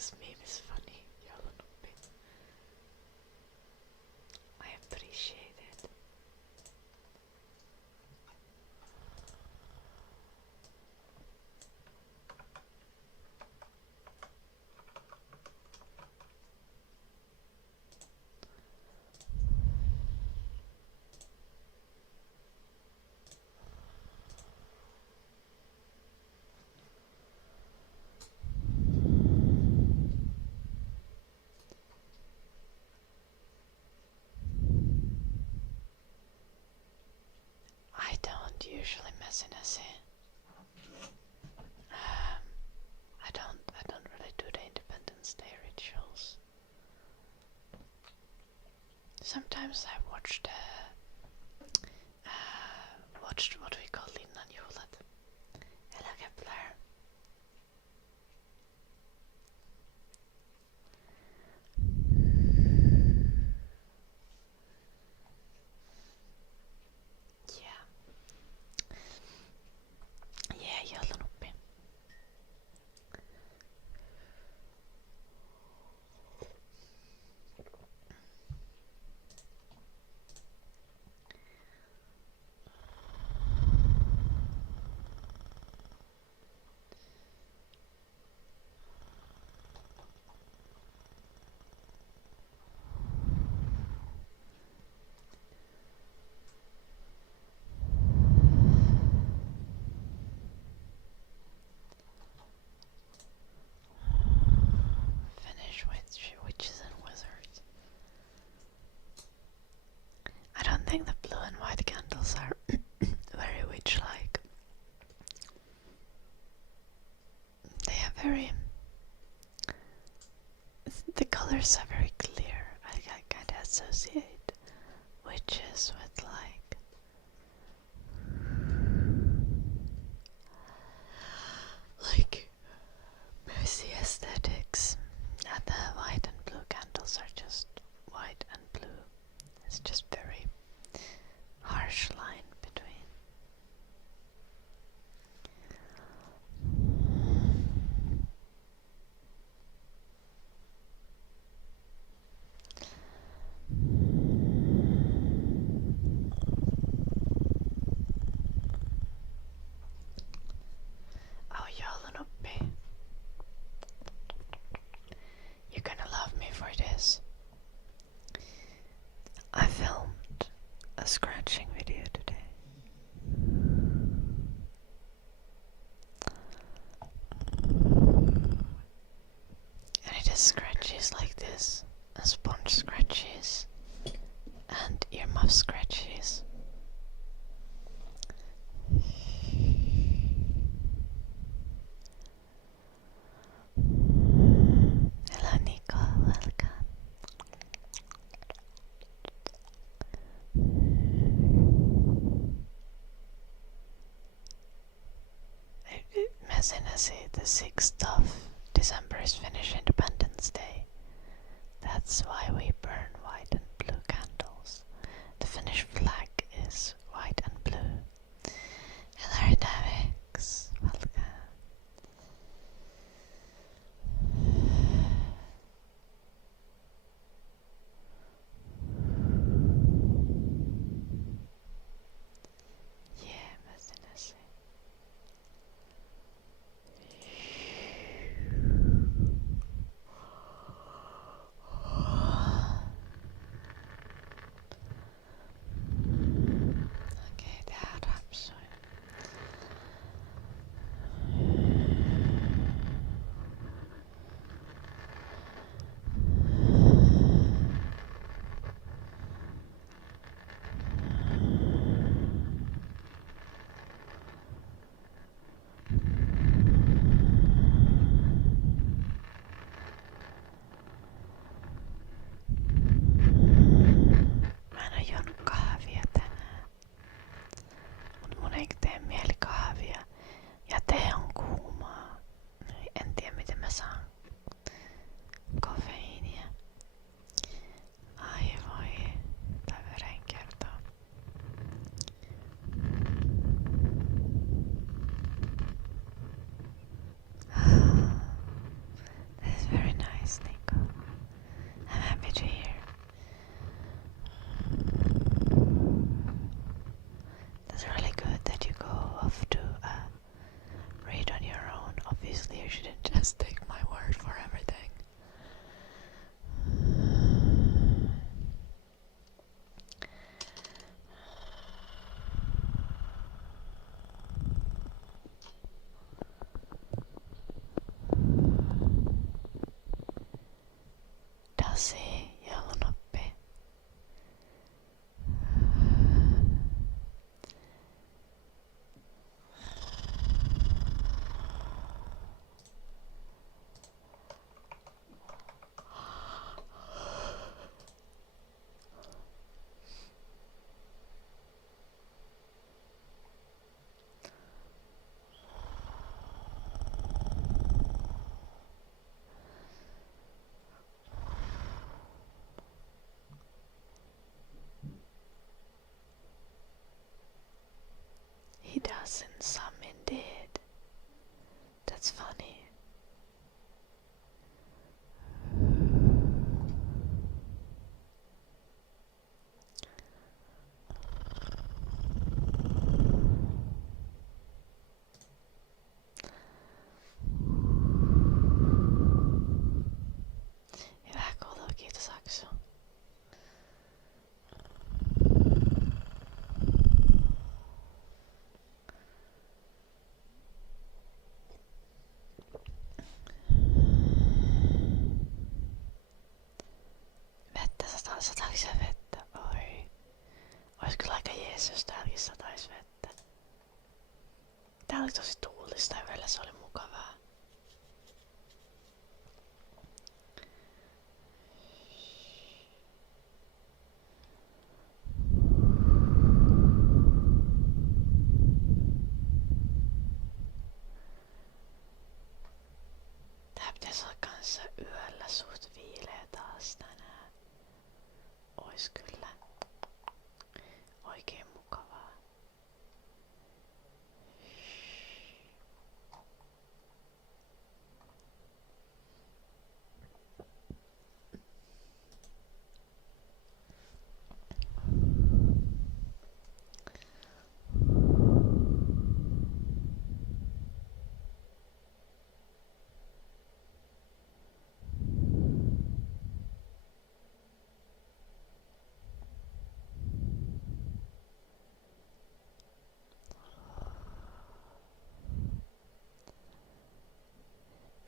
This meme is funny. I appreciate it. I don't usually mess in SE. I don't really do the Independence Day rituals. Sometimes I watched what we call Innan julet. Eller Kepler. Yeah, julen uppi. Finish with witches and wizards. I don't think the blue and white candles are very witch-like. They are very... The colors are very clear. I kind of associate witches with like messy aesthetics. And the white and blue candles are just white and blue. It's just very harsh line between. Oh, Joulunuppi. You're gonna love me for this. I filmed a scratching video today. And it is scratches like this, and sponge scratches, and earmuff scratches. Hello Nico, welcome. Messinessy, the 6th of December is Finnish Independence Day. That's why we burn white and blue candles. The Finnish flag is white and blue. Hello Davix, welcome. Yeah, Messinessy. Hasi joulunoppi. He does in some indeed. That's funny. Hyvä kuuluu, kiitos Aksu. Vettä sataako se vettä? Oi. Ois kyllä aika jees, jos täälläkin satais vettä. Täällä oli tosi tuulista ja välillä se oli mukavaa. Tää pitäis olla kanssa yöllä suht viileä taas tänään. Ois kyllä oikein mukavaa.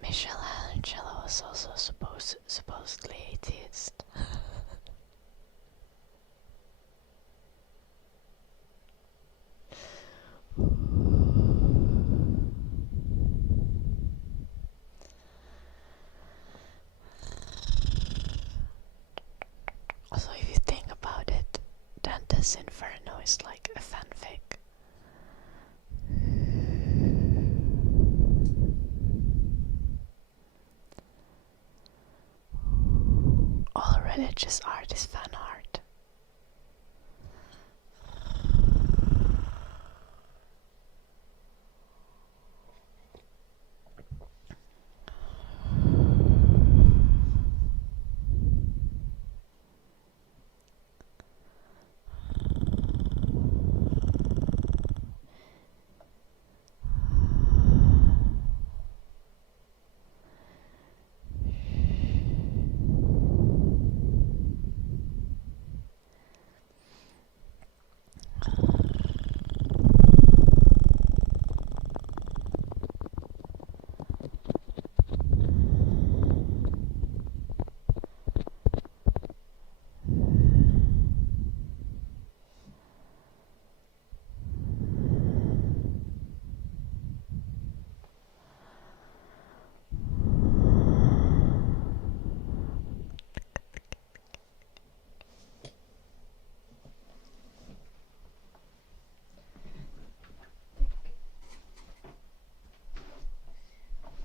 Michelangelo was also supposedly atheist. Also, if you think about it, Dante's Inferno is like a fanfic. All religious art is fan art.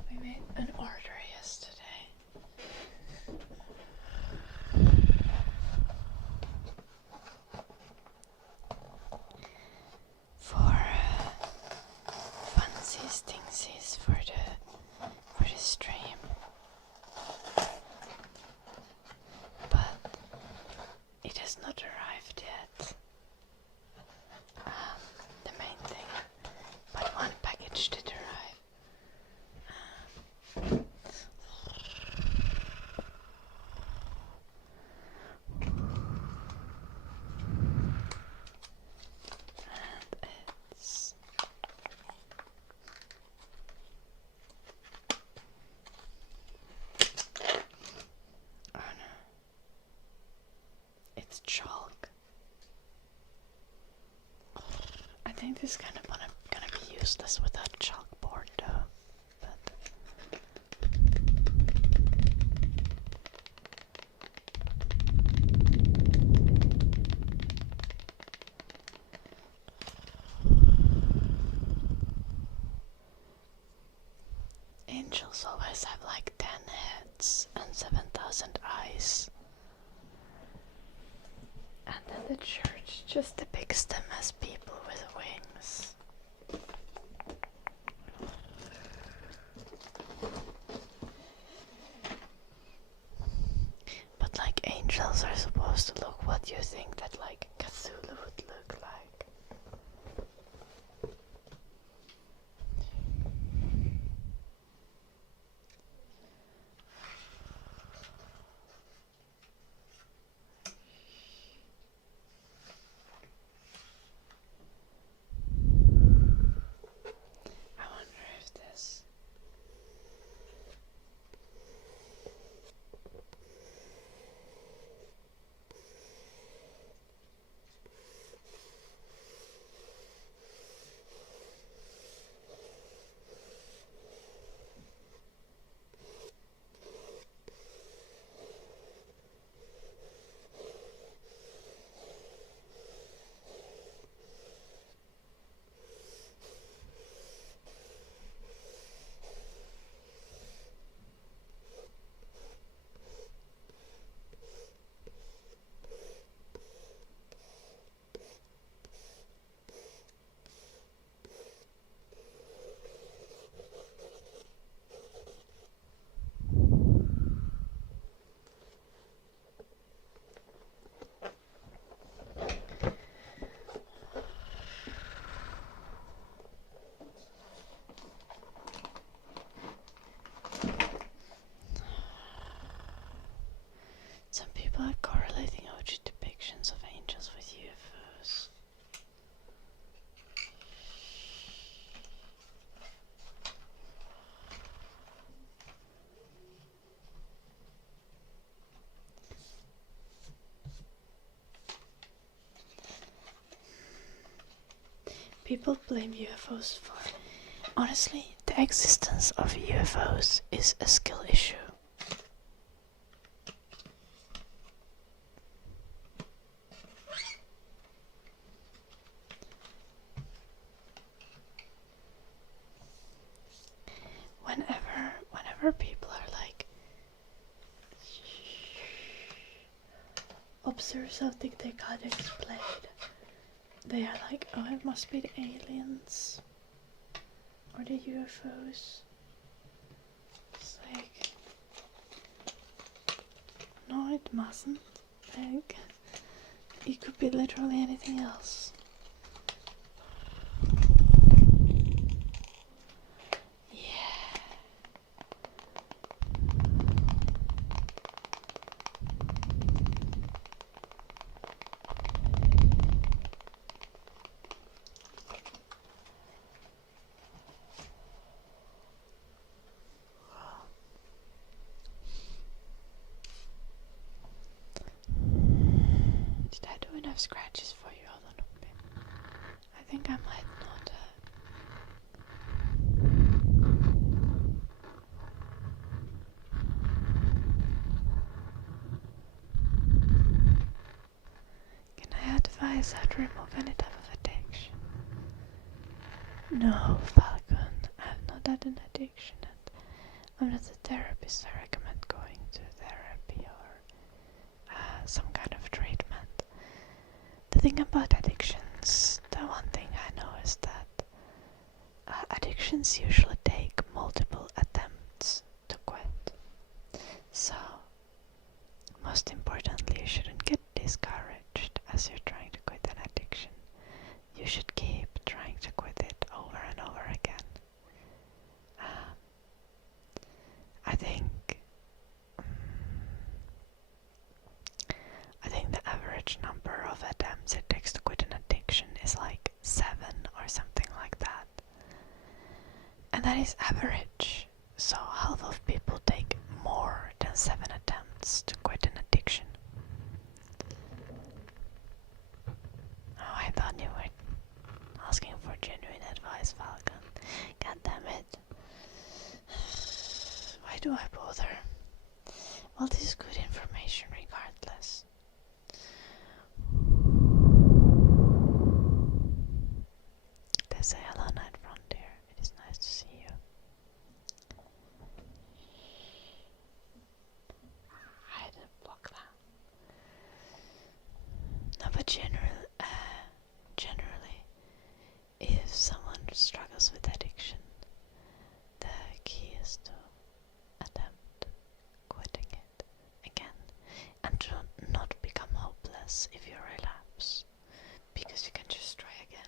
We made an order yesterday. For funsies, thingsies for the stream. But it has not arrived yet. The main thing. But one package did arrive. Oh no. think this is kind of gonna be useless without a chalkboard though. But angels always have like 10 heads and 7,000 eyes. And then the church just depicts them as people with wings. But like angels are supposed to look what you think that like Cthulhu would look like. I wonder if this some people are correlating OG depictions of angels with UFOs. People blame UFOs for... Honestly, the existence of UFOs is a skill issue. Whenever people are like observe something they can't explain, they are like, oh, it must be the aliens or the UFOs. It's like, no, it mustn't. Like, it could be literally anything else. Did I do enough scratches for you? Hold on a bit. I think I might not Can I advise how to remove any type of addiction? No, Falcon. I have not had an addiction and I'm not a therapist. I recommend going to therapy or some kind of treatment. The thing about addictions, the one thing I know is that addictions usually take multiple attempts to quit. So, most importantly, you shouldn't get discouraged as you're trying to quit an addiction. You should keep trying to quit it over and over again. I think the average number of attempts it takes to quit an addiction is like 7 or something like that. And that is average. So half of people take more than 7 attempts to quit an addiction. Oh, I thought you were asking why do I bother? Well, this is good information regardless. They say hello, Night Frontier. It is nice to see you. I had to block that. No, but generally, if someone struggles with addiction, the key is to attempt quitting it again and to not become hopeless if you relapse, because you can just try again.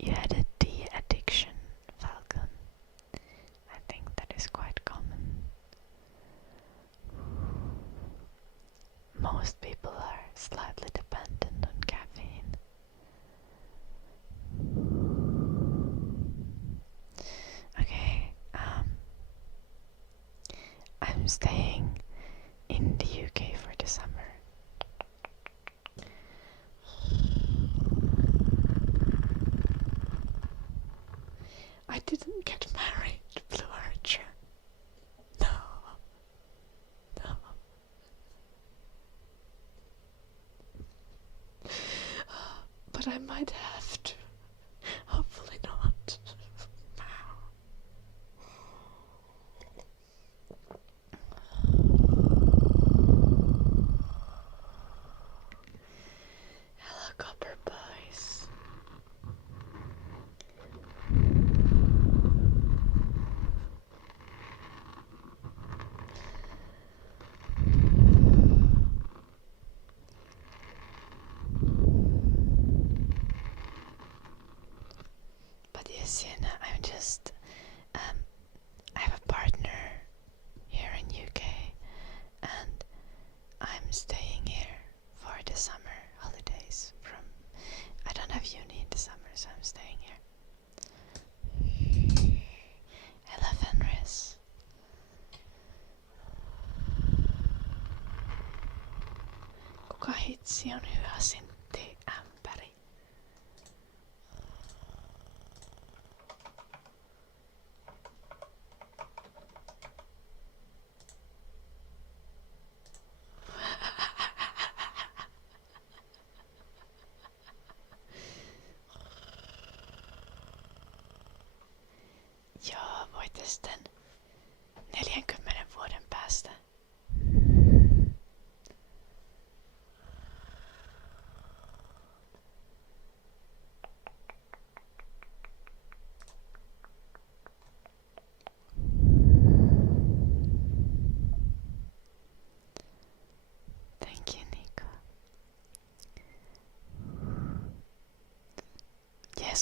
You had a de-addiction, Falcon. I think that is quite common. Most people are slightly dependent on caffeine. Okay, I'm staying in the UK for the summer. I didn't get married, Blue Archer. No. But I might have to. Hopefully not. Hello, Copper Boys. But yes, Sienna, I'm just, I have a partner here in UK, and I'm staying here for the summer holidays. I don't have uni in the summer, so I'm staying here. Hello, Fenris. Kuka hitsi on hyasintti ämpäri? Joo, voitte sitten 40 vuoden päästä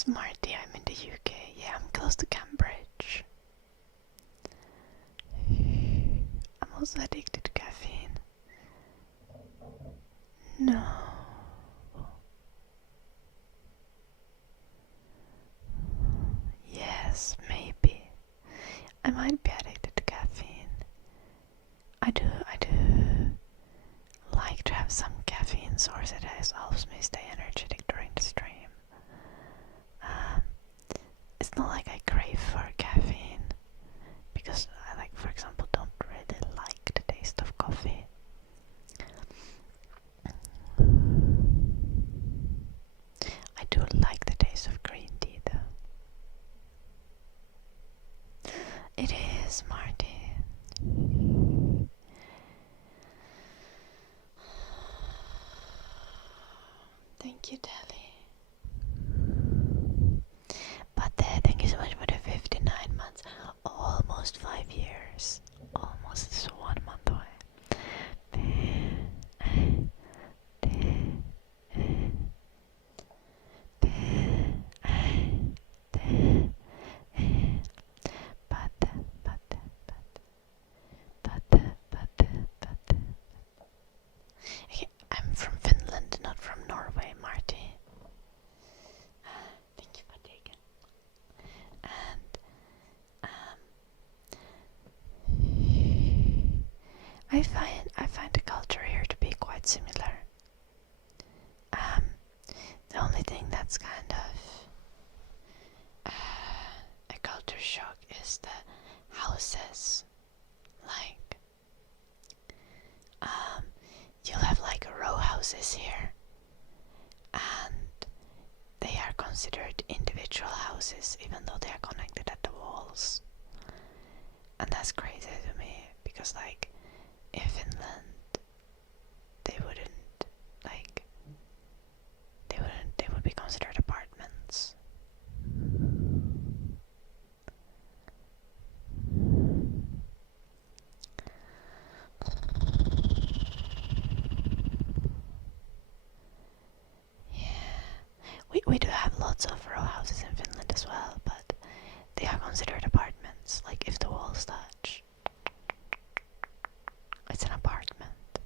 Yes, Marty, I'm in the UK. Yeah, I'm close to Cambridge. I'm also addicted to caffeine. No. Yes, maybe. I might be addicted to caffeine. I do like to have some caffeine source that helps me stay energetic during the stream. It's not like I crave for caffeine, because I, like, for example, don't really like the taste of coffee. I do like the taste of green tea though. It is, Marty. Thank you, Telly. But thank you so much for the 59 months. Almost 5 years. Almost, it's 1 month away. Okay, I'm from Finland, not from Norway, Marty. Thank you for taking. And I find the culture here to be quite similar. The only thing that's kind of a culture shock is the houses. Like, you'll have like row houses here, and they are considered individual houses even though they are connected at the walls. And that's crazy to me, because like in Finland they would be considered apartments. We do have lots of row houses in Finland as well, but they are considered apartments. Like, if the walls touch, it's an apartment.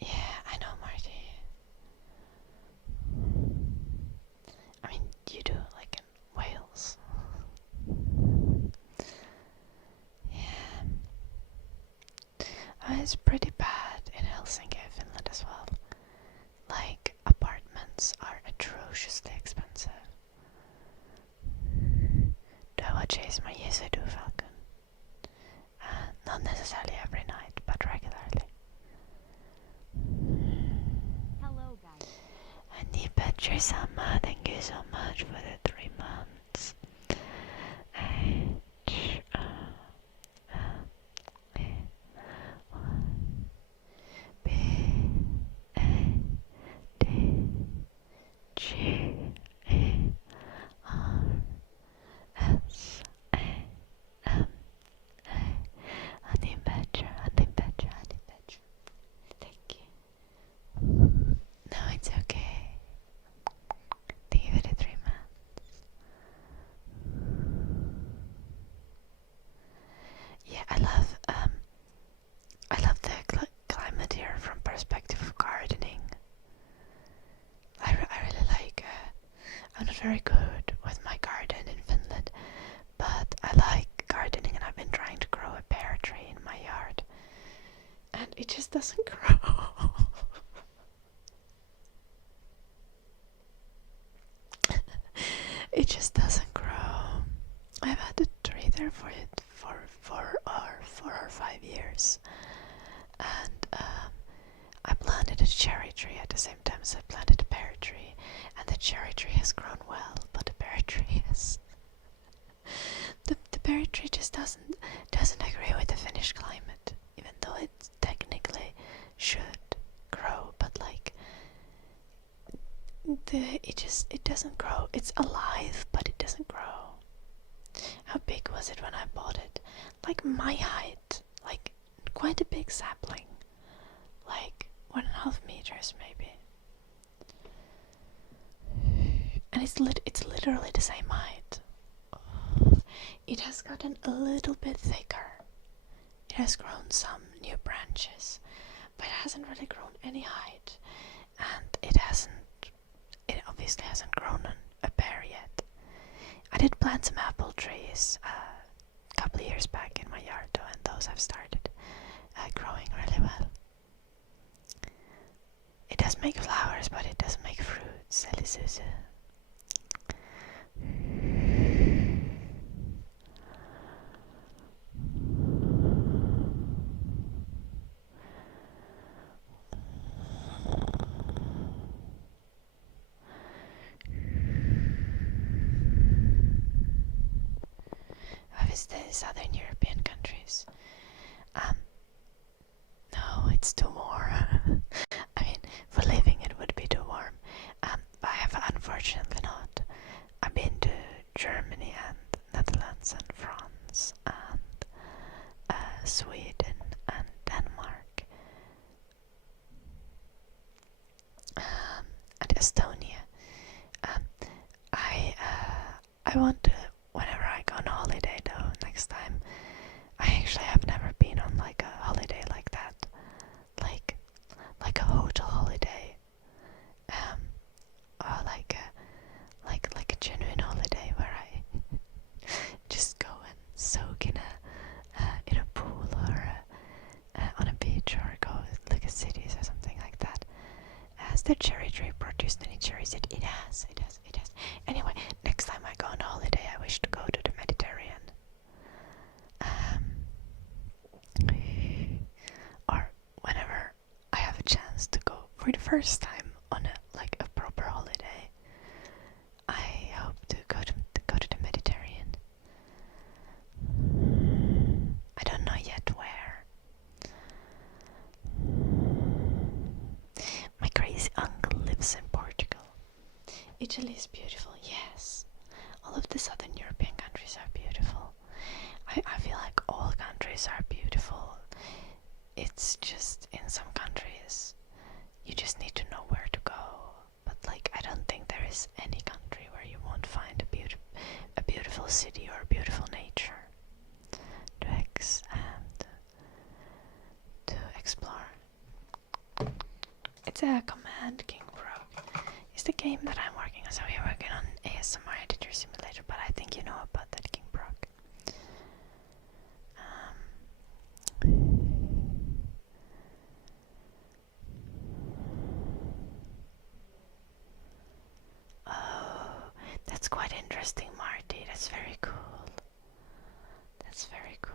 Yeah, I know, Marty. I mean, you do, like in Wales. Yeah. It's pretty bad in Helsinki, Finland as well. Like, apartments are atrociously expensive. Do I watch ASMR? Yes, I do, Falcon. Not necessarily every night, but regularly. Hello, guys. And the Petri Sama, thank you so much for the 3 months. B A D G E R S A M A. Honey badger, honey badger, honey badger. Thank you. No, it's okay. Thank you for the 3 months. Yeah, I love the climate here from perspective of gardening. I really like. I'm not very good with my garden in Finland, but I like gardening, and I've been trying to grow a pear tree in my yard, and it just doesn't grow. It just doesn't grow. I've had the tree there for 4 or 5 years, and I planted a cherry tree at the same time as I planted a pear tree, and the cherry tree has grown well, but the pear tree is the pear tree just doesn't agree with the Finnish climate, even though it technically should grow, but like it doesn't grow. It's alive, but it doesn't grow. how big was it when I bought it? Like my height, like quite a big sapling, like 1.5 meters maybe. And it's literally the same height. It has gotten a little bit thicker. It has grown some new branches, but it hasn't really grown any height, and it obviously hasn't grown a pear yet. I did plant some apple trees a couple of years back in my yard though, and those have started growing really well. It does make flowers, but it doesn't make fruits. I visited Southern European countries. No, it's too warm. I mean, for living it would be too warm. I have unfortunately not. I've been to Germany and Netherlands and France and Sweden and Denmark and Estonia. I want to, whenever I go on holiday though, next time, I actually have never been on like a holiday like that, like a hotel holiday, or like a genuine holiday where I just go and soak in a pool or on a beach, or go look at cities or something like that. Has the cherry tree produced any cherries? It has. Anyway, next time I go on holiday, I wish to go to the Mediterranean. Or whenever I have a chance to go for the first time on a proper holiday, I hope to go to the Mediterranean. I don't know yet where. My crazy uncle lives in Portugal. Italy is beautiful, yes. All of the southern European countries are beautiful. I feel like all countries are beautiful. It's just in some countries you just need to know where to go. But like, I don't think there is any country where you won't find a beautiful city or beautiful nature to explore. It's a Command King Pro. It's the game that I'm working on. So we're working on ASMR Editor Simulator, but I think you know about that, King Brock. Oh, that's quite interesting, Marty. That's very cool. That's very cool.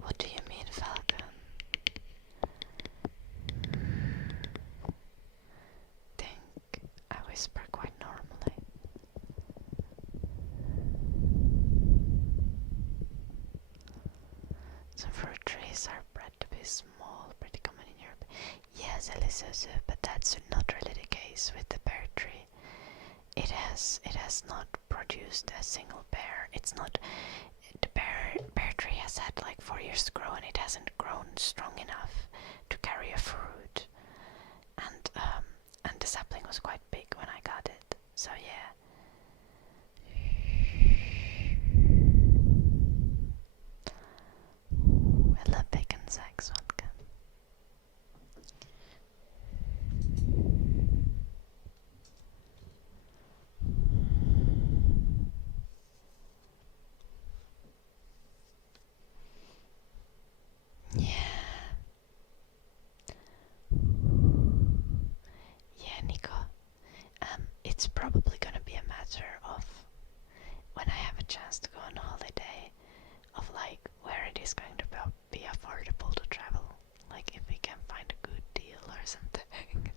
What do you mean, Falcon? Think I whisper quite normally. Some fruit trees are bred to be small, pretty common in Europe. Yes, Elizosu, but that's not really the case with the pear tree. It has not produced a single pear. It's not. The pear tree has had like 4 years to grow, and it hasn't grown strong enough to carry a fruit. And the sapling was quite big when I got it. So yeah. I love bacon sex vodka. Yeah, Nico. It's probably gonna be a matter of when I have a chance to go on holiday, of like where it is going to be affordable to travel. Like if we can find a good deal or something.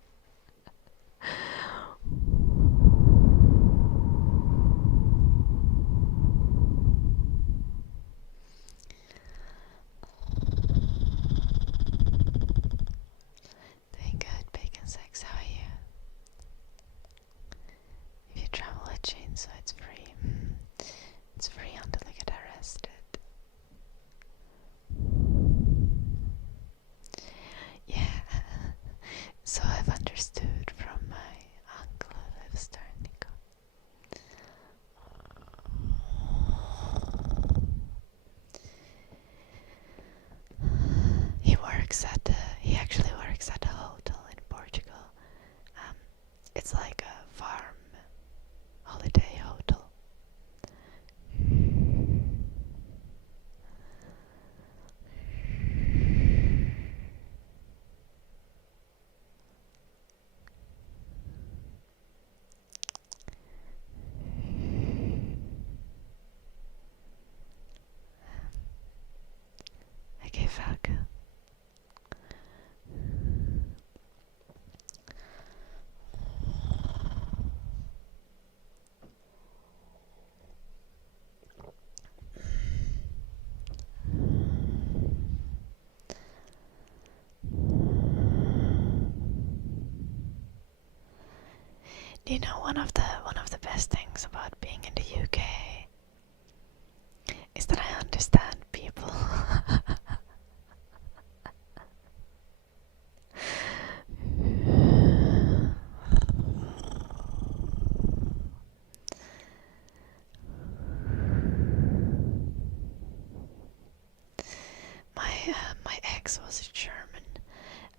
he actually works at a hotel in Portugal. It's like a farm holiday hotel. Okay, Falco. Do you know one of the best things about being in the UK is that I understand people. My ex was a German,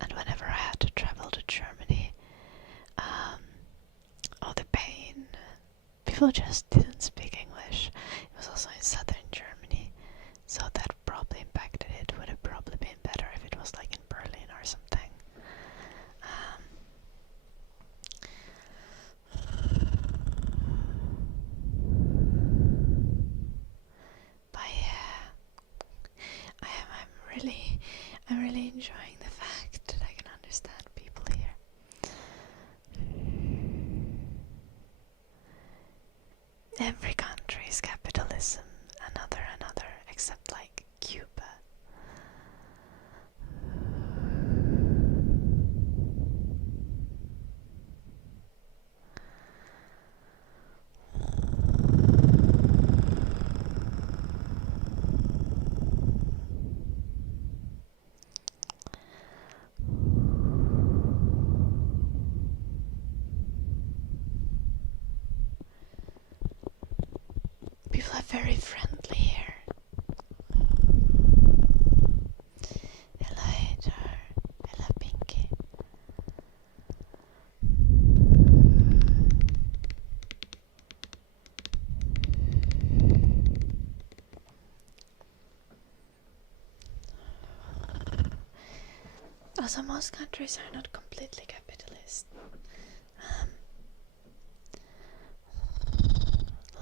and whenever I had to travel to Germany, oh, the pain. People just didn't speak English. It was also in southern Germany, so that probably impacted it. Would have probably been better if it was like in Berlin or something. But yeah, I'm really enjoying the fact that I can understand people here. Every country is capitalism, another, except like Cuba. People are very friendly here. Hello, Hater. Hello, Pinky. Also, most countries are not completely capitalist.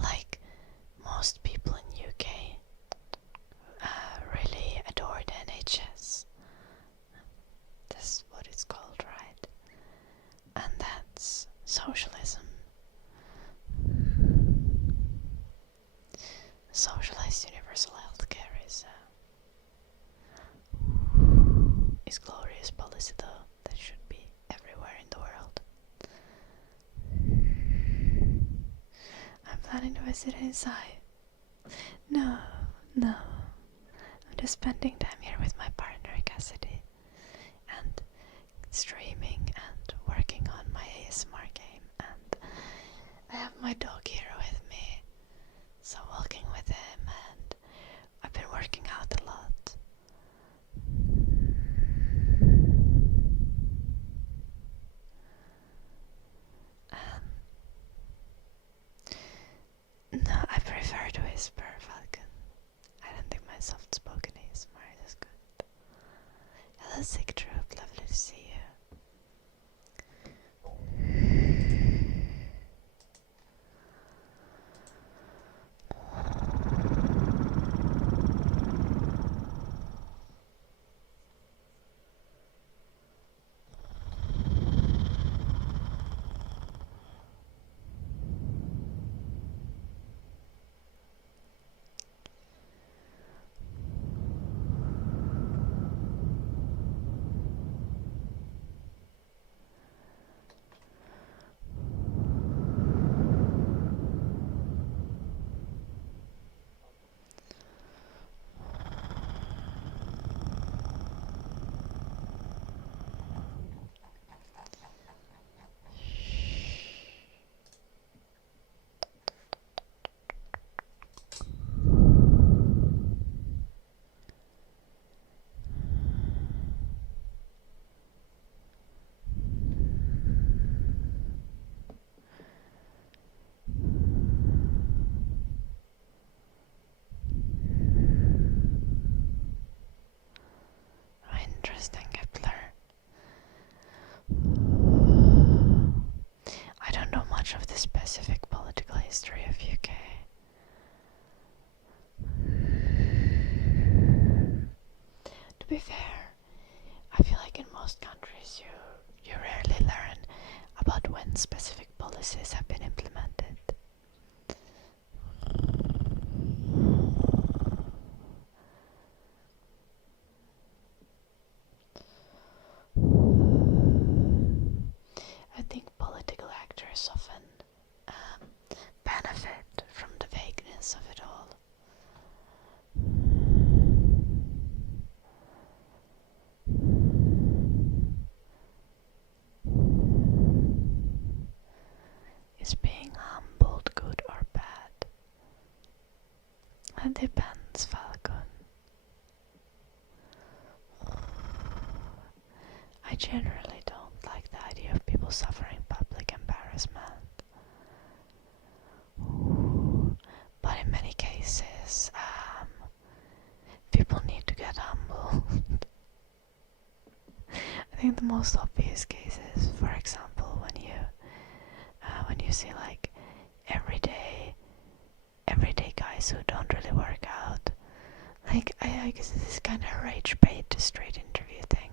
Like most people in UK really adore the NHS. That's what it's called, right? And that's socialism. Socialized universal healthcare is glorious policy, though. That should be everywhere in the world. I'm planning to visit inside. No. I'm just spending time here with my partner Cassidy and streaming and working on my ASMR game, and I have my dog here with me, so walking with him, and I've been working out a lot. No, I prefer to whisper, Falcon. I don't think my soft-spoken ASMR is good. Hello, Sick Troop. Lovely to see you. be fair, I feel like in most countries you rarely learn about when specific policies have been implemented. I think political actors often benefit from the vagueness of it all. Is being humbled good or bad? It depends, Falcon. I generally don't like the idea of people suffering public embarrassment. But in many cases, people need to get humbled. I think the most obvious cases, for example, when you see like everyday guys who don't really work out. Like I guess this is kind of a rage bait to straight interview thing.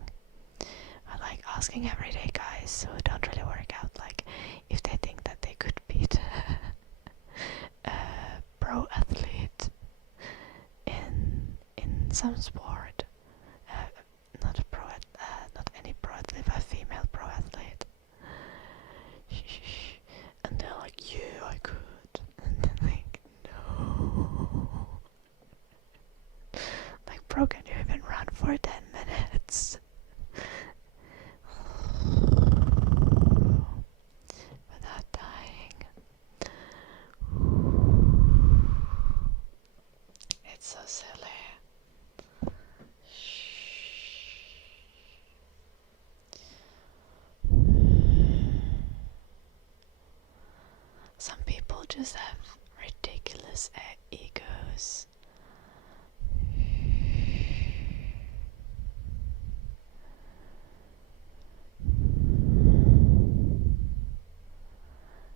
I like asking everyday guys who don't really work out, like if they think that they could beat a pro athlete in some sport. Not any pro athlete, but a female pro athlete. And they're like, yeah, I could. And then like, no. Like, bro, can you even run for 10 minutes? Without dying. It's so silly. Some people just have ridiculous egos.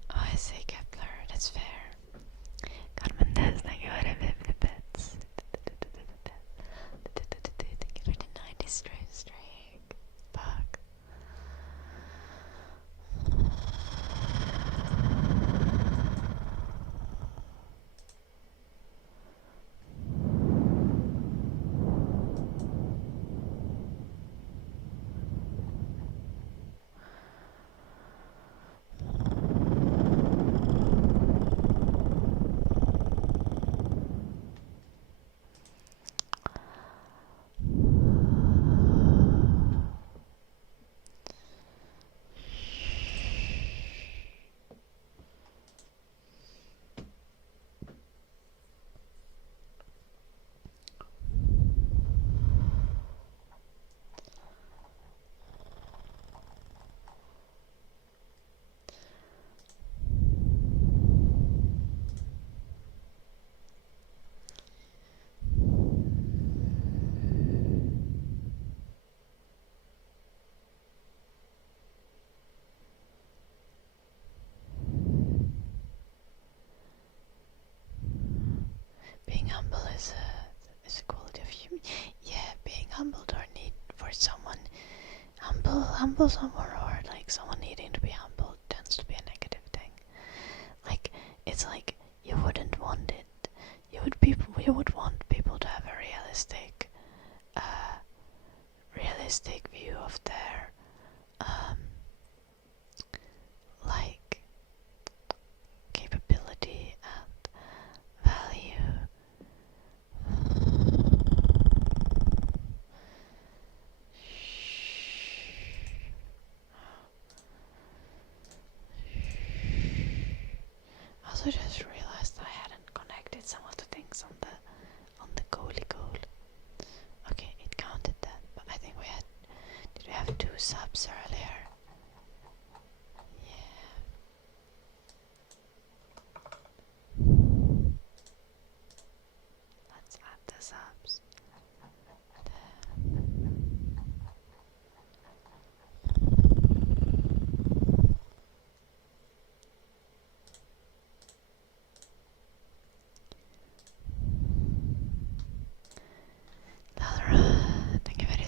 Oh, I see, Kepler, that's fair. Carmen, thank you for the 50 bits. Thank you for the 90 streak. Fuck. Being humble is a quality of human. Yeah, being humbled or need for someone humble someone, or like someone needing to be humbled tends to be a negative thing. Like it's like you wouldn't want it. You would want people to have a realistic view of their like capability and value. I also just realized I hadn't connected some of the things on the goalie goal. Okay, it counted that, but I think did we have 2 subs earlier? Yeah. Let's add the subs. Laura, thank you very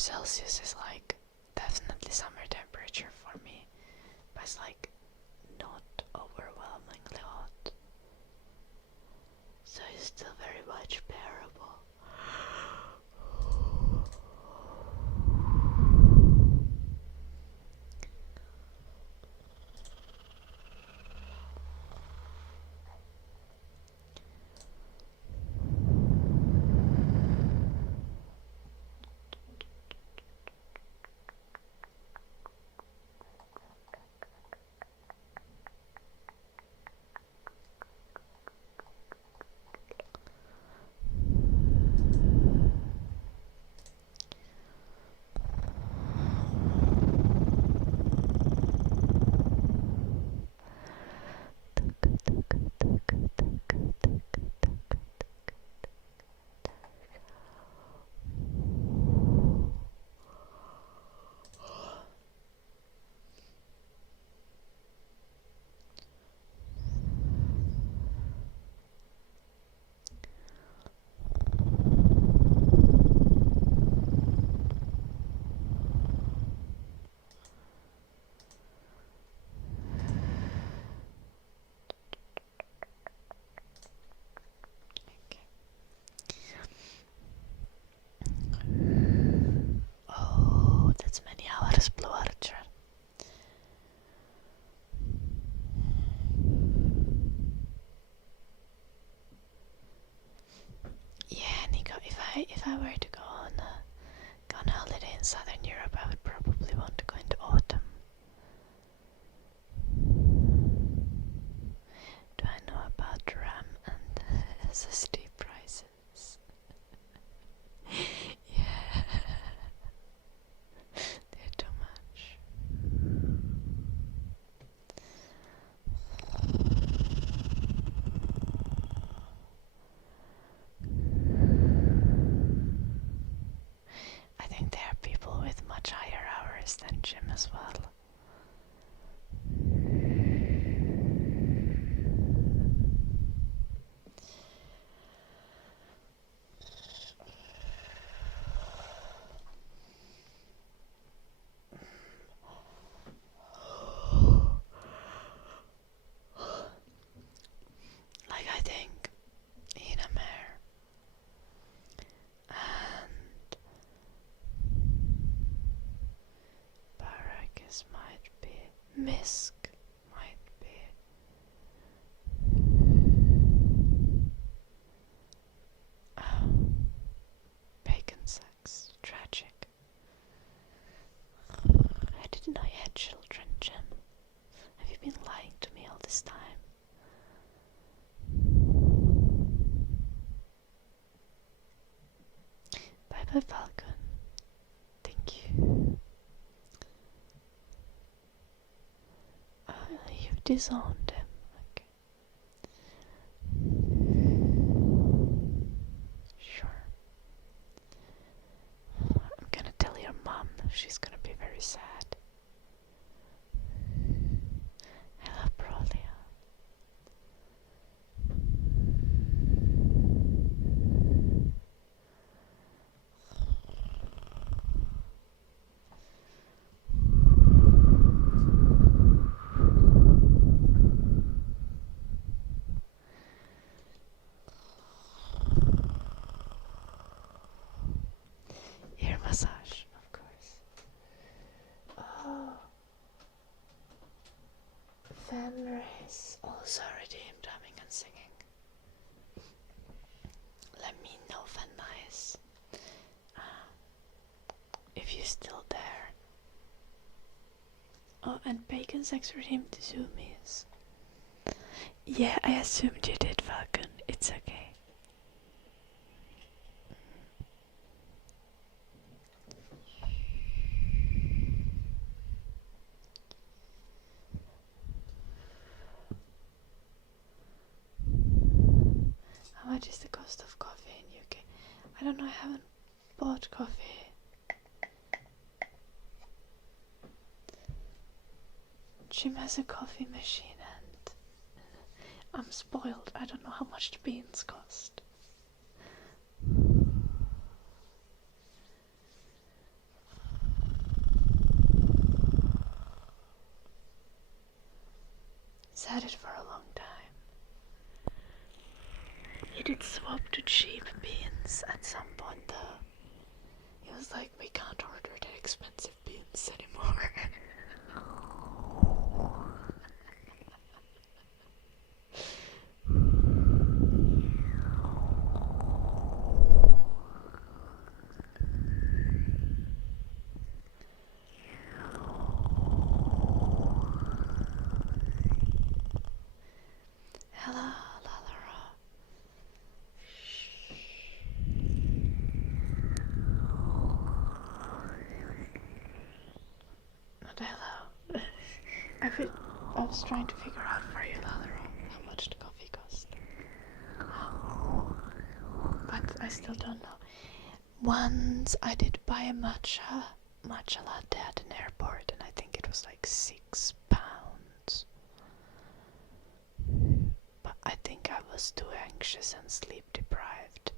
Celsius is like definitely summer temperature for me, but it's like not overwhelmingly hot, so it's still very much bearable. Oh, that's many hours blue archer. Yeah, Nico, if I were to go on a holiday in Southern Europe, I would probably want to go into autumn. Do I know about RAM and SSD prices? Yeah, they're too much. I think there are people with much higher hours than Jim as well. Like I think Inamer and Barakis might be, Misk might be. Oh, bacon sex, tragic. I didn't know you had children, Jim. Have you been lying to me all this time? Bye bye, Falcon. Thank you. You've disowned him. Okay. Sure. I'm gonna tell your mom. She's gonna be very sad. Hello, Brolia. Ear massage, of course. Oh. Fanrace also redeemed humming and singing. Let me know, Fan Nice, if you're still there. Oh, and Bacon Sex redeemed the Zoomies. Yeah, I assumed you did, Falcon. It's okay. How much is the cost of coffee in UK? I don't know, I haven't bought coffee. Jim has a coffee machine and I'm spoiled. I don't know how much the beans cost. He did swap to cheap beans at some point though. He was like, we can't order the expensive beans anymore. Hello, Lalara. Not hello. I was trying to figure out for you, Lalara, how much the coffee cost. But I still don't know. Once I did buy a matcha latte at an airport, and I think it was like £6. But I think I was too anxious and sleep deprived.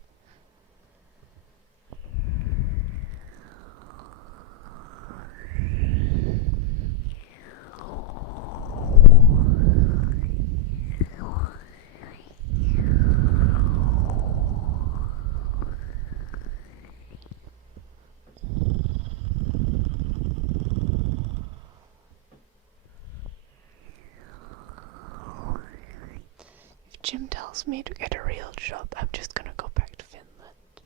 If Jim tells me to get a real job, I'm just gonna go back to Finland.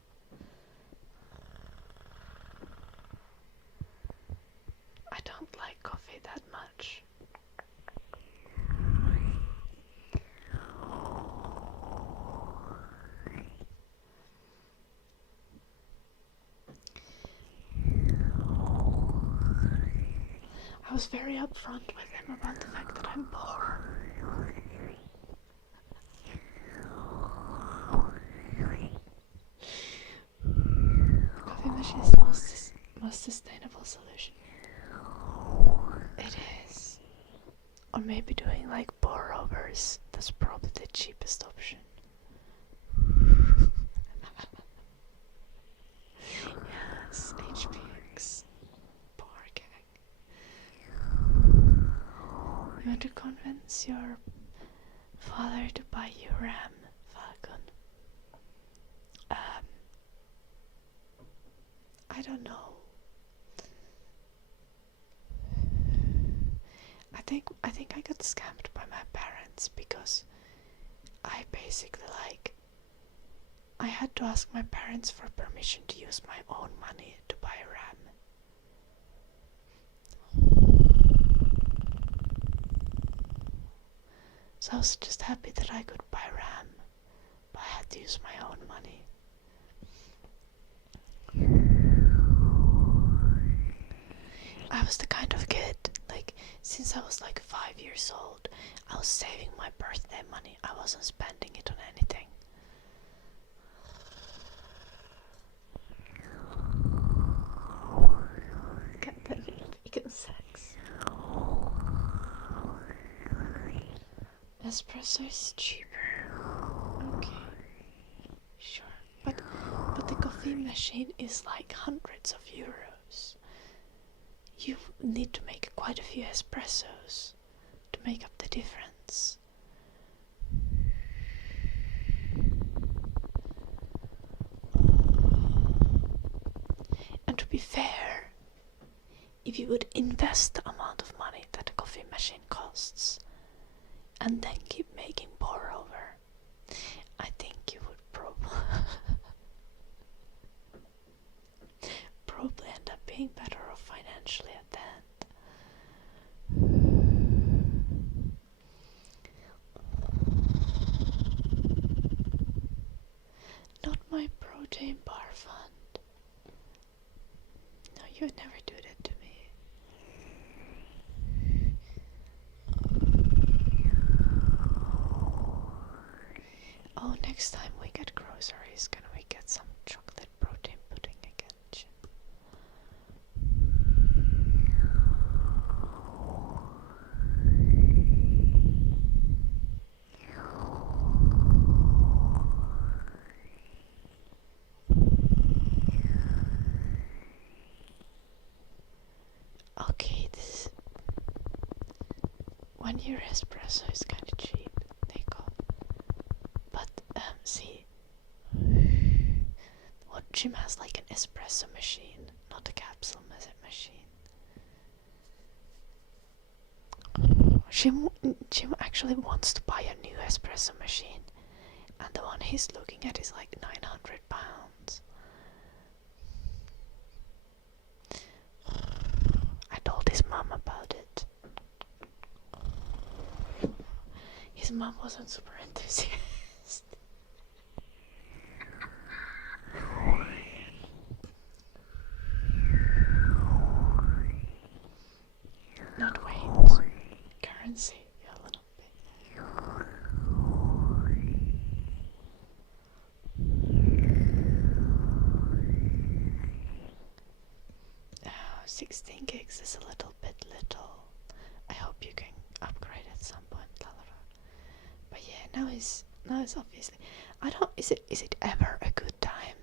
I don't like coffee that much. I was very upfront with him about the fact that I'm poor. Coffee machine is the most sustainable solution. It is. Or maybe doing like pour overs. That's probably the cheapest option. Yes, HPX. Poor gang. You want to convince your father to buy you RAM, Falcon? I don't know. I think I got scammed by my parents because I basically I had to ask my parents for permission to use my own money to buy RAM. So I was just happy that I could buy RAM, but I had to use my own money. I was the kind of kid, since I was 5 years old, I was saving my birthday money. I wasn't spending it on anything. Get them vegan sex. Espresso is cheaper. Okay. Sure. But the coffee machine is hundreds of euros. You need to make quite a few espressos to make up the difference. And to be fair, if you would invest the amount of money that a coffee machine costs and then keep making pour over, I think you would probably end up being better off financially at the end. Not my protein bar fund. No, you would never do that to me. Oh, next time we get groceries, can we get some chocolate protein pudding again? Okay, this 1 euro espresso is kind of cheap, they call. But see, gym has like an espresso machine, not a capsule machine. Jim actually wants to buy a new espresso machine, and the one he's looking at is like £900. I told his mom about it. His mom wasn't super enthusiastic. Not weight, currency, a little bit. 16 gigs is a little bit little. I hope you can upgrade at some point, Lalava. But yeah, now is obviously. I don't. Is it ever a good time?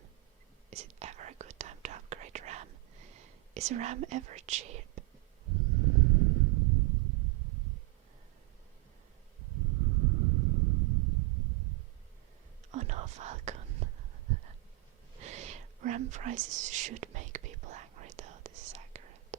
Is it ever a good time to upgrade RAM? Is RAM ever cheap? Oh no, Falcon. RAM prices should make people angry though, this is accurate.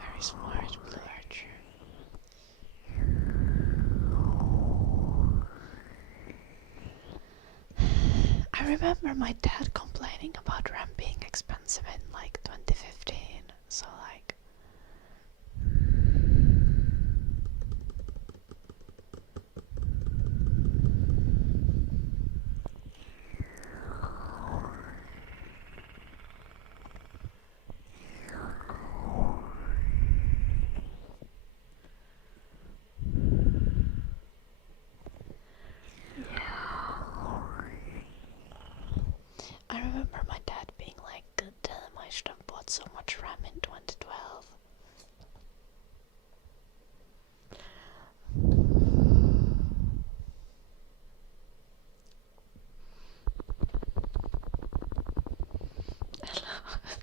Very smart, Blue Archer. I remember my dad complaining about RAM being expensive in like 2015, so like I remember my dad being like, God damn, I should have bought so much RAM in 2012.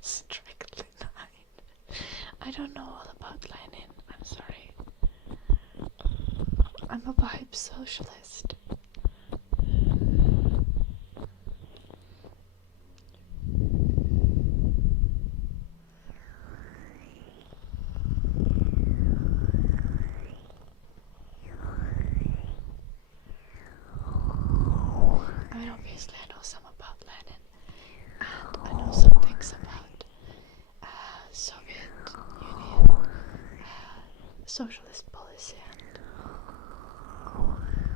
Strictly 9. I don't know all about Lenin, I'm sorry. I'm a vibe socialist. I mean, obviously I know some about Lenin, and I know some things about Soviet Union, socialist policy, and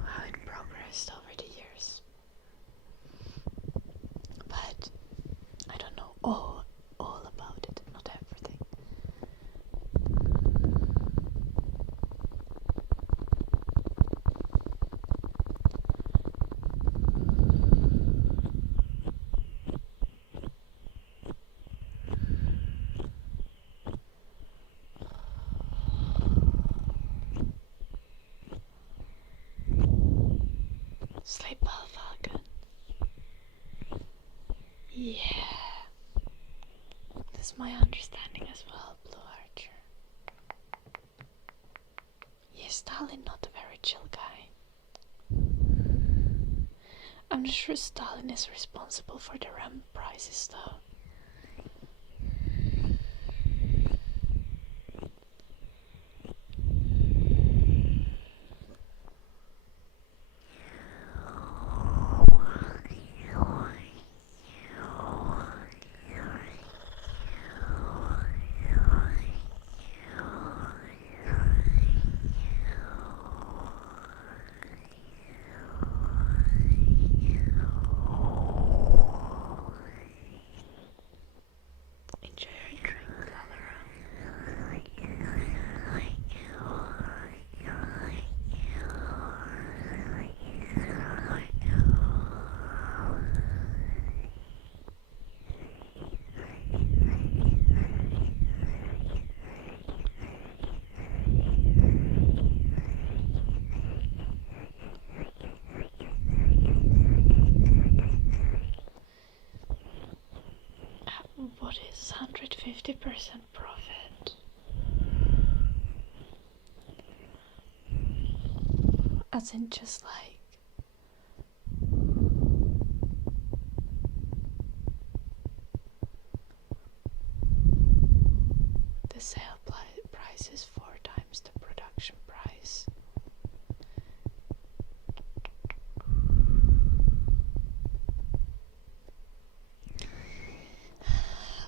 how it progressed over the years. But I don't know all about it, not everything. Sleep well, Falcon. Yeah. That's my understanding as well, Blue Archer. Yeah, Stalin not a very chill guy. I'm not sure Stalin is responsible for the RAM prices though. profit. As in just like the sale price is 4 times the production price.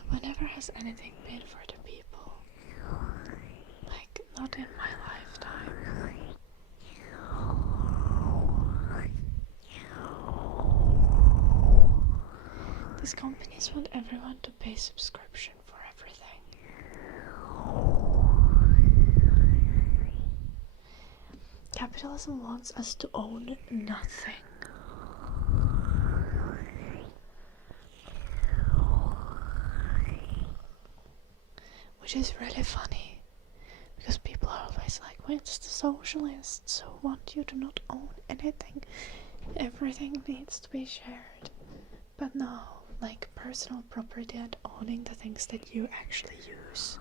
Whenever has anything been for the people? Like, not in my lifetime. These companies want everyone to pay subscription for everything. Capitalism wants us to own nothing. Which is really funny, because people are always like, well, it's the socialists who want you to not own anything. Everything needs to be shared. But no, like personal property and owning the things that you actually use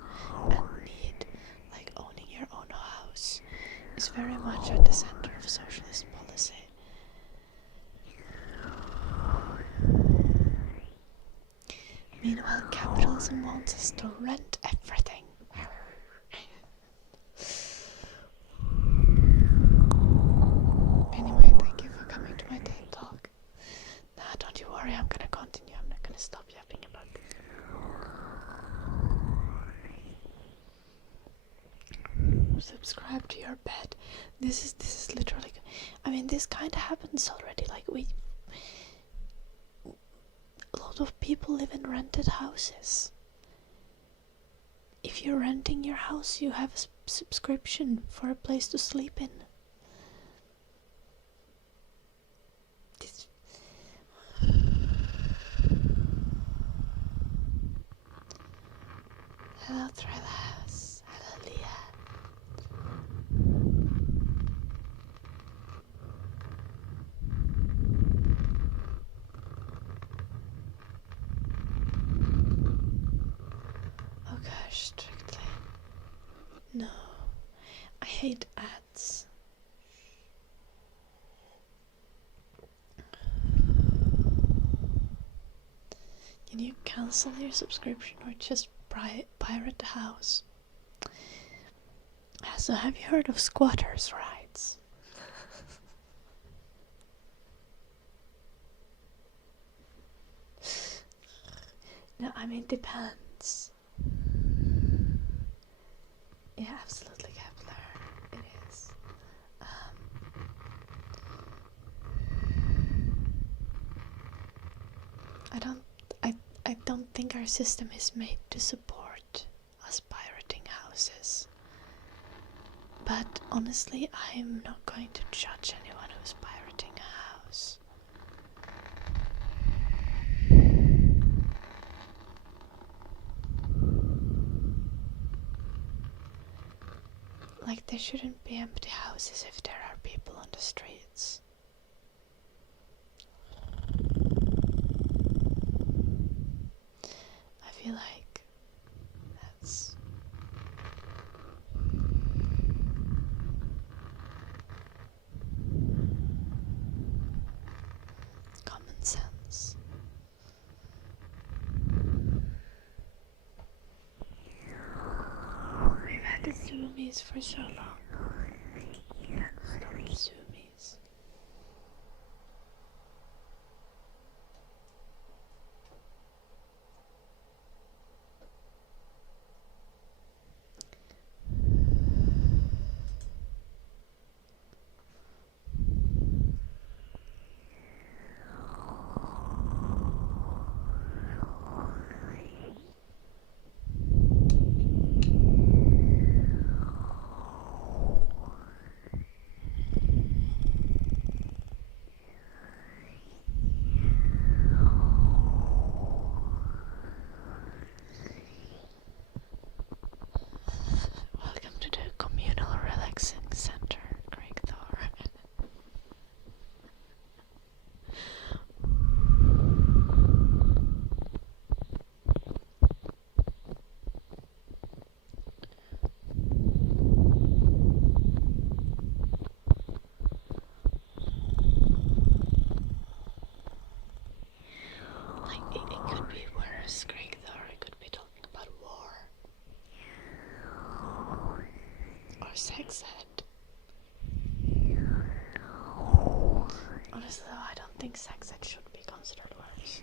and need, like owning your own house, is very much at the center of socialist policy. Meanwhile, capitalism wants us to rent everything. Anyway, thank you for coming to my TED Talk. Nah, don't you worry, I'm gonna continue. I'm not gonna stop yapping about this. Subscribe to your bed. This is literally, I mean, this kind of happens already. Like, a lot of people live in rented houses. If you're renting your house, you have a subscription for a place to sleep in. Hello, Thrillhouse. Hello, Leah. Oh gosh, strictly. No. I hate ads. Can you cancel your subscription or just pirate the house? So have you heard of squatters' rights? No, I mean, depends. Yeah, absolutely, Kepler. It is. I don't think our system is made to support us pirating houses. But honestly, I'm not going to judge anyone who's pirating a house. Like, there shouldn't be empty houses if there are people on the streets. I feel like that's common sense. We've had the zoomies for so long. Stop the zoomies. sex ed. Honestly, though, I don't think sex ed should be considered worse.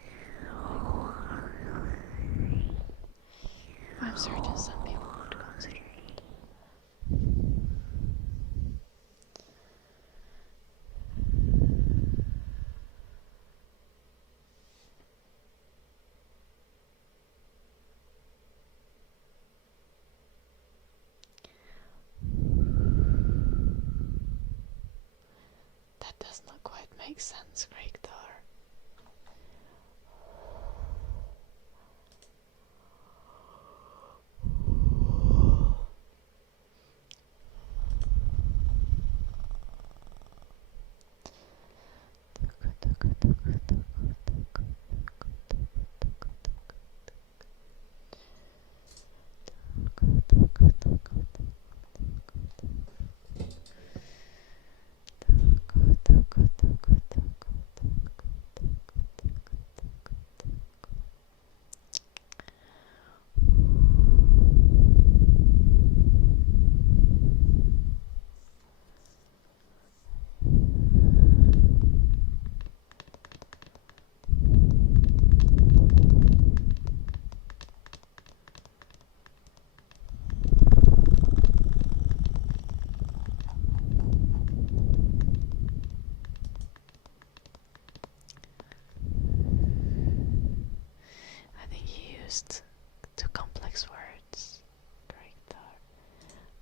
I'm certain some people would consider it. That does not quite make sense, Greg Thor. Two complex words, correct?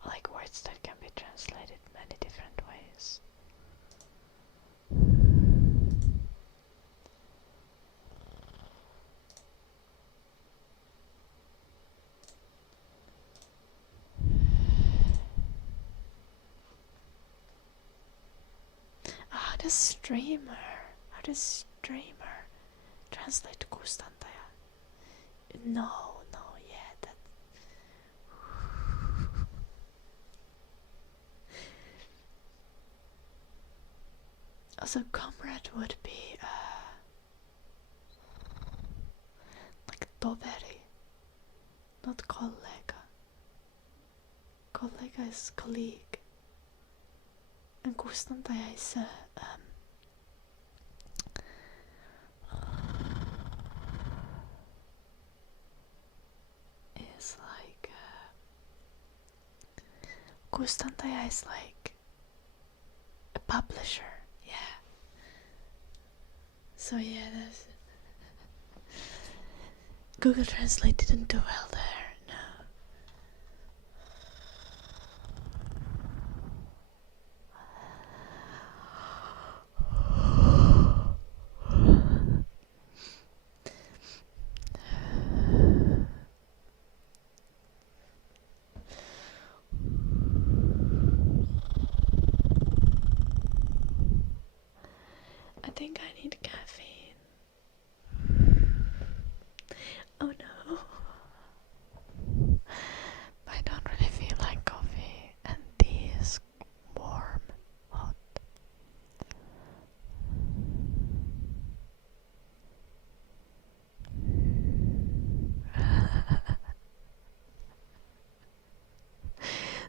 Or like words that can be translated many different ways. How does streamer translate to kustantaja? No, yeah, that. Also, comrade would be like toveri, not kollega. Kollega is colleague, and kustantaja is kustantaja is like a publisher, yeah. So yeah, that's Google Translate didn't do well there, no. I think I need caffeine. Oh no. I don't really feel like coffee, and tea is warm, hot.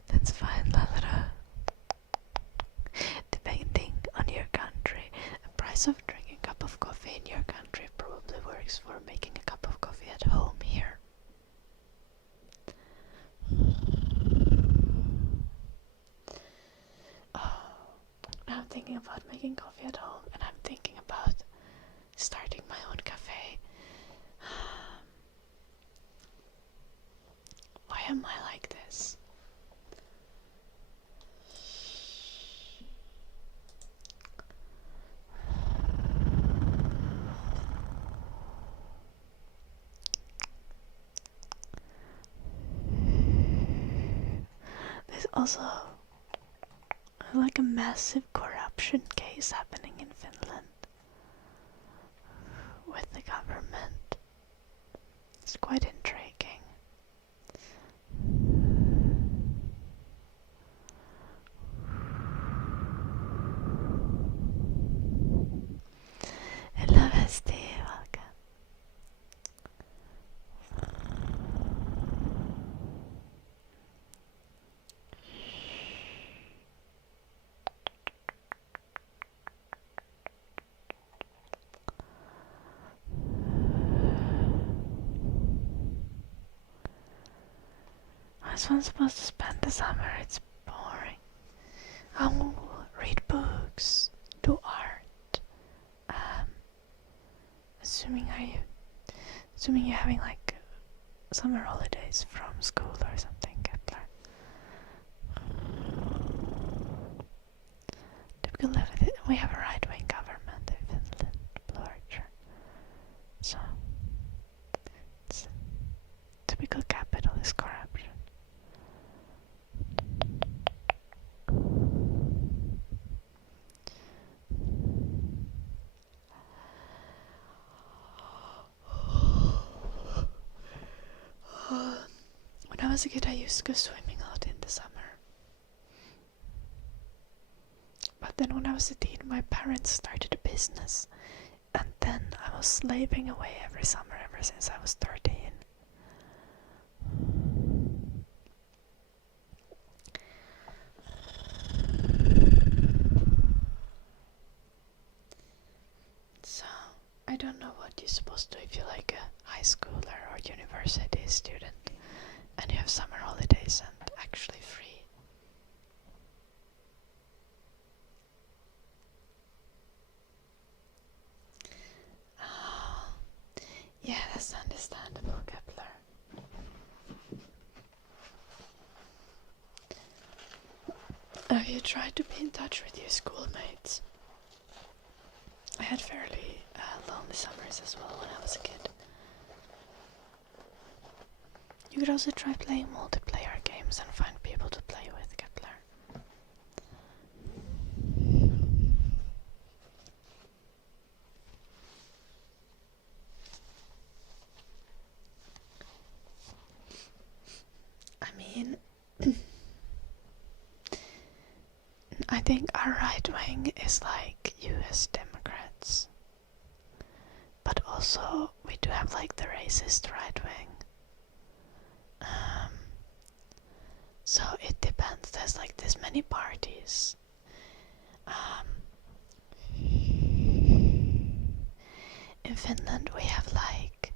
That's fine, Lalera. Depending on your country, the price of drinking a cup of coffee in your country probably works for making a cup of coffee at home here. I'm thinking about making coffee at home, and I'm thinking about starting my own cafe. Why am I like this? There's also like a massive corruption case happening in Finland with the government. It's quite intriguing. Hello, Vesti, welcome. How's one supposed to spend the summer? It's boring. I will read books, do art. Assuming you're having like summer holidays from school or something, Kepler. Typical left. We have a right-wing government in Finland, Blue Archer. So it's typical capitalist corruption. When I was a kid, I used to go swimming a lot in the summer. But then when I was a teen, my parents started a business. And then I was slaving away every summer ever since I was 13. So, I don't know what you're supposed to do if you're like a high schooler or university student and you have summer holidays and actually free. Yeah, that's understandable, Kepler. Have you tried to be in touch with your schoolmates? I had fairly lonely summers as well when I was a kid. You could also try playing multiplayer games and find people to play with, Kepler. I mean, I think our right wing is like US Democrats. But also, we do have like the racist right wing. So it depends. There's like this many parties. In Finland, we have like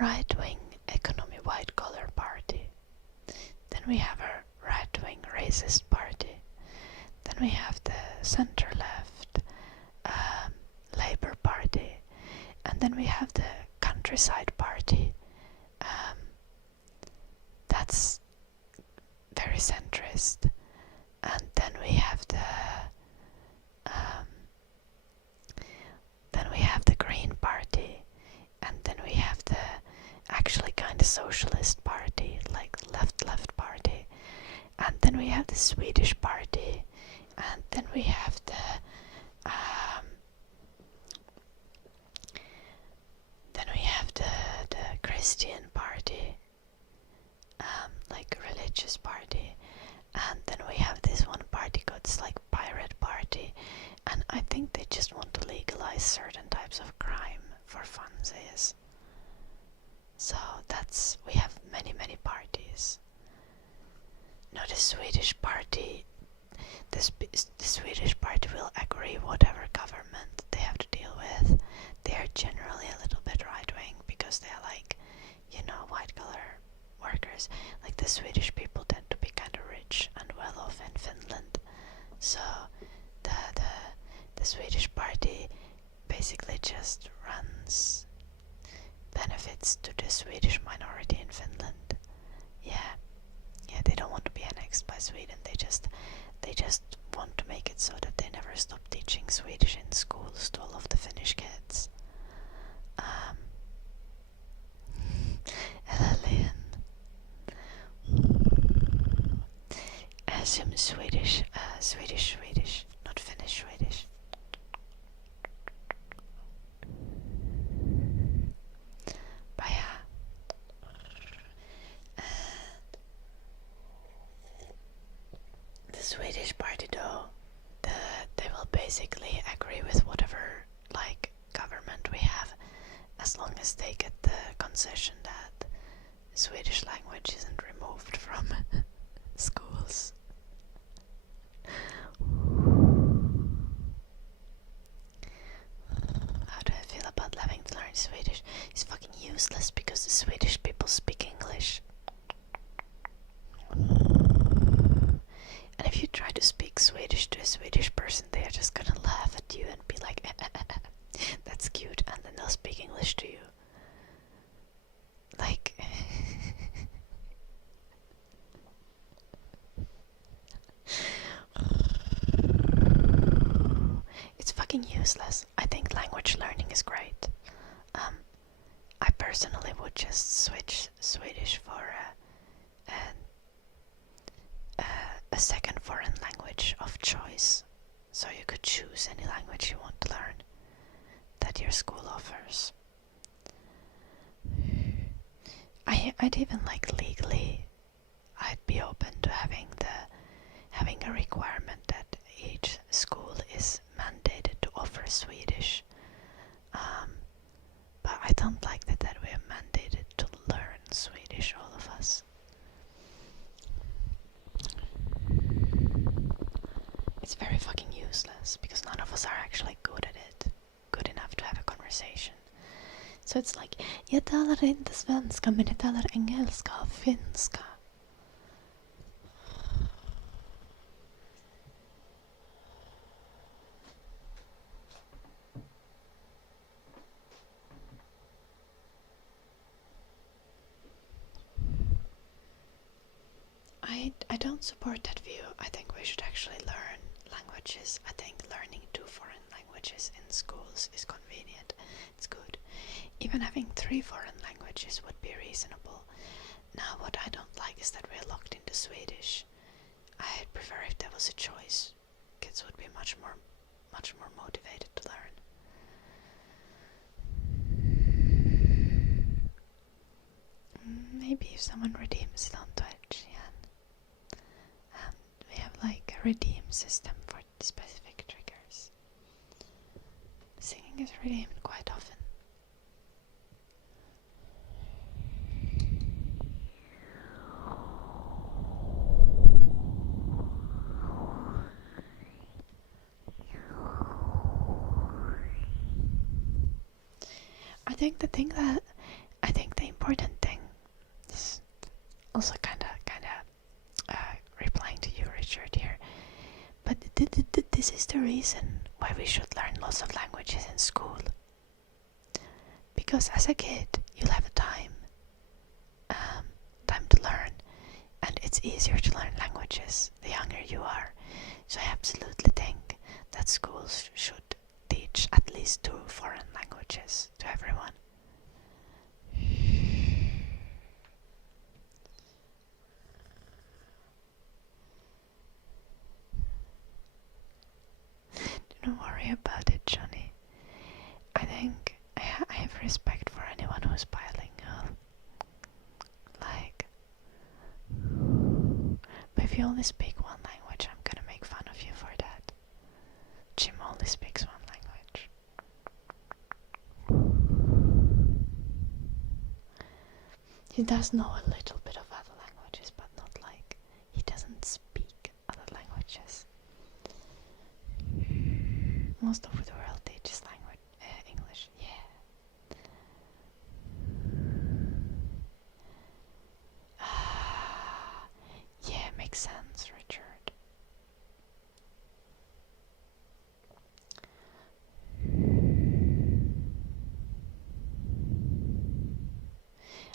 right-wing economy white-collar party. Then we have a right-wing racist party. Then we have the center-left Labour Party. And then we have the countryside party. That's very centrist. And then we have the Green Party, and then we have the actually kind of socialist party, like left party, and then we have the Swedish party, and then we have the Christian party, like religious party, and then we have this one party called like Pirate Party, and I think they just want to legalize certain types of crime for funsies. So we have many parties. Now the Swedish party, the Swedish party will agree whatever government they have to deal with. They are generally a little bit right-wing because they are like, white-collar workers. Like the Swedish people tend to be kind of rich and well-off in Finland. So the Swedish party basically just runs benefits to the Swedish minority in Finland. Yeah, they don't want to be annexed by Sweden. They just want to make it so that they never stop teaching Swedish in schools to all of the Finnish kids. I assume Swedish, not Finnish Swedish. But yeah. The Swedish party though, they will basically agree with whatever like government we have, as long as they get the concession that Swedish language isn't removed from schools. How do I feel about having to learn Swedish? It's fucking useless because the Swedish people speak English. And if you try to speak Swedish to a Swedish person, they are just gonna laugh at you and be like, that's cute, and then they'll speak English to you. Like, it's fucking useless. I think language learning is great. I personally would just switch Swedish for a second foreign language of choice. So you could choose any language you want to learn that your school offers. I'd even like legally, I'd be open to having a requirement that each school is mandated to offer Swedish. But I don't like that we are mandated to learn Swedish, all of us. It's very fucking useless because none of us are actually good at it, good enough to have a conversation. So it's like, jag talar inte svenska men jag talar engelska och finska. I don't support that view. I think we should actually learn languages. I think learning 2 foreign languages in schools is convenient. It's good. Even having 3 foreign languages would be reasonable. Now what I don't like is that we're locked into Swedish. I'd prefer if there was a choice. Kids would be much more motivated to learn. Maybe if someone redeems it on Twitch, yeah. And we have like a redeem system for specific triggers. Singing is redeemed quite often. I think the important thing is also kinda replying to you, Richard, here. But this is the reason why we should learn lots of languages in school. Because as a kid, you'll have time to learn, and it's easier to learn languages the younger you are. So I absolutely think that schools should teach at least 2 foreign languages to everyone. Don't worry about it, Johnny. I think I have respect for anyone who's bilingual. Like, but if you only speak one language, I'm gonna make fun of you for that. Jim only speaks one language. He does know a little bit of other languages, but not like, he doesn't speak other languages. Most of the world teaches English, yeah. Yeah, makes sense, Richard.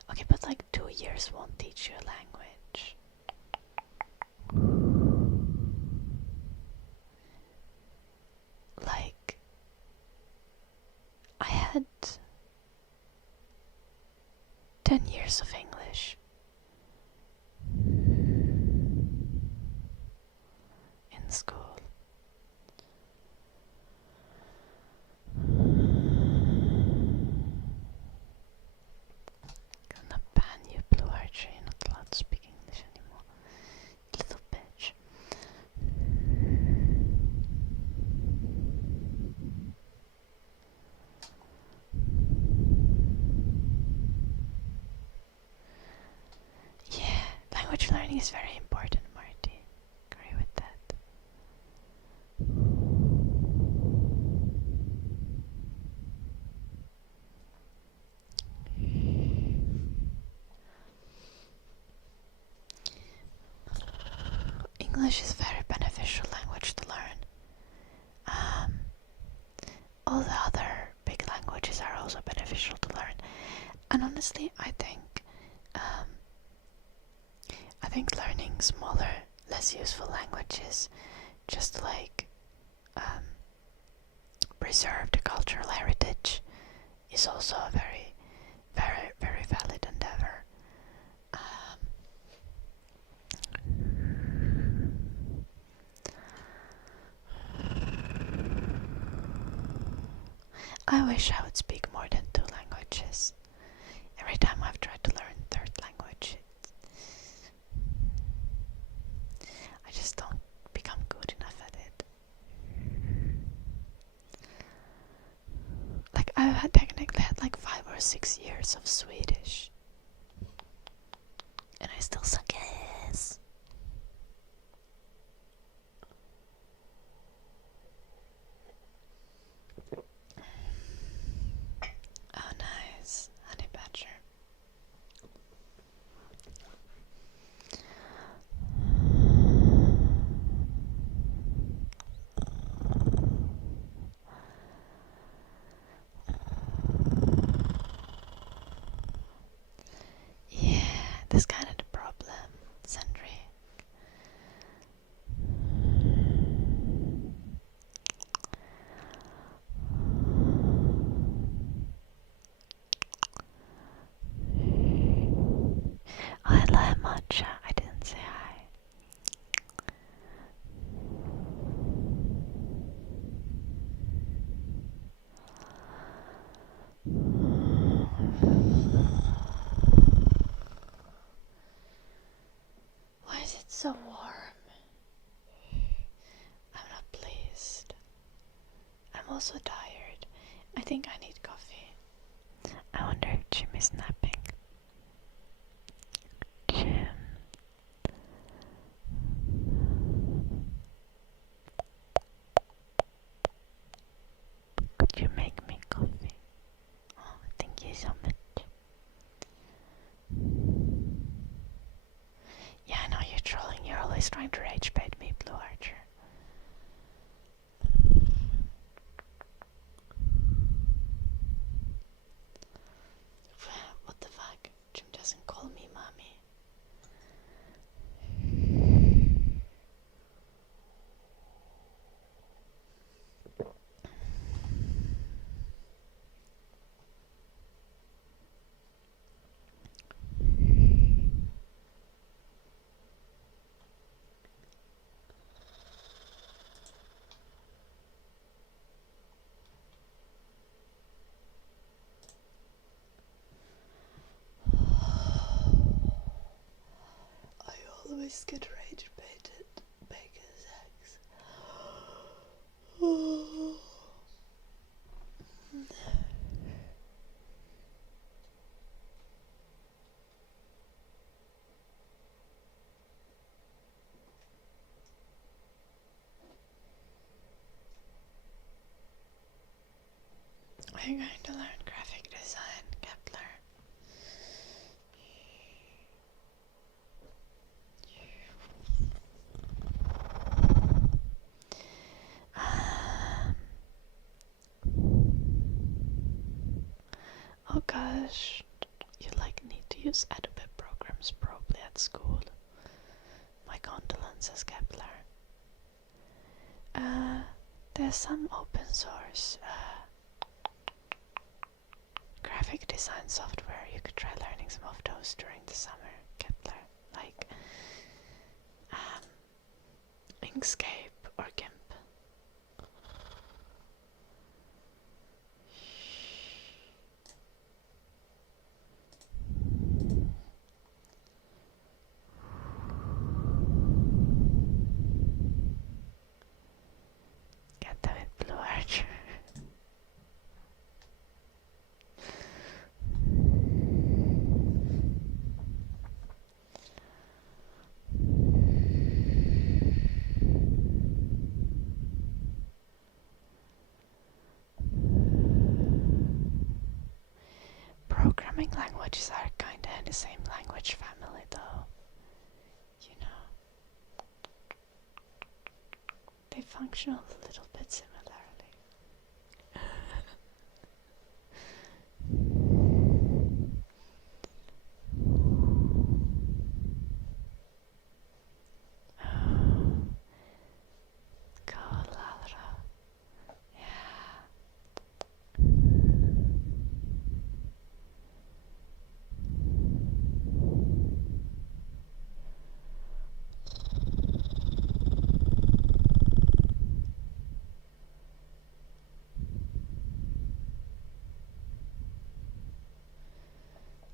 Okay, but like 2 years won't teach you a language. Like, I had 10 years of English in school. Gonna ban you, Blue Archer. You're not allowed to speak English anymore. Little bitch. Yeah, language learning is very important, Marty. Agree with that. English is a very beneficial language to learn. All the other big languages are also beneficial to learn. And honestly, I think learning smaller, less useful languages just like preserve the cultural heritage is also a very, very, very valid endeavor. I wish I would speak more than 2 languages. Every time I've tried to learn third language, I just don't become good enough at it. Like I've technically had like 5 or 6 years of Swedish, and I still suck ass. Oh nice, honey badger. Yeah, that's kind of the problem, Sandri. Oh, hello, Matcha. I didn't say hi. Why is it so warm? I'm not pleased. I'm also tired. I think I need coffee. I wonder if Jim is napping. Jim. Could you make me coffee? Oh, thank you so much. Yeah, I know you're trolling. You're always trying to rage bait me, Blue Archer. What the fuck? Jim doesn't call me mommy. I always get rage baited. Baker's eggs. I'm going to learn graphic design, Kepler. Oh gosh, you like need to use Adobe programs probably at school. My condolences, Kepler. There's some open source graphic design software. You could try learning some of those during the summer, Kepler, like Inkscape or GIMP. Get them with Blue Archer. Programming languages are kinda in the same language family though, you know. functional a little bit similarly. Cholera. Yeah.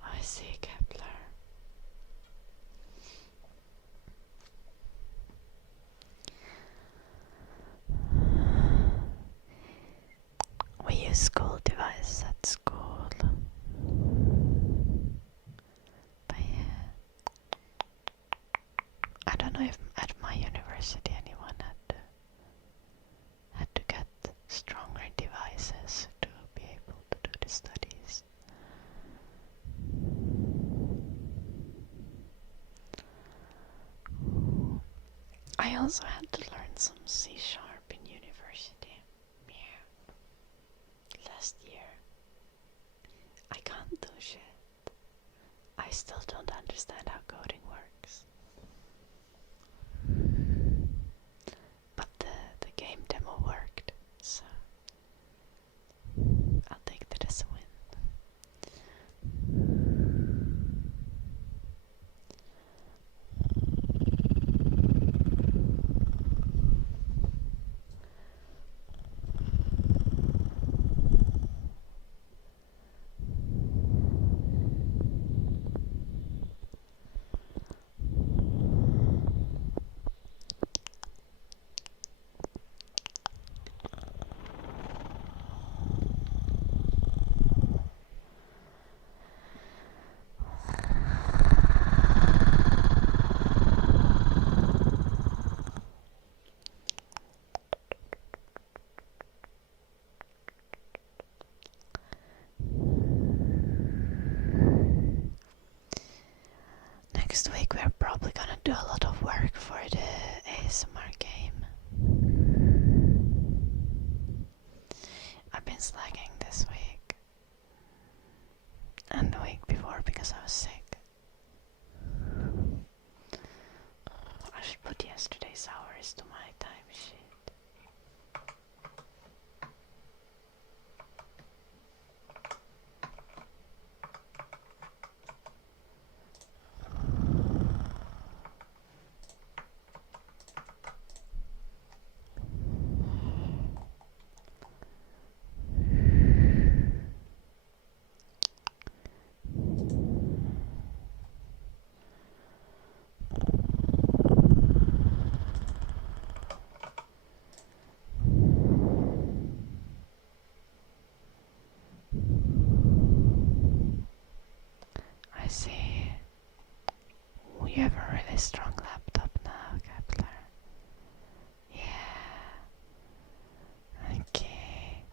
I see, Kepler. We use school devices at school. But yeah, I don't know if at my university anyone had to get stronger devices to be able to do the studies. I also had to learn some C# in university. Yeah. Last year. I can't do shit. I still don't understand how coding works. But the game demo worked, so I'll take that as a win. Next week we're probably gonna do a lot of work for the ASMR game. I've been slacking this week and the week before because I was sick. I should put yesterday's hours to my timesheet. I see. You have a really strong laptop now, Kepler. Yeah. Okay.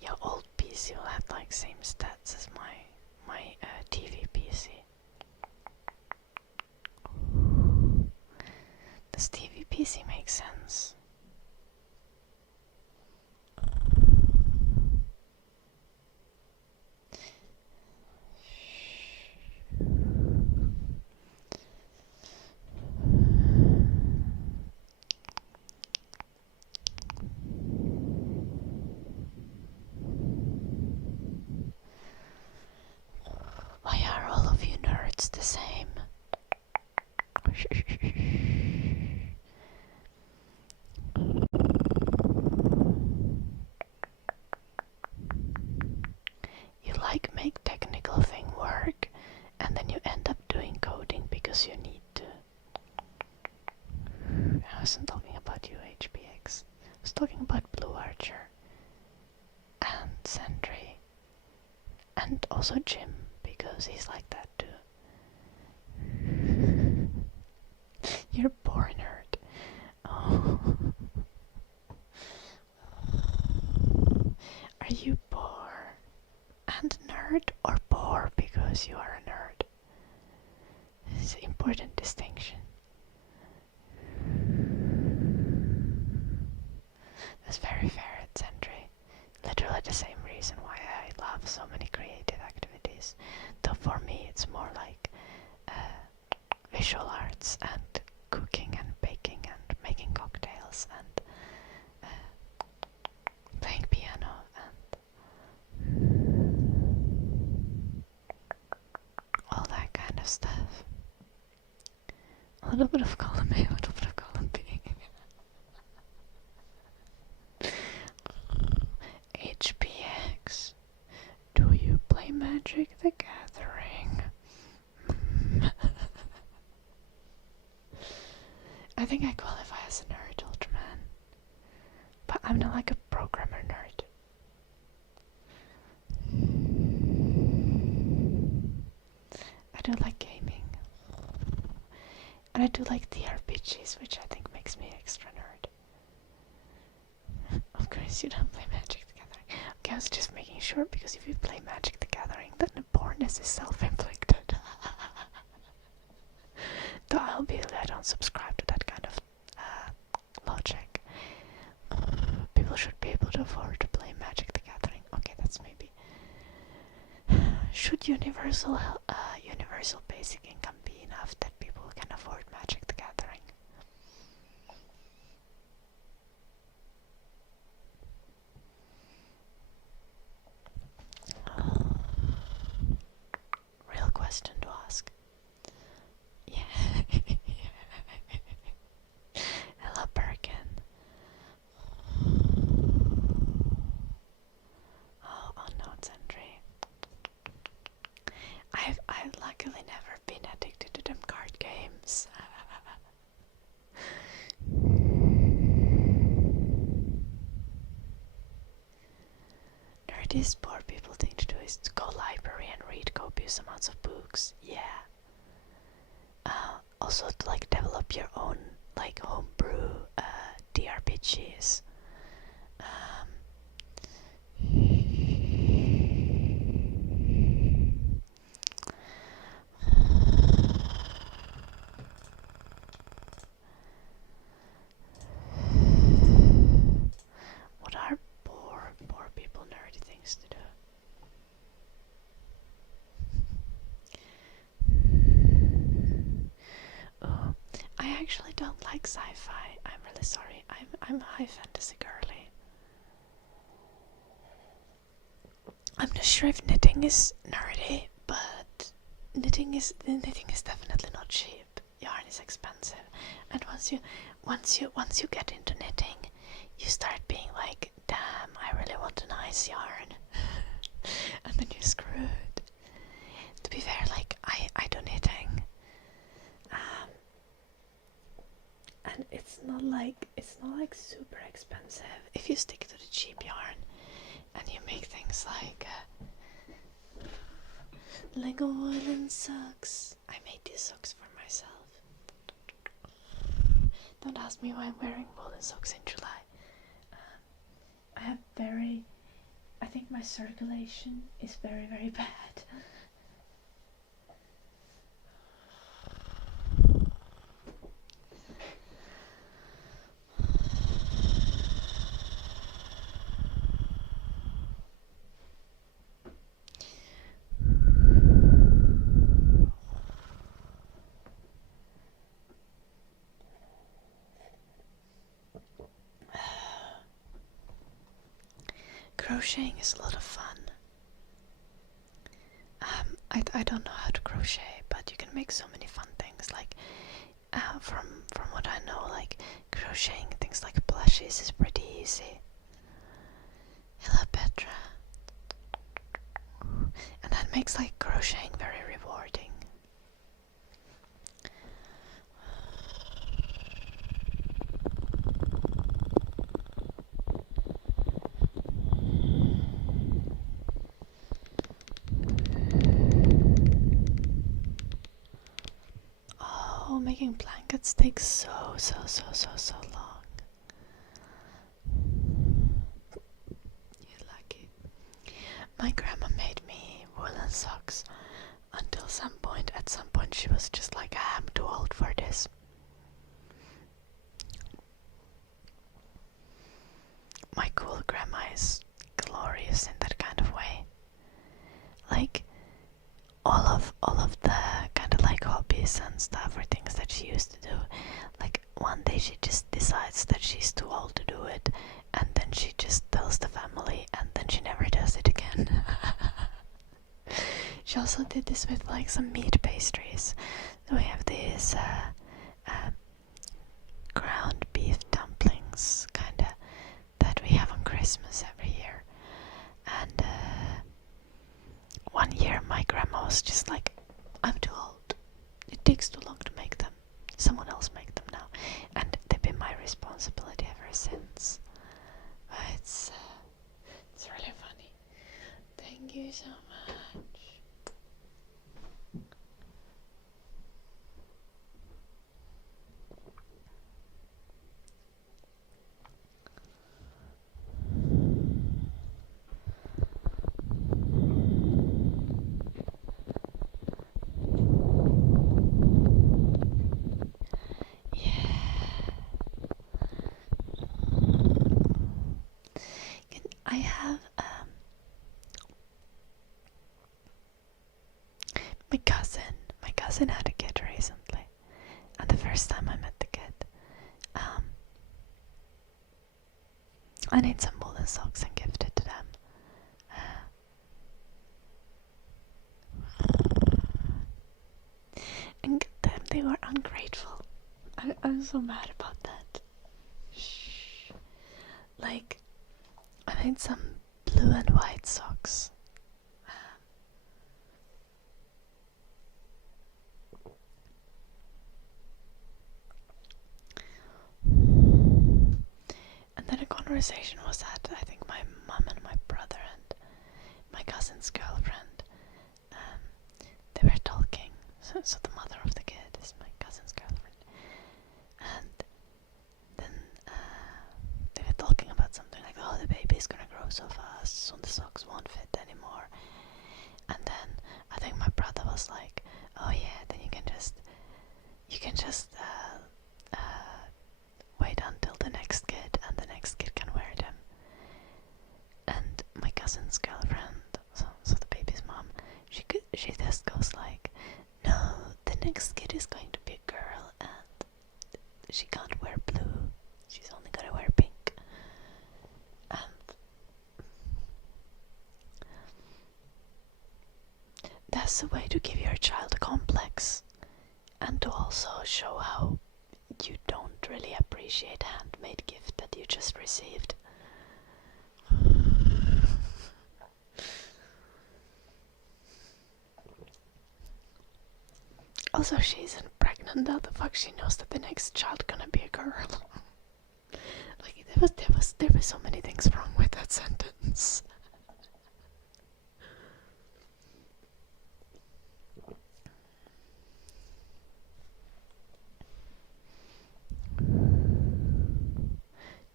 Your old PC will have like same stats as my TV PC. Does TV PC make sense? Why are all of you nerds the same? You like make technical thing work and then you end up doing coding because you need to. I wasn't talking about you, HPX. I was talking about Blue Archer and Sentry and also Jim because he's like that too. You're a poor nerd. Oh. Are you poor and nerd or poor because you are a nerd? is an important distinction. That's very fair, Sentry. Literally the same reason why I love so many creative activities. Though for me it's more like visual arts and cooking and baking and making cocktails and playing piano and all that kind of stuff. A little bit of column A, a little bit of column B. HPX. Do you play Magic the Gathering? I think I qualify as a nerd, Ultraman. But I'm not like a programmer nerd. I do like gaming. And I do like the RPGs, which I think makes me extra nerd. Of course you don't play Magic the Gathering. Okay, I was just making sure, because if you play Magic the Gathering, then the pornness is self-inflicted. Though I'll be I don't subscribe to that kind of logic. People should be able to afford to play Magic the Gathering. Okay, that's maybe. Should universal basic income be enough that people can afford Magic the Gathering? Real question to ask. Yeah. Hello, Birkin. Oh, unknown entry. I've luckily never been addicted to them card games. Nerdiest poor people thing to do is to go library and read copious amounts of books. Yeah. Also to like develop your own like homebrew DRPGs. What are poor people nerdy things to do? Oh, I actually don't like sci-fi. I'm really sorry. I'm high fantasy girly. I'm not sure if knitting is nerdy, but knitting is definitely not cheap. Yarn is expensive, and once you get into knitting, you start being like, damn, I really want a nice yarn, and then you're screwed. To be fair, like I do knitting, and it's not like super expensive if you stick to the cheap yarn, and you make things like Lego woolen socks. I made these socks for myself. Don't ask me why I'm wearing woolen socks in July. I think my circulation is very, very bad. Crocheting is a lot of fun. I don't know how to crochet, but you can make so many fun things. Like from what I know, like crocheting things like plushies is pretty easy. Hello, Petra. And that makes like crocheting very rewarding. Oh, making blankets takes so long. You're lucky. My grandma made me woolen socks until at some point she was just like, all of the kind of like hobbies and stuff or things that she used to do. Like one day she just decides that she's too old to do it, and then she just tells the family, and then she never does it again. She also did this with like some meat pastries. So we have these ground beef dumplings, kinda, that we have on Christmas every year. And one year my grandma was just like, I'm too old. It takes too long to make them. Someone else make them now. And they've been my responsibility ever since. It's really funny. Thank you so much. I have my cousin had a kid recently, and the first time I met the kid, I made some woolen socks and gifted to them. And them, they were ungrateful. I'm so mad about that. Shh. Like, I made some blue and white socks. And then a conversation was had, I think my mum and my brother and my cousin's girlfriend, they were talking. So the mother of the kid is my cousin's girlfriend. And then they were talking about something like, oh, the baby's gonna grow so fast, so the socks won't fit anymore. And then I think my brother was like, oh yeah, then you can just wait until the next kid, and the next kid can wear them. And my cousin's girlfriend, so the baby's mom, she just goes like, no, the next kid is going to be a girl, and she can't wear blue, she's only gonna wear pink. And that's a way to give your child a complex, and to also show how you don't really appreciate handmade gift that you just received. Also, she isn't pregnant. How the fuck she knows that the next child gonna be a girl? Like, there was so many things wrong with that sentence.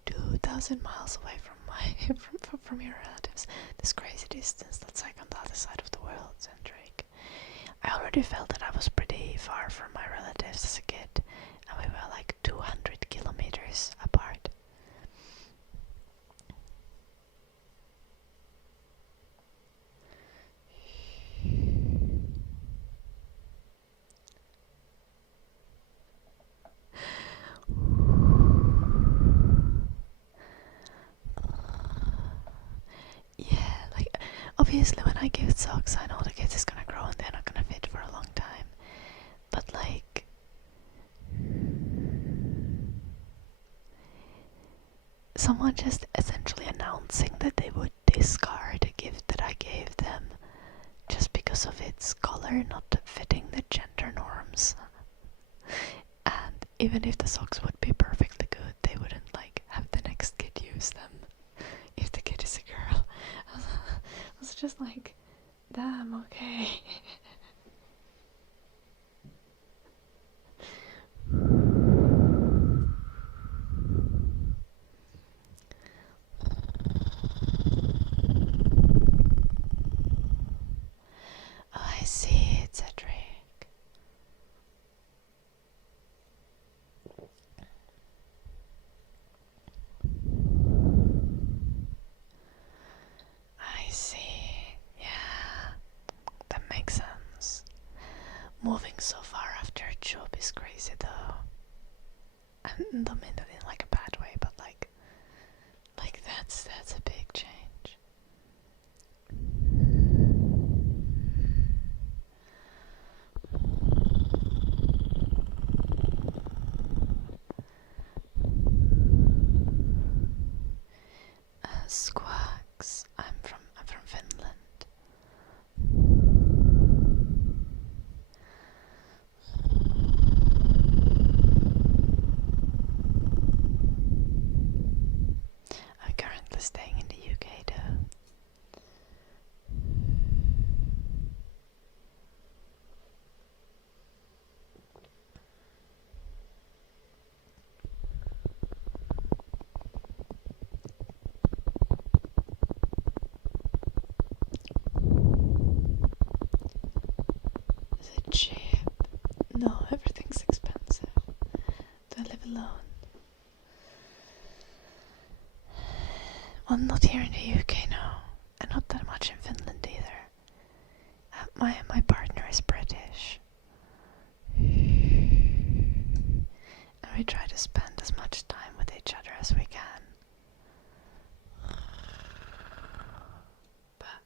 $2,000 away from from your relatives. This crazy distance that's like on the other side of the world, and Drake. I already felt that I was pretty far from my relatives as a kid, and we were like 200 kilometers apart. Yeah, like, obviously when I give socks, I know the kid is gonna grow and they're not gonna fit for a long time. But like, someone just essentially announcing that they would discard a gift that I gave them just because of its color not fitting the gender norms. And even if the socks would be perfectly good, they wouldn't like have the next kid use them if the kid is a girl. I was just like, damn, okay. Oh, I see, it's a trick. I see, yeah, that moving so far after a job is crazy though. I don't mean that in like a bad way, but like that's a big change. Squawks. I'm from Finland. I'm currently staying in the UK though. Is it cheap? No, everything's expensive. Do I live alone? Well, not here in the UK, no. And not that much in Finland either. My partner is British. And we try to spend as much time with each other as we can. But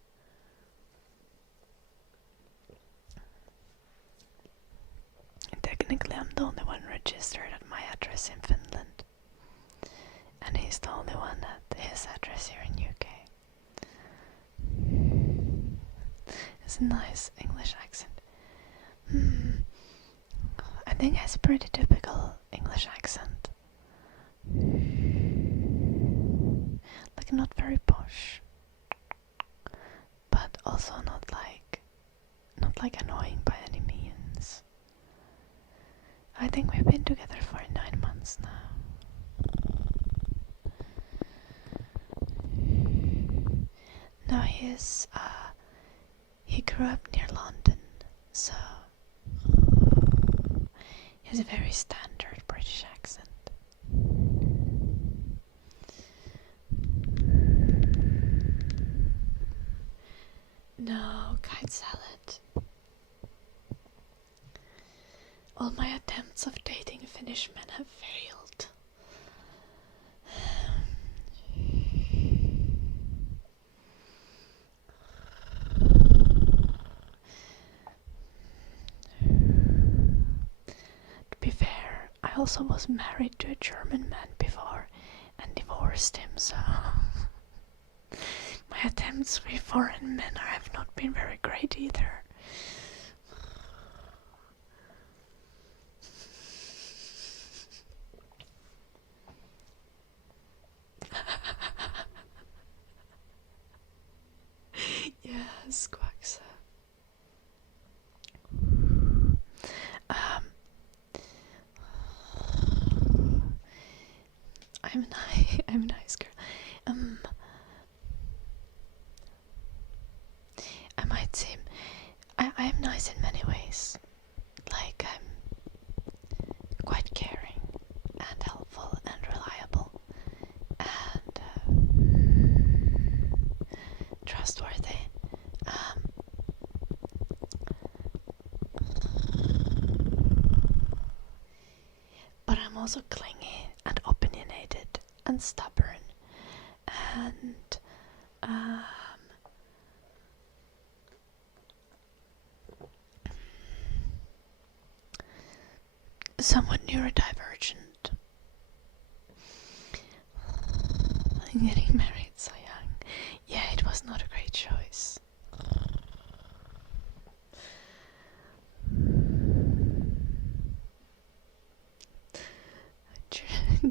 technically I'm the only one registered at my address in Finland. And he's the only one at his address here in UK. It's a nice English accent. I think it's a pretty typical English accent. Like not very posh, but also not like annoying by any means. I think we've been together for 9 months now. No, he grew up near London, so he has a very standard British accent. No, kite salad. All my attempts of dating Finnish men have failed. To be fair, I also was married to a German man before and divorced him, so my attempts with foreign men have not been very great either. Yes, Quaxa. I'm a nice girl. I might seem I am nice in many ways. Like I'm quite caring and helpful and reliable and trustworthy. But I'm also clingy and opinionated and stubborn and somewhat neurodivergent. I'm getting married so young. Yeah, it was not a great choice.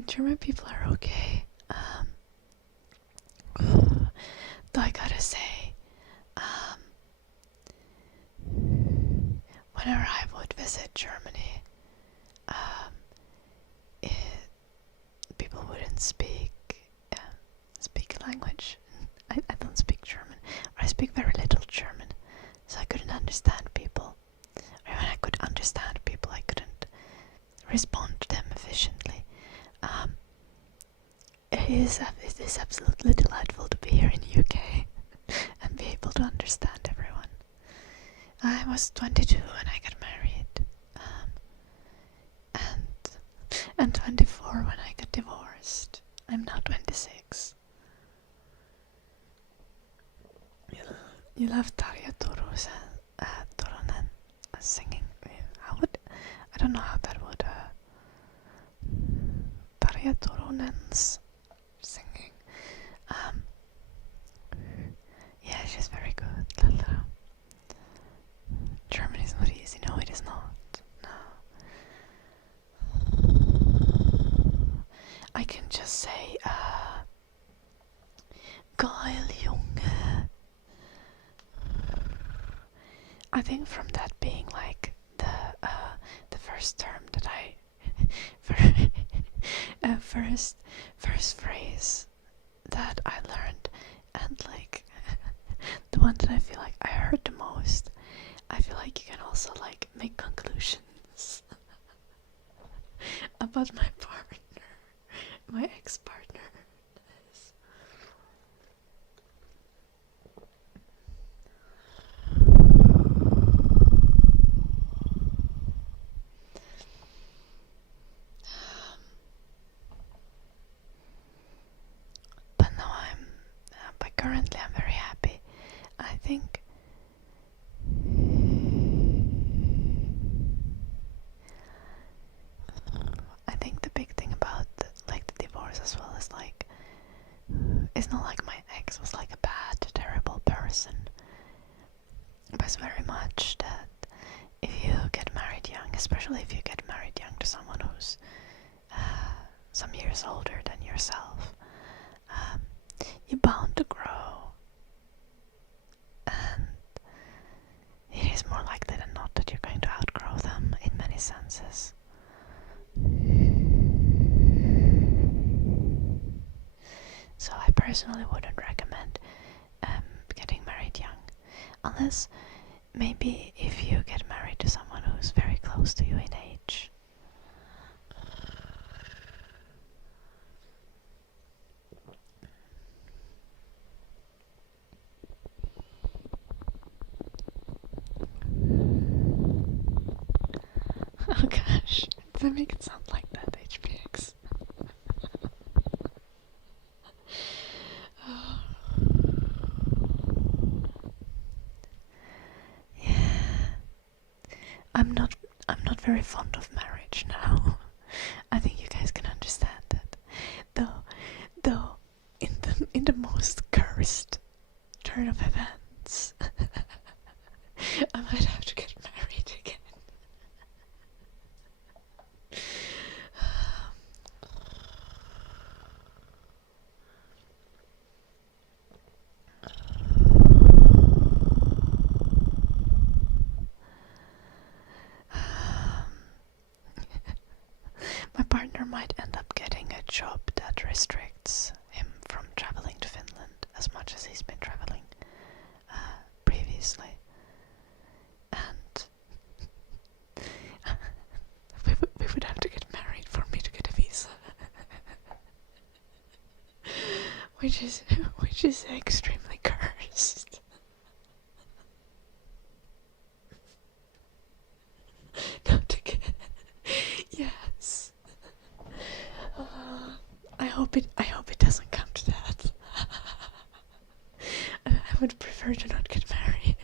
German people are okay. Though I gotta say, whenever I would visit Germany, people wouldn't speak language. I don't speak German, or I speak very little German, so I couldn't understand people. Or when I could understand people, I couldn't respond to them efficiently. It is absolutely delightful to be here in the UK and be able to understand everyone. I was 22 when I got married. and 24 when I got divorced. I'm now 26. You love Tarja Turunen singing. I don't know how that would. Tarja Turunen's singing. Yeah, she's very good. Lala. German is not easy. No, it is not. No. I can just say, geil, Junge. I think from that being like the first term that I first phrase that I learned, and like the one that I feel like I heard the most. I feel like you can also like make conclusions about my partner, my ex-partner. But now but currently I'm very happy. I think the big thing about like the divorce as well is like it's not like my ex was like a bad, terrible person. But it's very much that if you get married young, especially if you get married young to someone who's some years older than yourself, you're bound to grow, and it is more likely than not that you're going to outgrow them in many senses. So I personally wouldn't recommend getting married young, unless maybe if you get married to someone who's very close to you in age. Oh gosh, did I make it sound like that, HPX? Oh. Yeah. I'm not very fond of marriage now. I think you guys can understand that. Though in the most cursed turn of events, I might have to get married again. My partner might end up getting a job that restricts him from traveling to Finland as much as he's been traveling previously. And we would have to get married for me to get a visa. which is extremely cursed. Not again. Yes. I hope it doesn't come to that. I would prefer to not get married.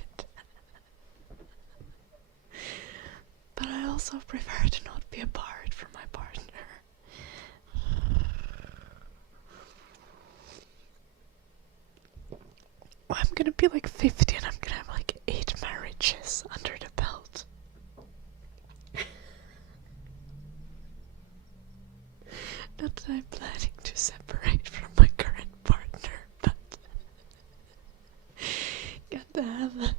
But I also prefer to not be apart from my partner. Well, I'm gonna be like 50 and I'm gonna have like 8 marriages under the belt. Not that I'm planning to separate from my current partner, but goddamn.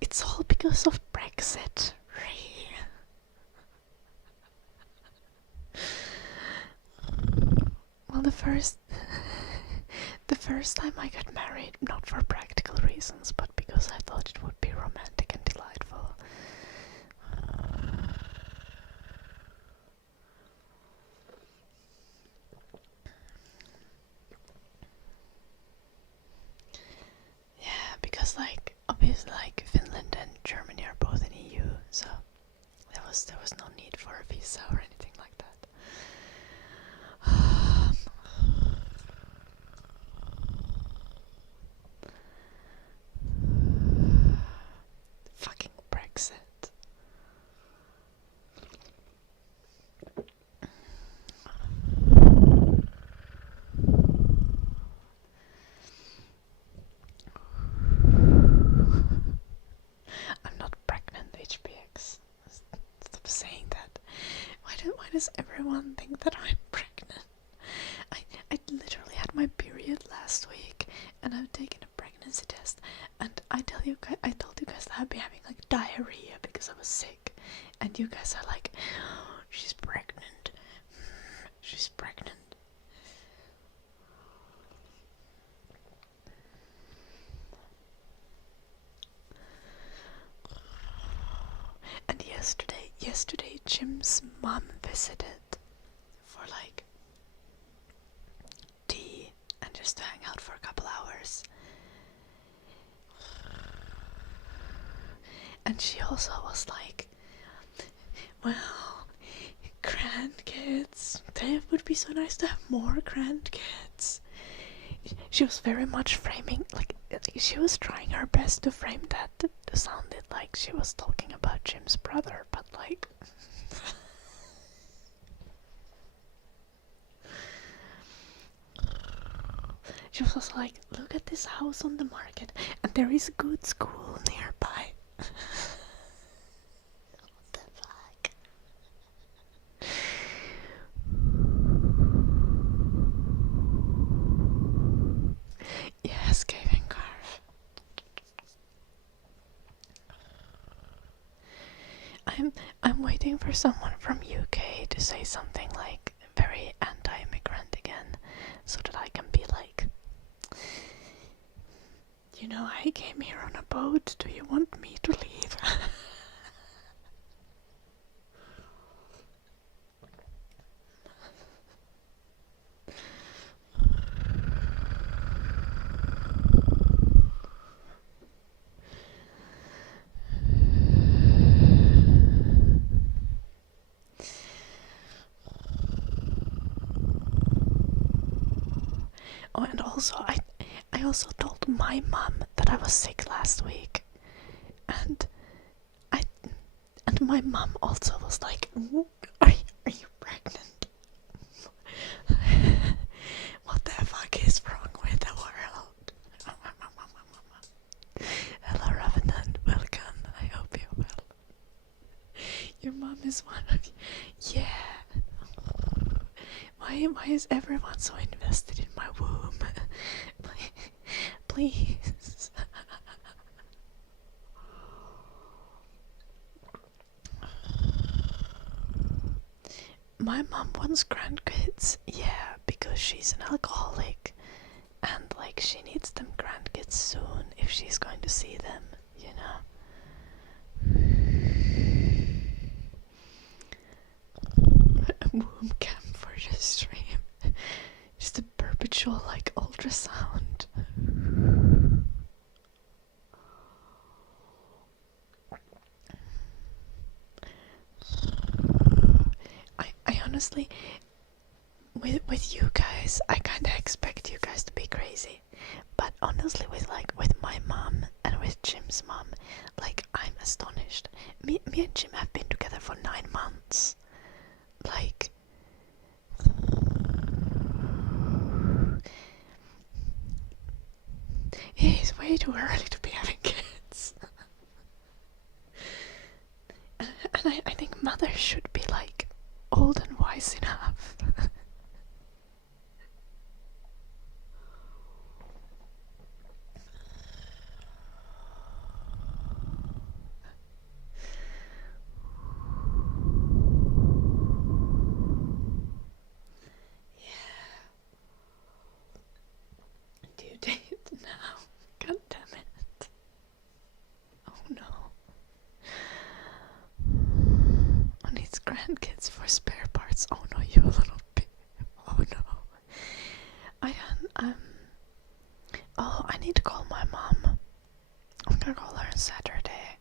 It's all because of Brexit, really. Well, the first time I got married, not for practical reasons, but because I thought it would be romantic and delightful. Jim's mom visited for like tea and just to hang out for a couple hours. And she also was like, well, grandkids, they would be so nice to have more grandkids. She was very much framing, like, she was trying her best to frame that to sound it like she was talking about Jim's brother, but like... She was also like, look at this house on the market, and there is a good school nearby. What the fuck? Yes, Kevin Carve. I'm waiting for someone from UK to say something like very anti-immigrant again, so that I can be like, you know, I came here on a boat. Do you want me to leave? Oh, and also I also told my mom that I was sick last week, and my mom also was like, are you pregnant? What the fuck is wrong with the world? Hello, Ravenant, welcome. I hope you're well. Your mom is one of you. Yeah. Why is everyone so invested in my womb? Please. My mom wants grandkids, yeah, because she's an alcoholic, and like she needs them grandkids soon if she's going to see them, you know. A womb cam for the stream. Just a perpetual like ultrasound. I honestly, with you guys, I kinda expect you guys to be crazy. But honestly, with my mom and with Jim's mom, like I'm astonished. Me and Jim have been together for 9 months. Like, it's way too early to be having kids. and I think mothers should be like old and wise enough. Due date now. God damn it. Oh no. Who needs grandkids for spare parts? Oh no, you little bit. Oh no. I need to call my mom. I'm gonna call her on Saturday.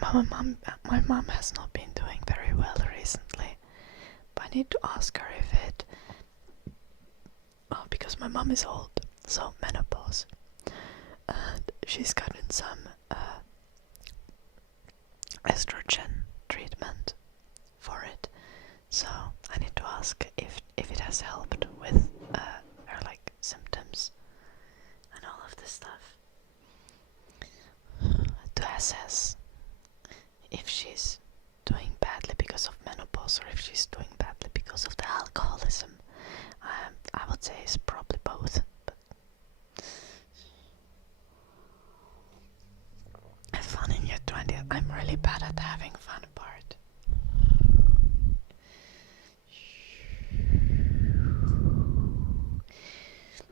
My mom has not been doing very well recently, but I need to ask her if it... Well, because my mom is old, so menopause, and she's gotten some estrogen treatment for it, so I need to ask if it has helped with her like symptoms and all of this stuff, to assess if she's doing badly because of menopause or if she's doing badly because of the alcoholism. I would say it's probably both. But fun in your 20s. I'm really bad at having fun part.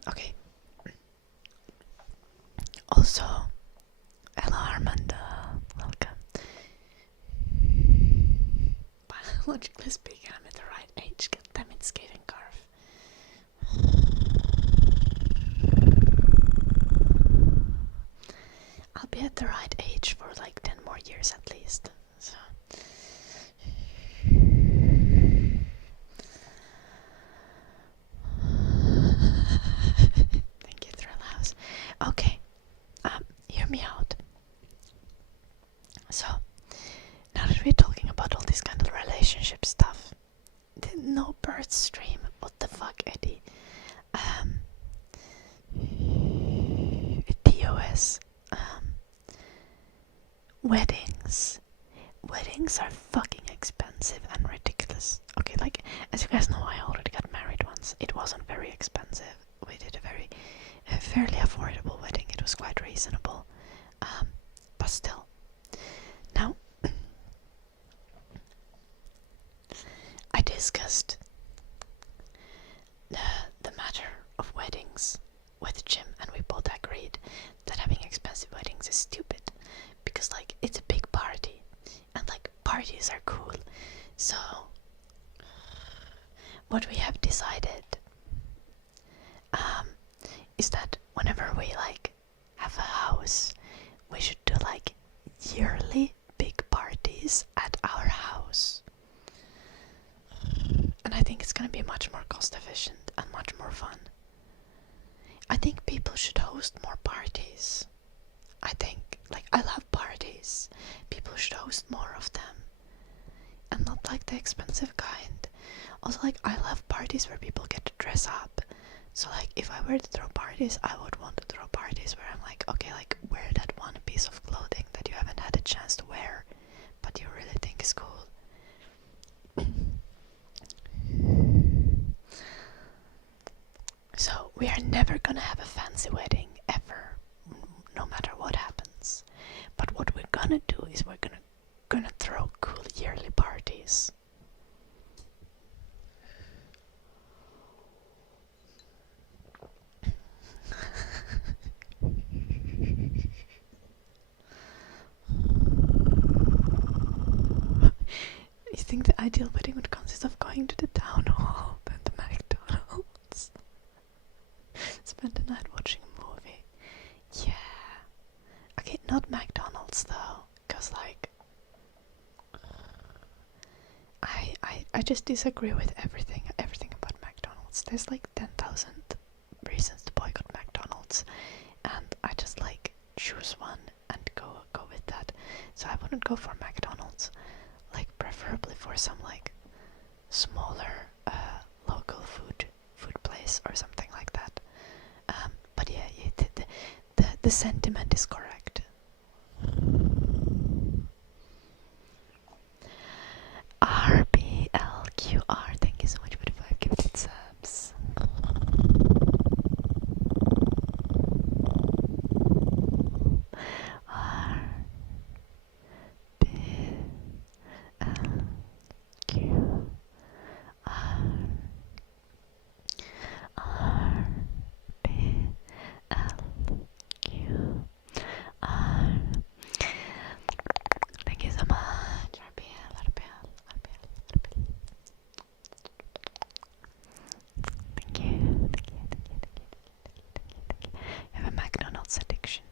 Okay. Also, hello Armanda, welcome. Logically speaking, I'm at the right age. God damn it, skating carve. I'll be at the right age for like 10 more years at least. So. Thank you, Thrillhouse. Okay, hear me out. So, now that we're talking about all this kind of relationship stuff, no bird stream. What the fuck, Eddie? DOS. Weddings. Weddings are fucking expensive and ridiculous. Okay, like, as you guys know, I already got married once. It wasn't very expensive. We did a fairly affordable wedding. It was quite reasonable. But still. Now, I discussed the matter of weddings with Jim, and we both agreed that having expensive weddings is stupid because, like, it's a big party and, like, parties are cool. So, what we have decided is that whenever we, like, have a house, we should do, like, yearly big parties at our house. And I think it's gonna be much more cost efficient and much more fun. I think people should host more parties. I think, like, I love parties. People should host more of them. And not like the expensive kind. Also, like, I love parties where people get to dress up. So, like, if I were to throw parties, I would want to throw parties where I'm like, okay, like, wear that one piece of clothing that you haven't had a chance to wear, but you really think is cool. So, we are never gonna have a fancy wedding, ever, no matter what happens. But what we're gonna do is we're gonna throw cool yearly parties. You think the ideal wedding would consist of going to the town hall, then the McDonald's, spend the night watching a movie? Yeah. Okay, not McDonald's though, cause like I just disagree with everything about McDonald's. There's like 10,000 reasons to boycott McDonald's, and I just like choose one and go with that. So I wouldn't go for McDonald's, like preferably for some like smaller local food place or something like that. But yeah, the sentiment is correct. RBLQR, thank you so much for the 5 gifted subs. Thank you so much, RBL. Thank you. You have a McDonald's addiction.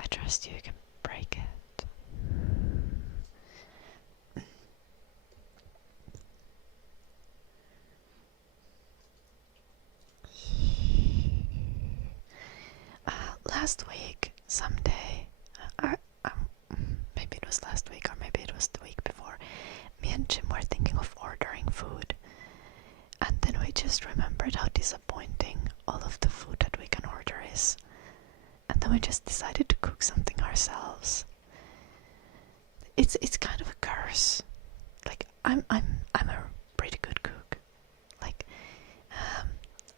I trust you can break it. Last week, someday, maybe it was last week or maybe it was the week before, me and Jim were thinking of ordering food, and then we just remembered how disappointing all of the food that we can order is, and then we just decided to cook something ourselves. It's kind of a curse. Like, I'm a pretty good cook. Like,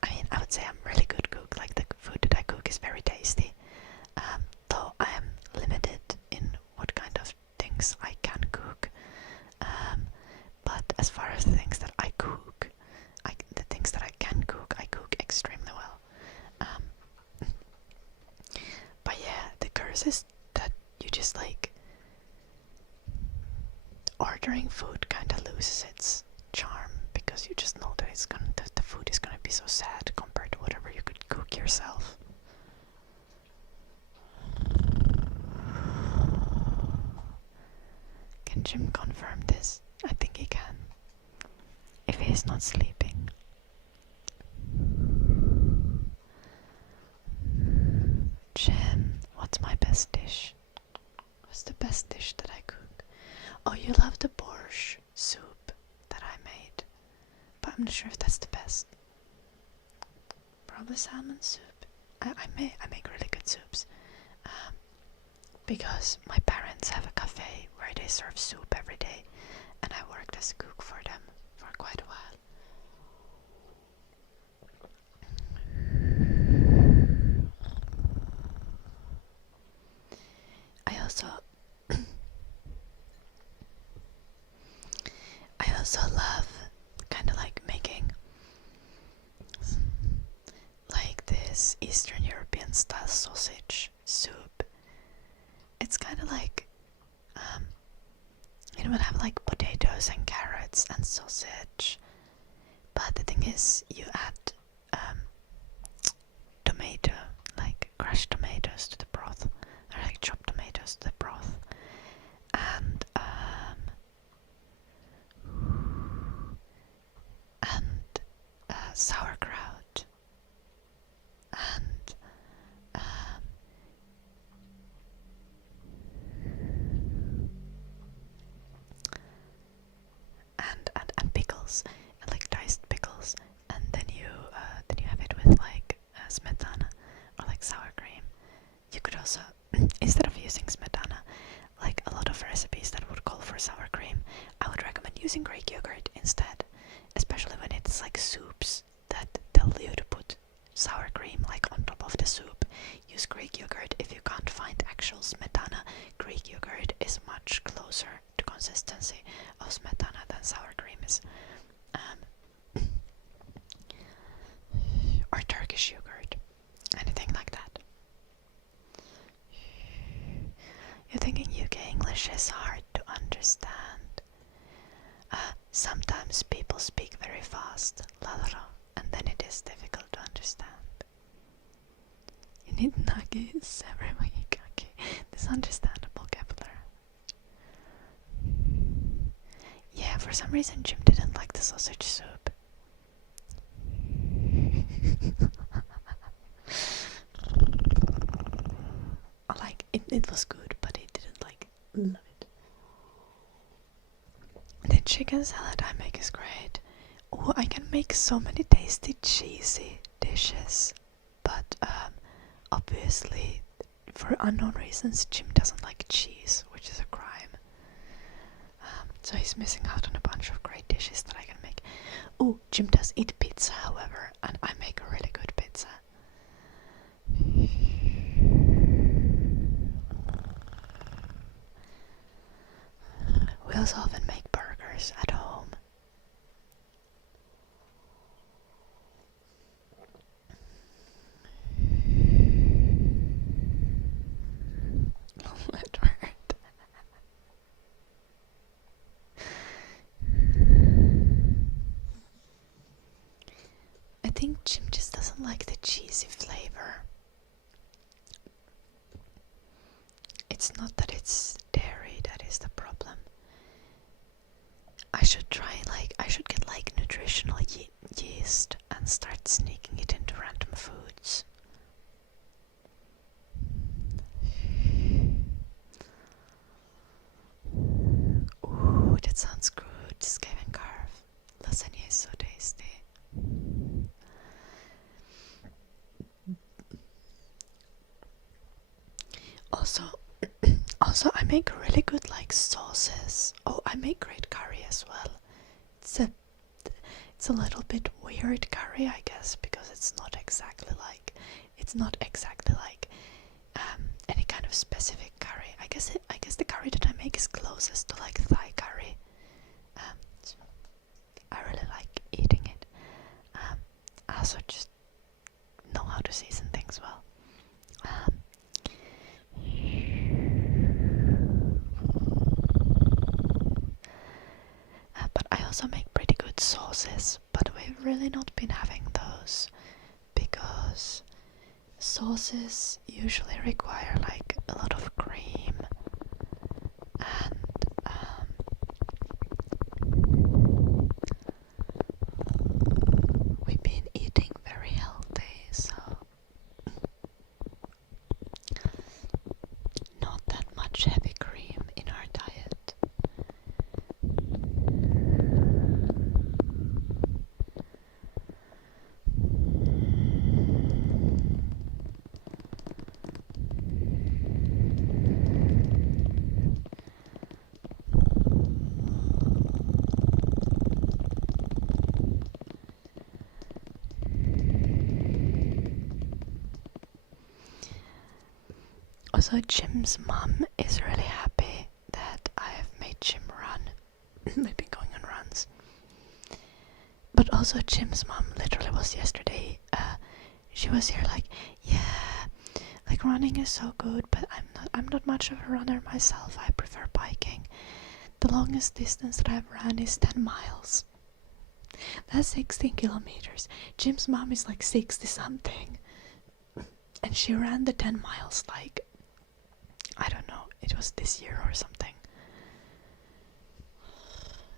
I mean, I would say I'm really good cook. Like, the food that I cook is very tasty. Though I am limited in what kind of things I can cook. But as far as the things that I cook, the things that I can cook, I cook extremely well. But yeah, the curse is that you just like ordering food kind of loses its if he's not sleeping. Jim, what's my best dish? What's the best dish that I cook? Oh, you love the borscht soup that I made, but I'm not sure if that's the best. Probably salmon soup. I make really good soups, because my parents have a cafe where they serve soup every day, and I worked as a cook for them for quite a while. I also love kind of like making like this Eastern European style sausage soup. It's kind of like it would have like potatoes and carrots and sausage, but the thing is you add tomato, like crushed tomatoes to the broth, or like chopped tomatoes to the broth, and sauerkraut, and pickles, and like diced pickles, and then you have it with like smetana or like sour cream. You could also instead of using smetana, like a lot of recipes that would call for sour cream, I would recommend using Greek yogurt instead, especially when it's like soups that tell you to put sour cream like on top of the soup. Use Greek yogurt. If you can't find actual smetana, Greek yogurt is much closer to consistency of smetana than sour cream is. Or Turkish yogurt, anything like that. You're thinking UK English is hard to understand. Sometimes people speak very fast, and then it is difficult to understand. You need nuggets every week. Okay, this understandable vocabulary. Yeah, for some reason Jim didn't like the sausage soup. Like it was good, but he didn't like love it. The chicken salad I make is great. Oh, I can make so many tasty cheesy dishes, but obviously for unknown reasons Jim doesn't like cheese, which is a crime. So he's missing out on a bunch of great dishes that I can make. Oh, Jim does eat pizza, however, and I make a really good pizza. We also often make burgers at home. Let hurt. I think Jim just doesn't like the cheesy flavor. It's not that it's dairy that is the problem. I should get like nutritional yeast and start sneaking it into random foods. Ooh, that sounds good. Skaven carve. Lasagna is so tasty. Also, I make really good like sauces. Oh, I make great curry as well. It's a little bit weird curry, I guess, because it's not exactly like any kind of specific curry. I guess the curry that I make is closest to like Thai curry. So I really like eating it. I also just know how to season things well. But I also make pretty good sauces, but we've really not been having those because sauces usually require like a lot of cream and Also, Jim's mom is really happy that I have made Jim run. We've been going on runs. But also, Jim's mom literally was yesterday. She was here like, yeah, like running is so good, but I'm not much of a runner myself. I prefer biking. The longest distance that I've run is 10 miles. That's 16 kilometers. Jim's mom is like 60 something. And she ran the 10 miles like, I don't know, it was this year or something.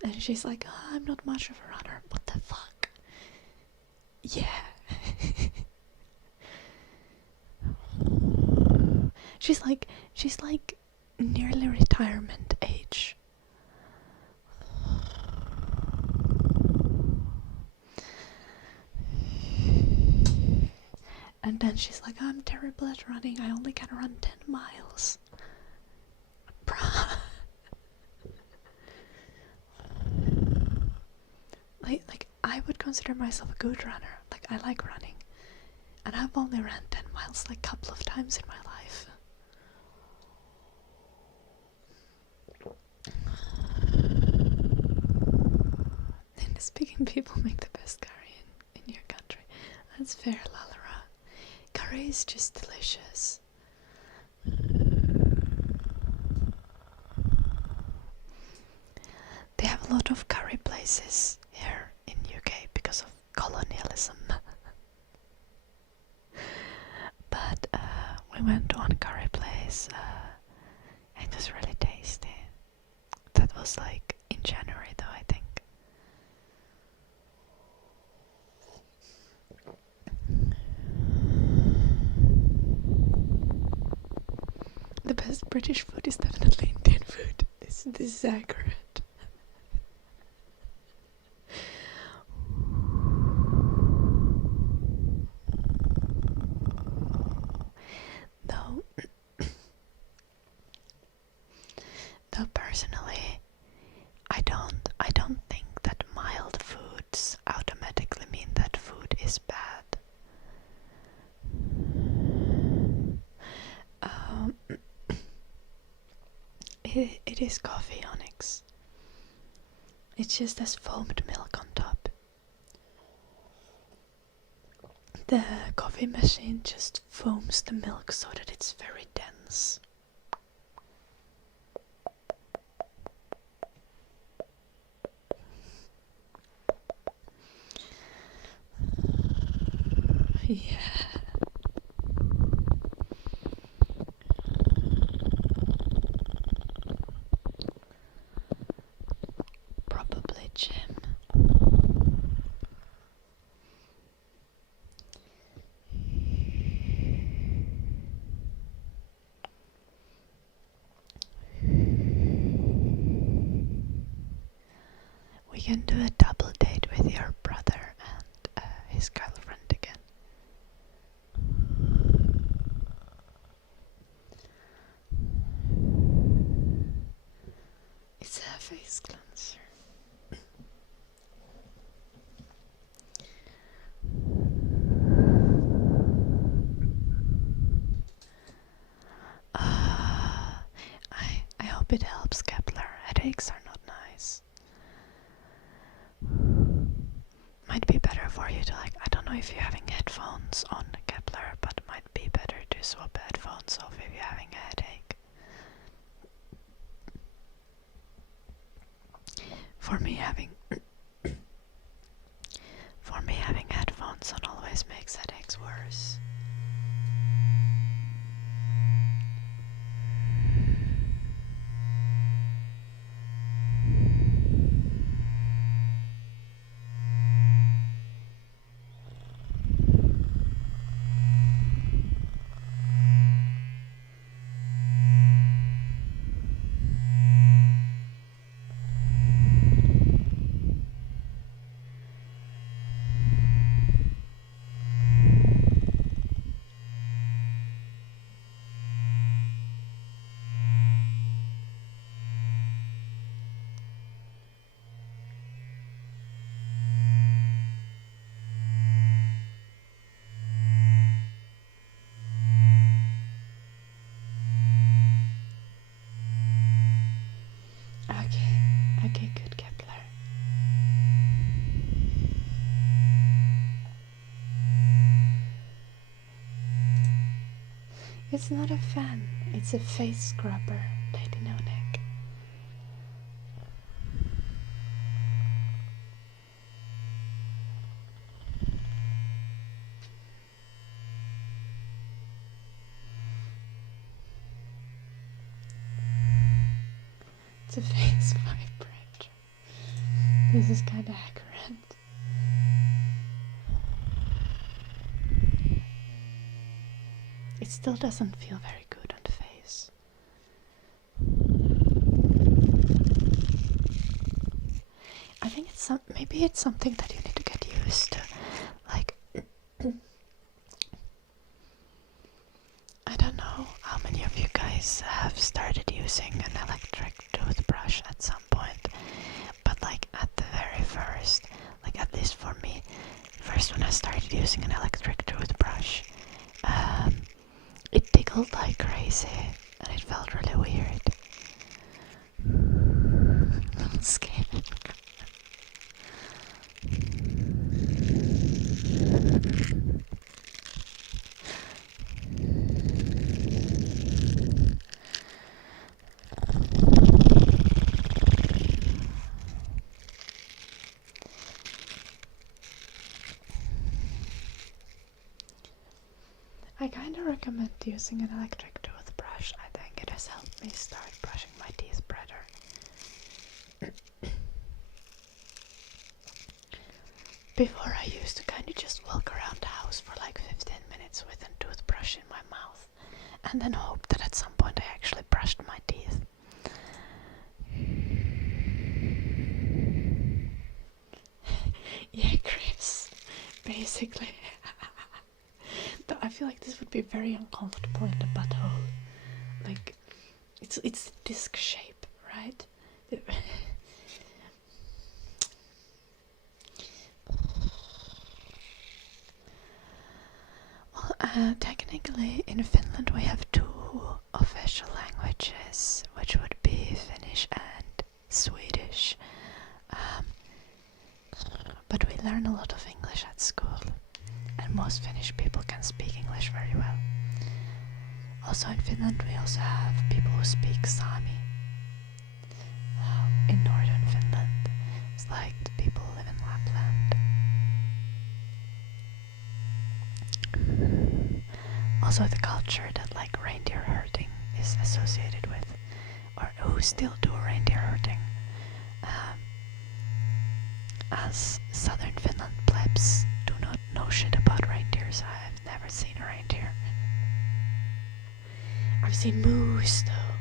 And she's like, oh, I'm not much of a runner. What the fuck? Yeah. She's like nearly retirement age. And then she's like, I'm terrible at running. I only can run 10 miles. Bruh. Like, I would consider myself a good runner. Like, I like running. And I've only ran 10 miles like a couple of times in my life. English-speaking people make the best curry in your country. That's fair, Lalara. Curry is just delicious. They have a lot of curry places here in UK because of colonialism. But we went to one curry place and it was really tasty. That was like in January though, I think. The best British food is definitely Indian food. This is accurate. Though personally, I don't think that mild foods automatically mean that food is bad. It is coffee, Onyx. It just has foamed milk on top. The coffee machine just foams the milk so that it's very dense. Yeah. Probably Jim. We can do a double date with your brother and his girlfriend again. It's a face cleanser. I hope it helps, Kepler. Headaches are not nice. Might be better for you to I don't know if you're having headphones on, Kepler, but might be better to swap headphones off if you're having a headache. For me having headphones on always makes headaches worse. It's not a fan, it's a face scrubber, Lady No Neck. It's a face vibrator. This is kinda accurate. It still doesn't feel very good on the face. I think it's maybe it's something that you need to get used to. Like, I don't know how many of you guys have started using an electric toothbrush at some point, but like at the very first, like at least for me, first when I started using an electric toothbrush, it tickled like crazy and it felt really weird. I'm scared. I kind of recommend using an electric toothbrush. I think it has helped me start brushing my teeth better. Before I used to kind of just walk around the house for like 15 minutes with a toothbrush in my mouth and then hope that at some point I actually brushed my teeth. Yeah, Chris, basically. But I feel like this would be very uncomfortable in the butthole. Like, it's disc shape, right? Well, technically in Finland we have two official languages, which would be Finnish and Swedish. But we learn a lot of English at school, and most Finnish people can speak English very well. Also in Finland we also have people who speak Sami. In northern Finland, it's like the people who live in Lapland. Also the culture that like reindeer herding is associated with, or who still do reindeer herding. As southern Finland plebs do not know shit about reindeers. I've never seen a reindeer. I've seen moose though.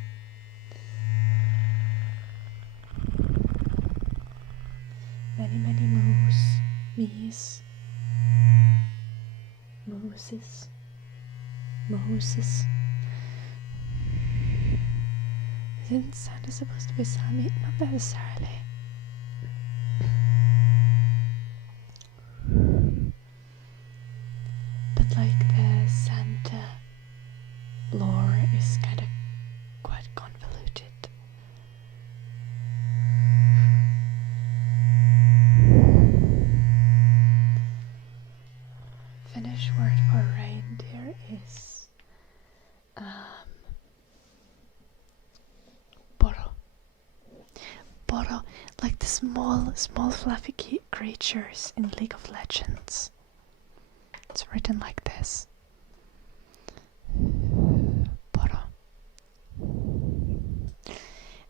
Many moose. Meese. Mooses. Moses. Isn't Santa supposed to be Sami? Not necessarily. But like the Santa lore is kind of quite convoluted. Finnish word for reindeer is poro. Poro, like the small fluffy creatures in League of Legends. It's written like this. Poro.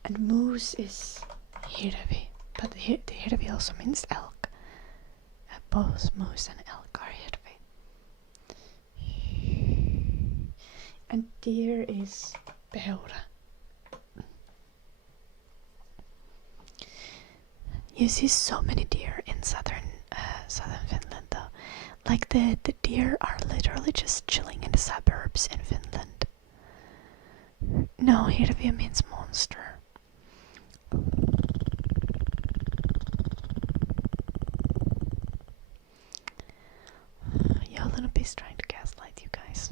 And moose is hirvi, but the hirvi also means elk. Both moose and elk are hirvi. And deer is peura. You see so many deer in southern Finland though. Like the deer are literally just chilling in the suburbs in Finland. No, hirviö means monster. Yo, little beast trying to gaslight you guys.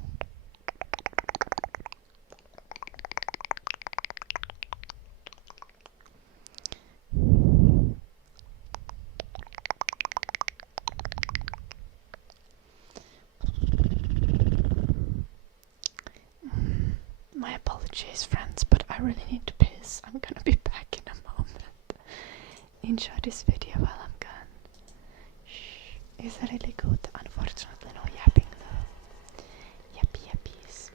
chase friends, but I really need to piss. I'm gonna be back in a moment. Enjoy this video while I'm gone. Shh. It's really good. Unfortunately, no yapping though. Yappy yappies.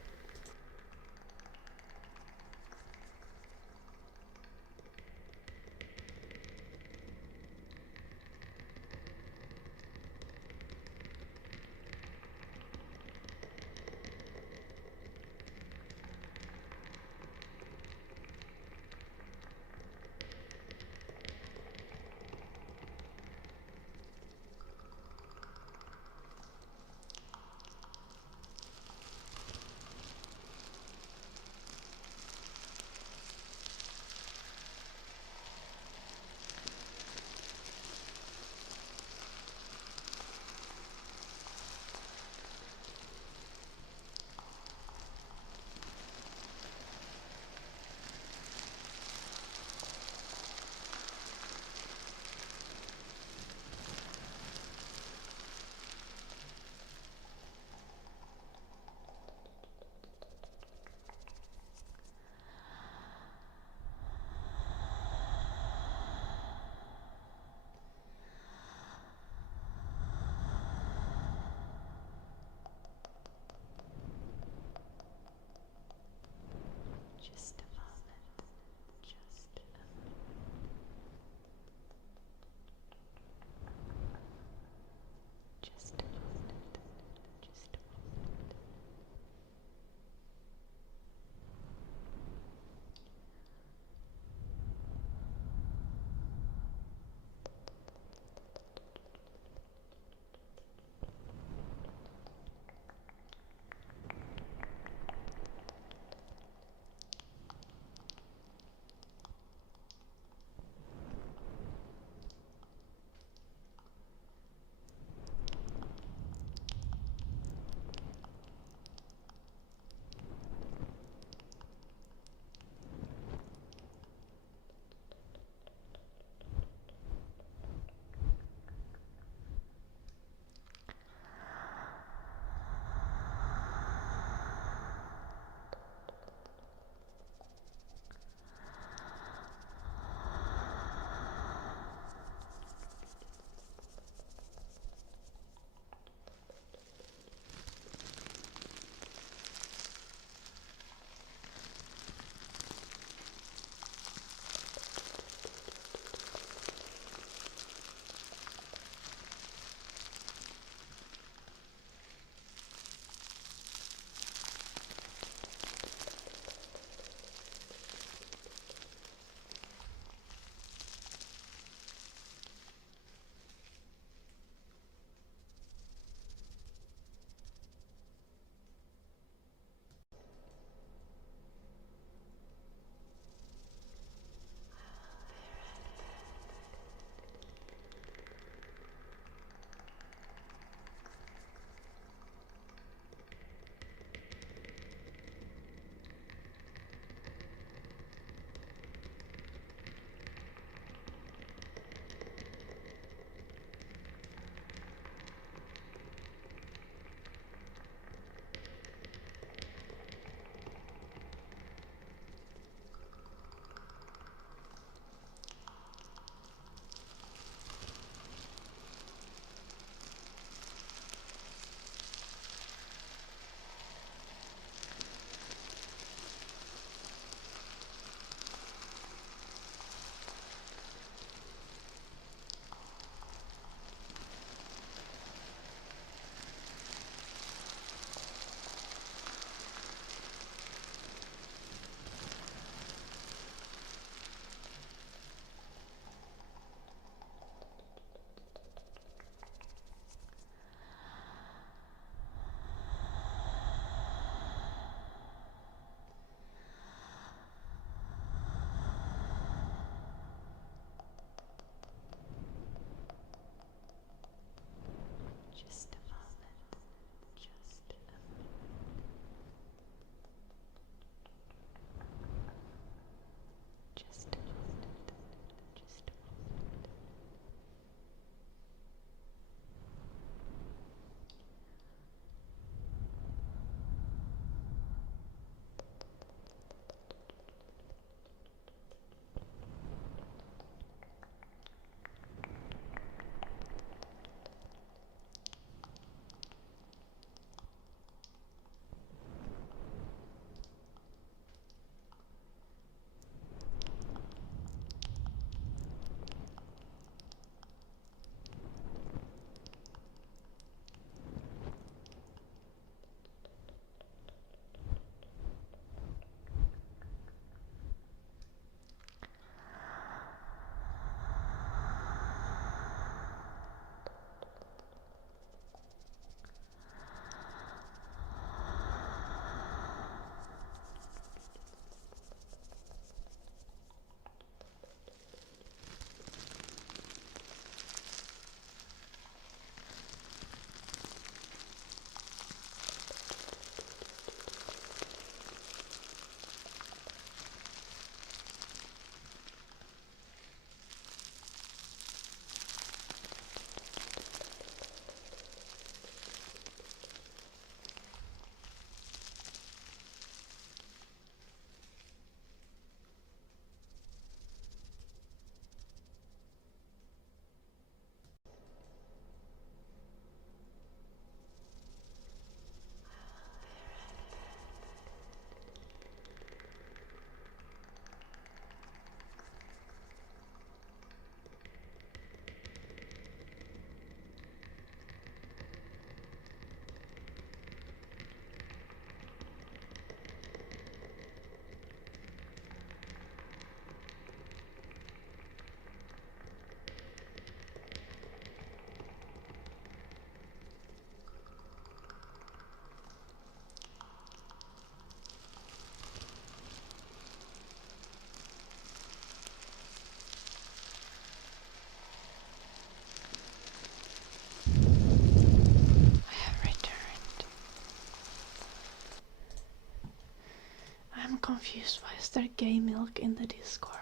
confused. Why is there gay milk in the Discord?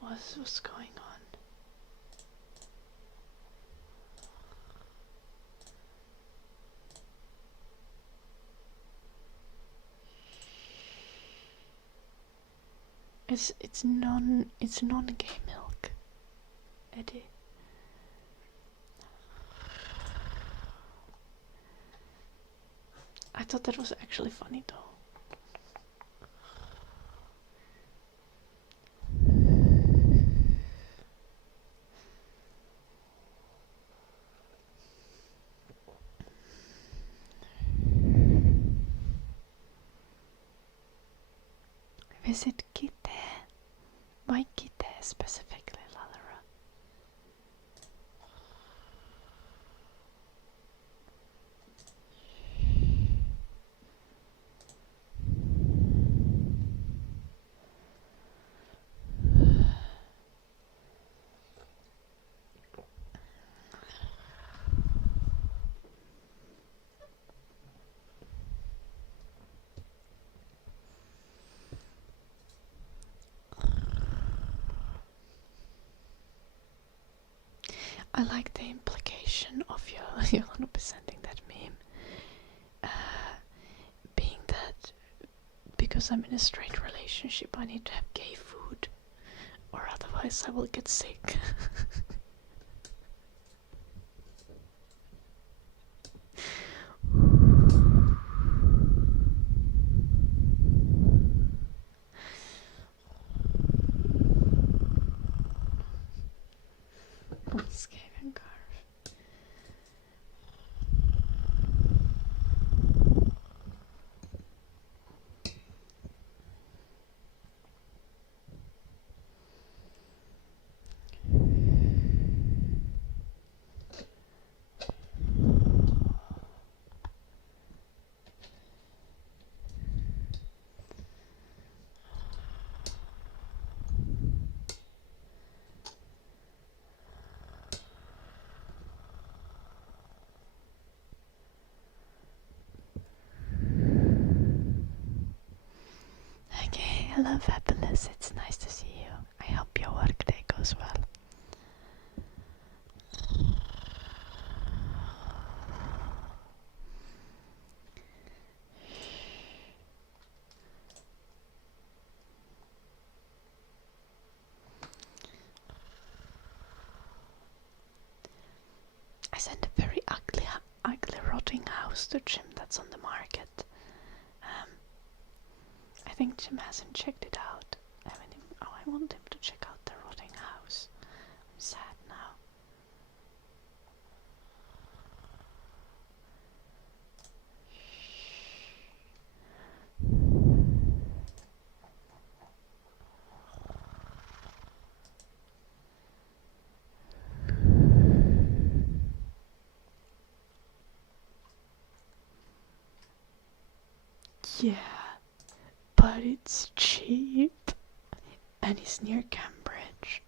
What's going on? It's non-gay milk, Eddie. I thought that was actually funny though. Visit Kite. Why Kite specifically, Lalara? I like the implication of you sending that meme. Being that because I'm in a straight relationship, I need to have gay food, or otherwise I will get sick. Skaven carve. Okay, hello Fabulous, it's nice to see you. I hope your workday goes well. I sent a very ugly rotting house to Jim that's on the market. I think Jim hasn't checked it out. I want him to check out the rotting house. I'm sad now. Yeah, but it's cheap and it's near Cambridge.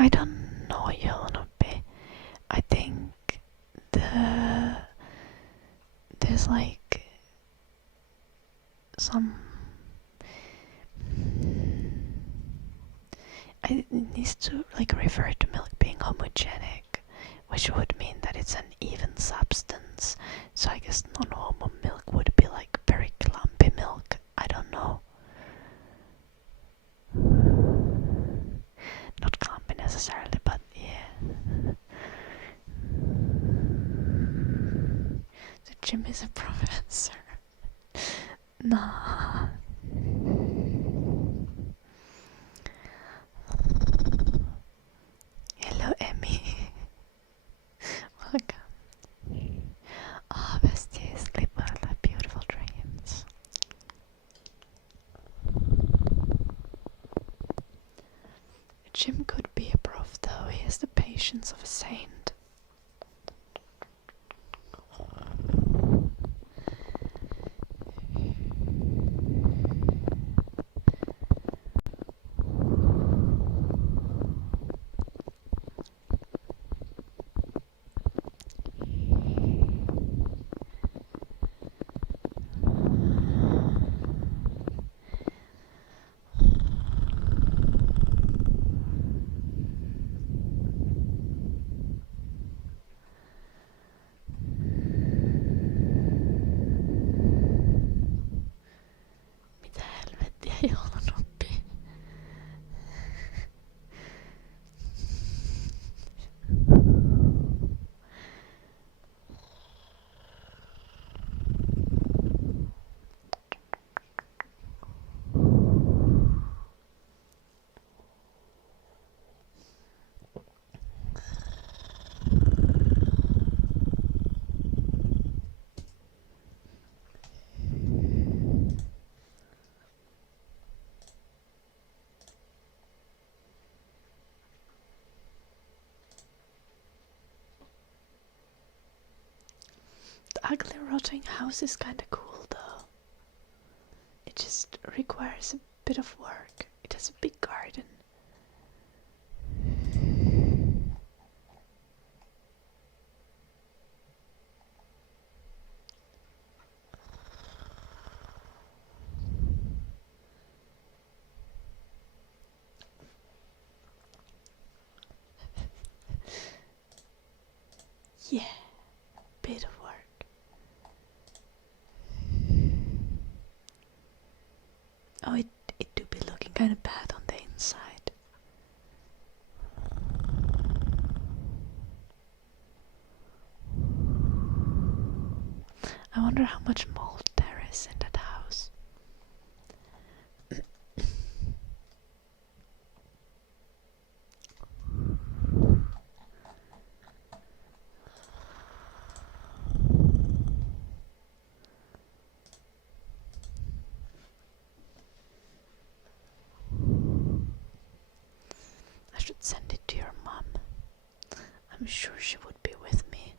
I don't know, Yolonope. I think there's like some it needs to like refer to milk being homogenic, which would mean that it's an even substance. So I guess non-homo milk would be like very clumpy milk. I don't know. Not clumpy necessarily, but yeah. So Jim is a professor. Nah. Hello, Emmy. Welcome. Ah, besties, sleep well, have beautiful dreams. Jim could be a prof though, he has the patience of a saint. Hej håller uppe. The ugly rotting house is kinda cool though. It just requires a bit of work. It has a big garden. Yeah, bit of work. Oh, it do be looking kind of bad on the inside. I wonder how much mold there is in that house. I should send it to your mom. I'm sure she would be with me.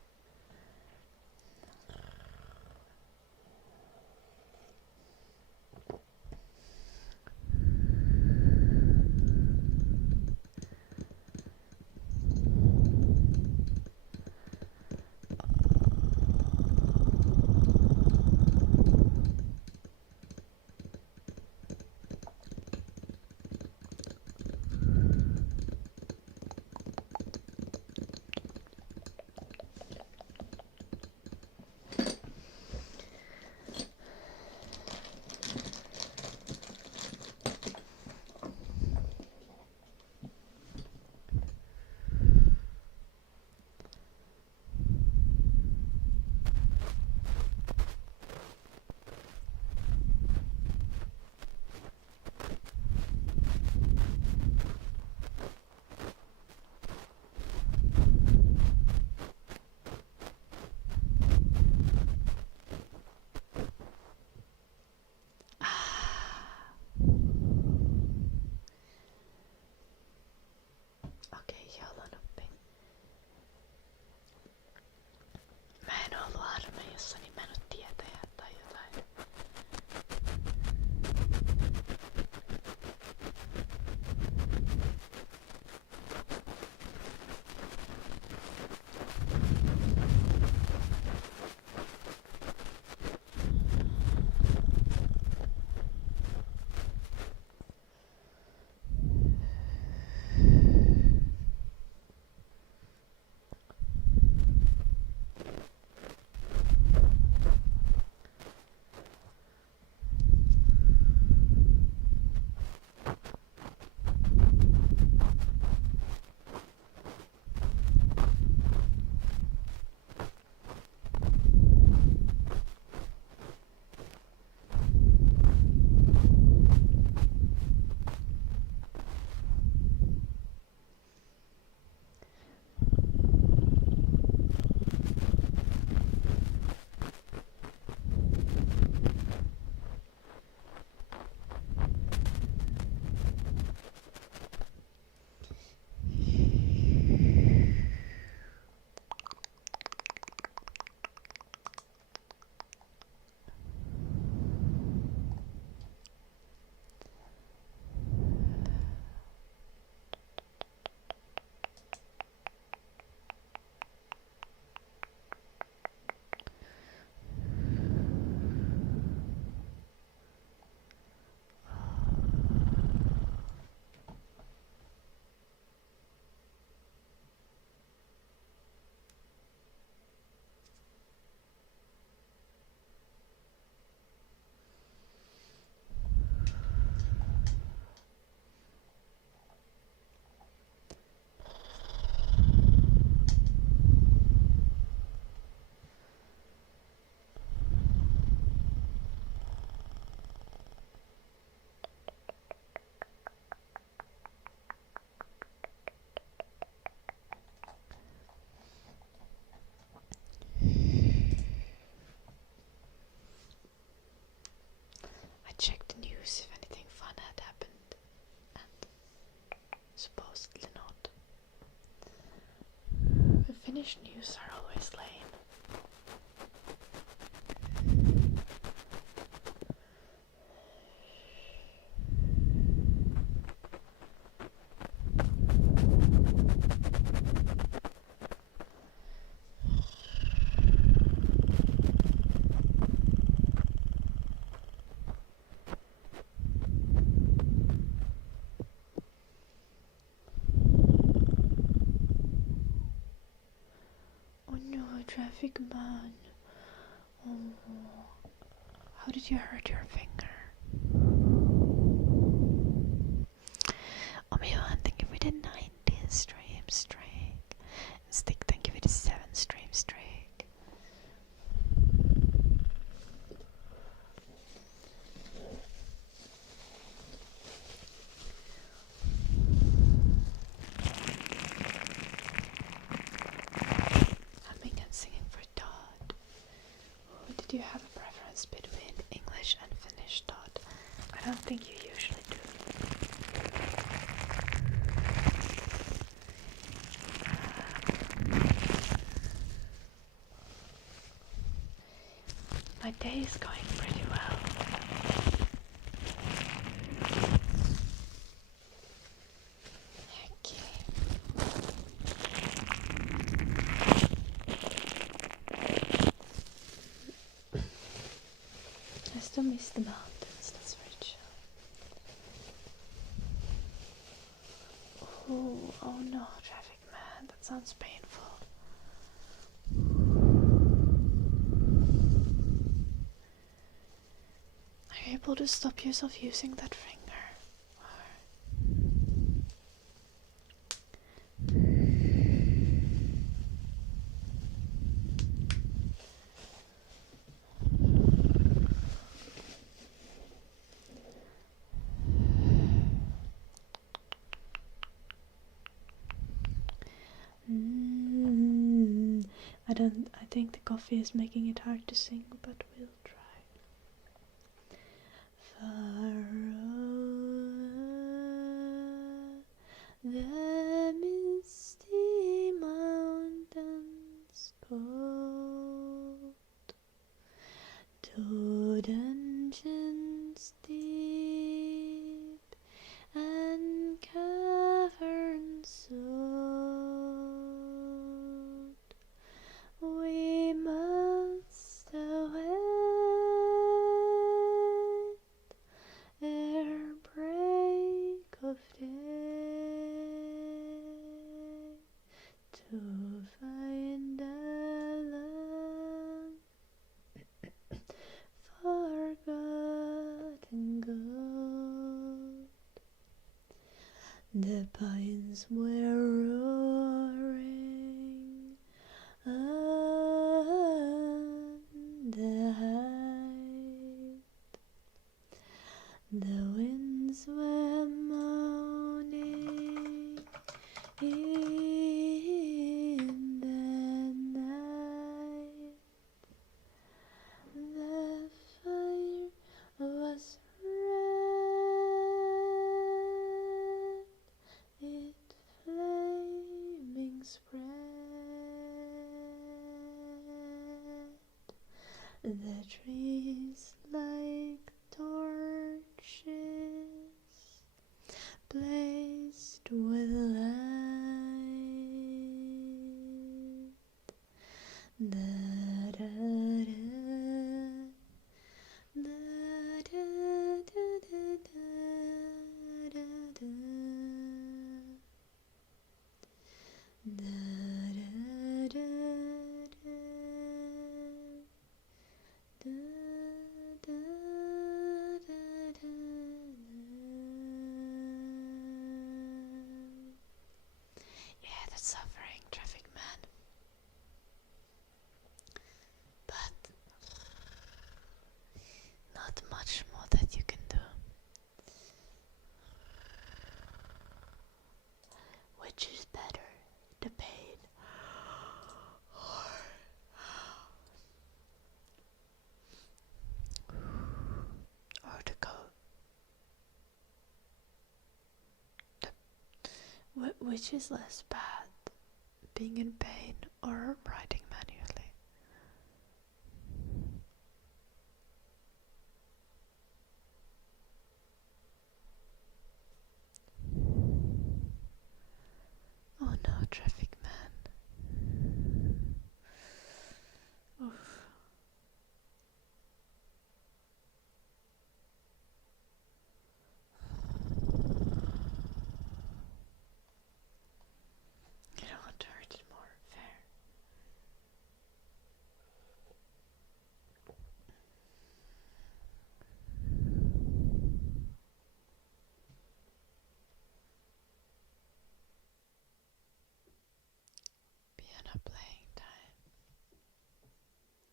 British news are always lame. Oh no, traffic man. Oh, how did you hurt your finger? Om Johan, thank you for the 90th stream streak. And Stick, thank you for the 7th stream streak. Humming and singing for Todd. Did you have a preference between English and Finnish, Todd? I don't think you usually do. My day is going pretty well. Okay. I still miss the mountains, that's very chill. Oh no, traffic man, that sounds painful. Are you able to stop yourself using that finger? I think the coffee is making it hard to sing, but we'll try. Far over the misty mountains cold, to dungeons deep and caverns old, we must await ere break of day to find a land forgotten gold. The pines were roaring on the height, the winds were moaning in the night. The fire was red, it flaming spread, the trees like torches blazed with light. Da da da da da da da da da da da da da Yeah, that's suffering, traffic man. But not much more that you can do. Which is better, the pain or the cold? Which is less bad, being in pain or writing manually. Oh no, traffic man. Oof. You don't want to hurt it more. Fair. Piano playing time.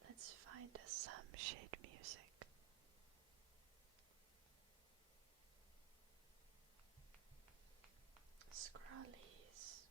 Let's find us some shade music. Scrollies.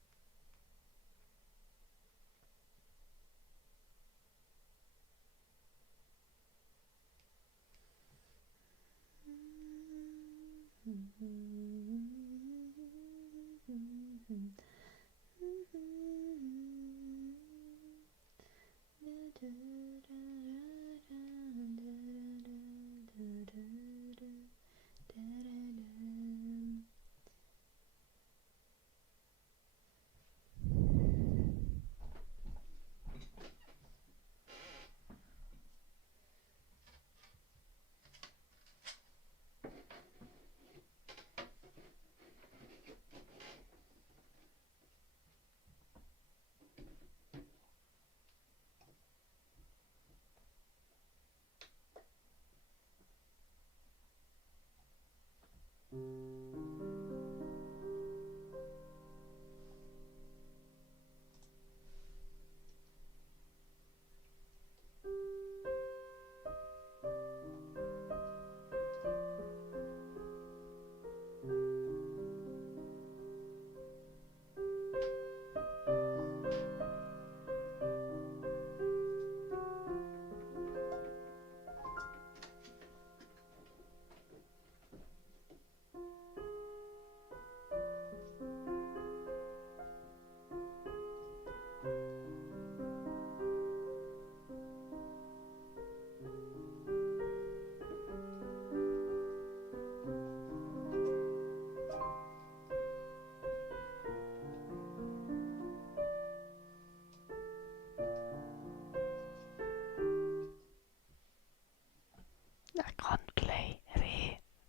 I can't play.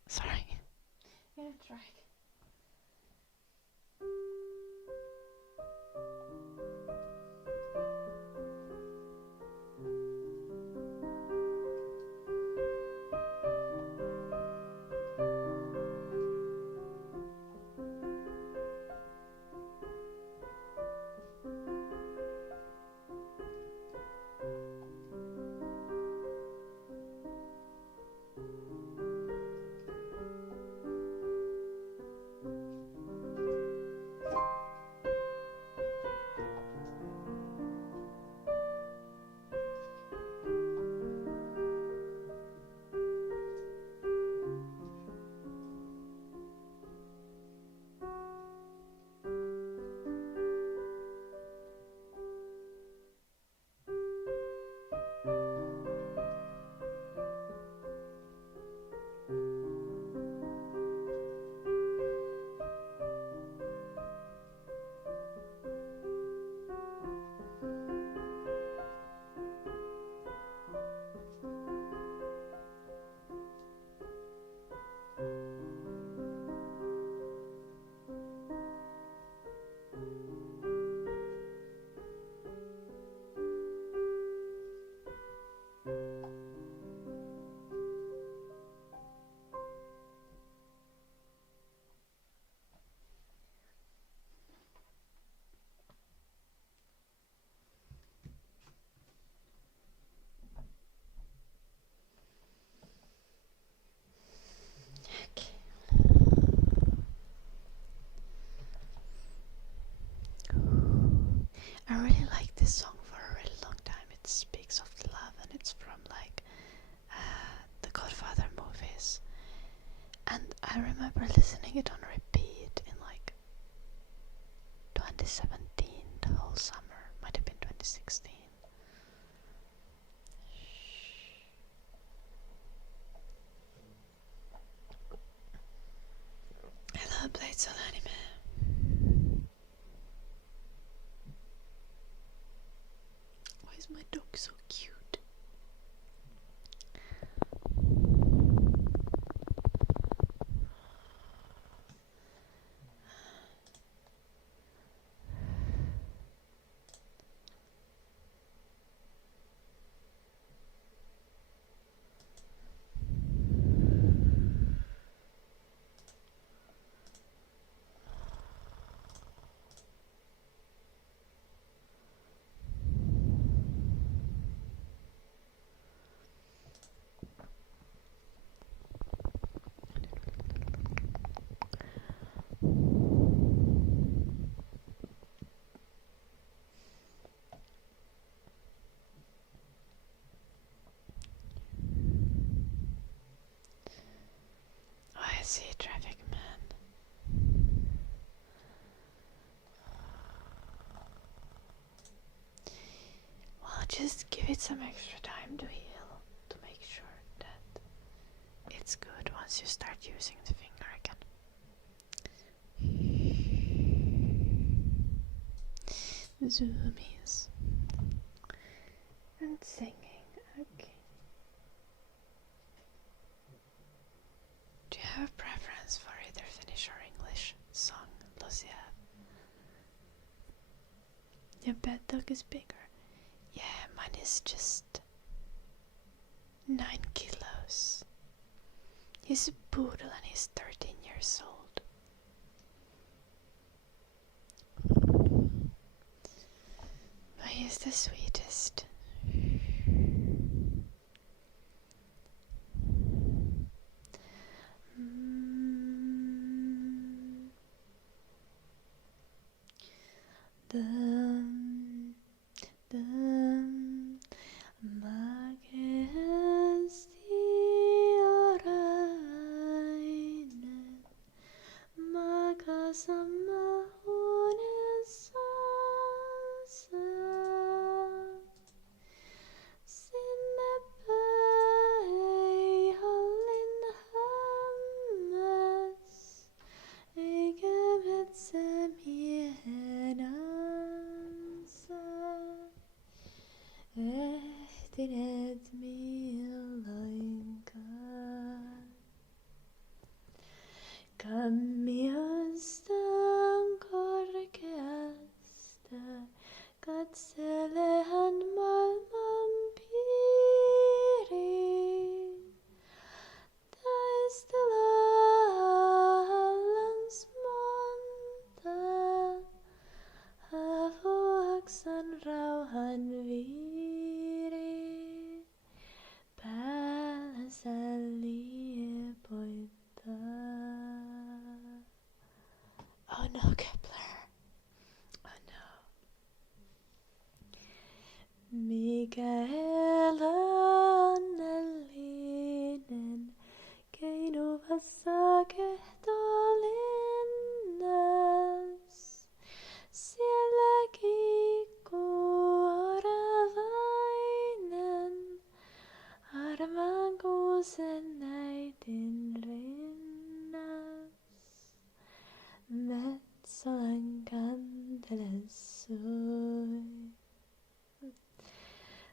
Sorry. Yeah, try it. I really like this song for a really long time. It speaks of love and it's from like the Godfather movies. And I remember listening it on repeat in like 2017, the whole summer. Might have been 2016. 16. Hello, Blades on Anime. Why is my dog so cute? I see traffic man. Well, just give it some extra time to heal to make sure that it's good once you start using the finger again. Zoomies and singing. Okay. Do you have a preference for either Finnish or English song, Lucia? Your pet dog is bigger. Yeah, mine is just 9 kilos. He's a poodle and he's 13 years old. But he's the sweetest. Dum, dum, Magestiorainen, Magasama unesasa, sinne päi hallin hammas, eikä metsämiehen ansa ehtineet milloinkaan. Kammiosta korkeasta katsele hän maailman piiriin. Taistellaan monta, havuaksan rauhan viiri. Päällä sä liepoittaa. Oh no, Kepler. Oh no. Mikael onnellinen, keinuvassa kehtoolinnas. Siellä kiikkuu oravainen, harmaan kuusen äitin rinnas. Metsolan kantele soi.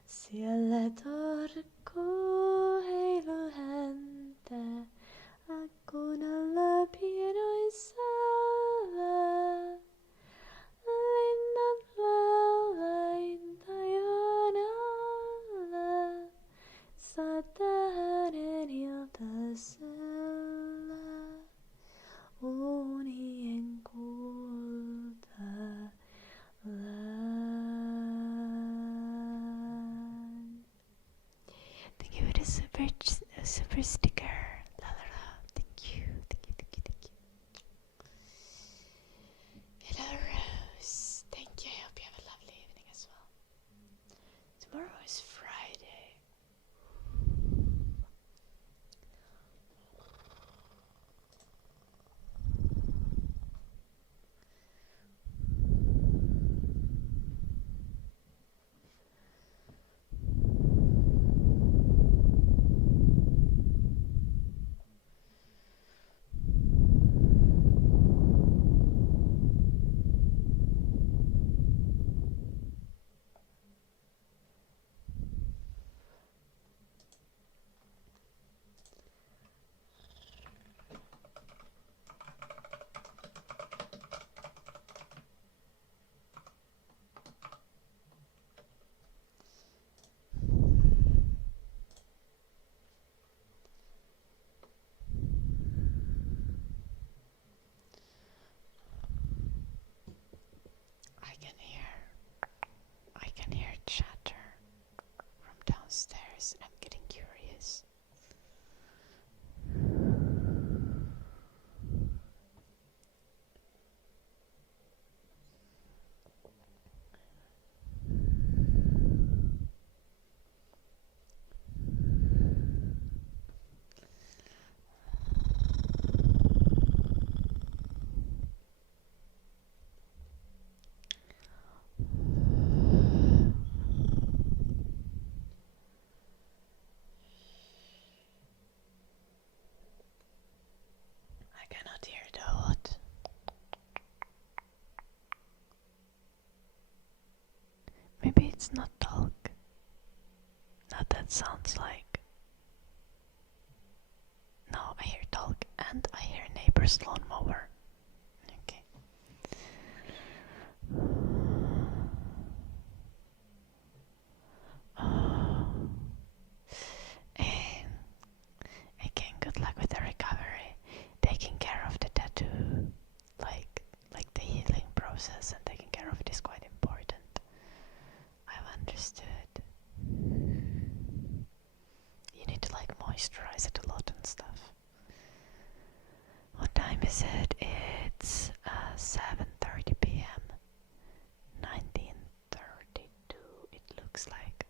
Siellä torkkuu heilu häntä, akkun alla pienoisalla. Linnat laulain taivaan alla, saattaa hänen iltasella unien kultalan. Thank you for the super sticker. La la la. Thank you. Hello Rose. Thank you. I hope you have a lovely evening as well. Tomorrow is Friday. It's not talk. Now that sounds like. No, I hear talk and I hear neighbor's lawnmower. Okay. Oh. And again, good luck with the recovery. Taking care of the tattoo, like the healing process and taking care of it is quite important. I've understood. You need to like moisturize it a lot and stuff. What time is it? It's 7:30 p.m. 1932 it looks like.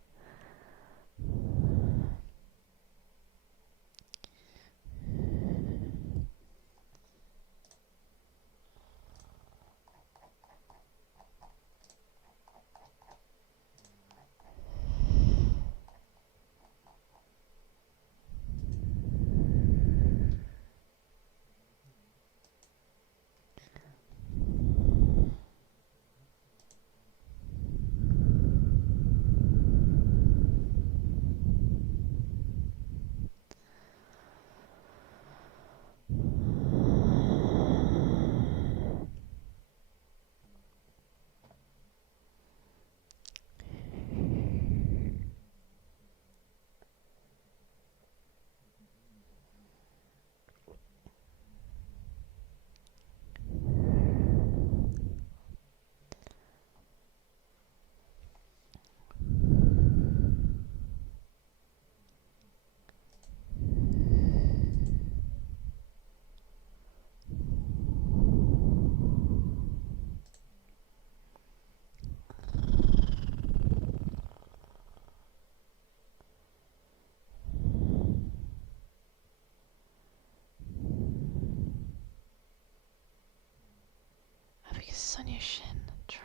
Because it's on your shin, true.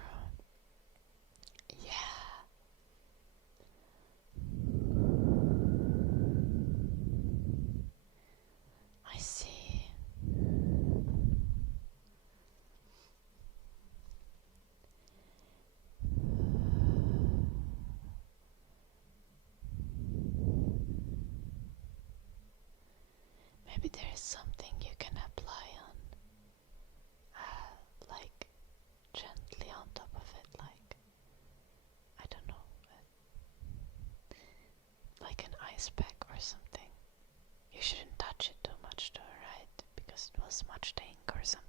Yeah. I see. Maybe there is something you can apply on, like gently on top of it, like, I don't know, like an ice pack or something. You shouldn't touch it too much though, right? Because it will smudge the ink or something.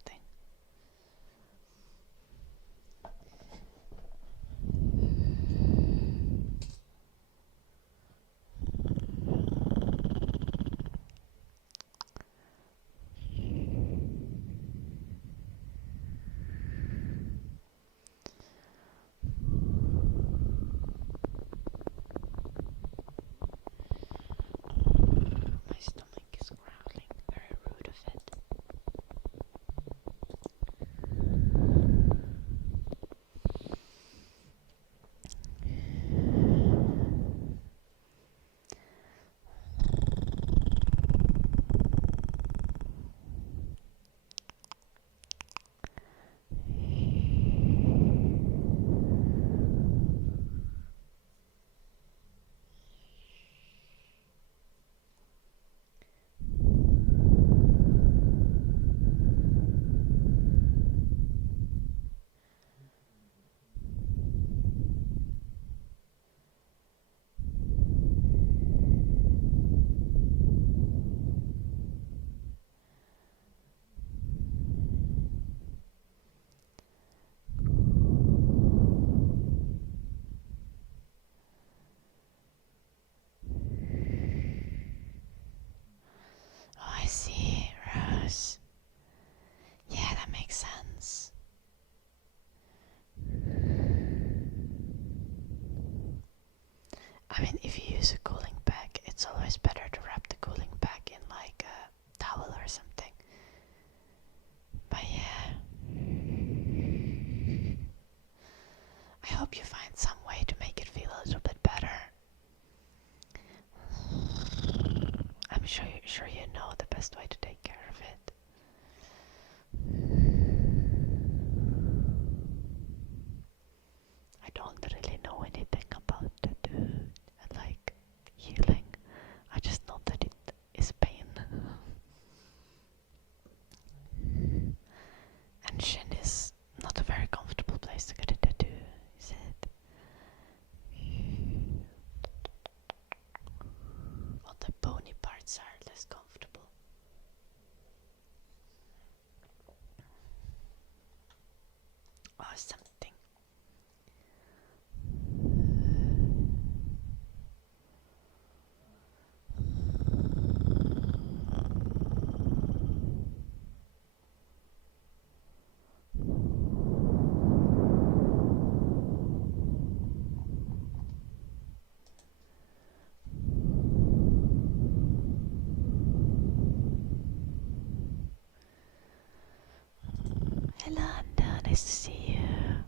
Hello, Anda. Nice to see you.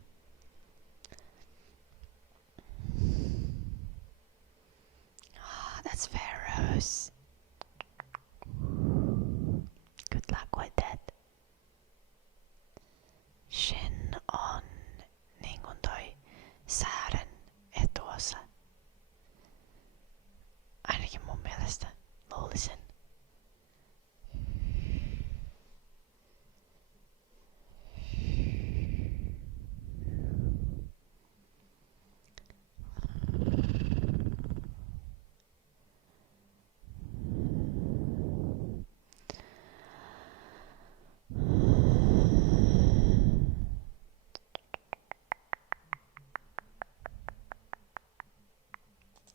Ah, that's fair, Rose. Good luck with that. Shin on niin kuin toi säären etuosa. Ainakin mun mielestä luulisin.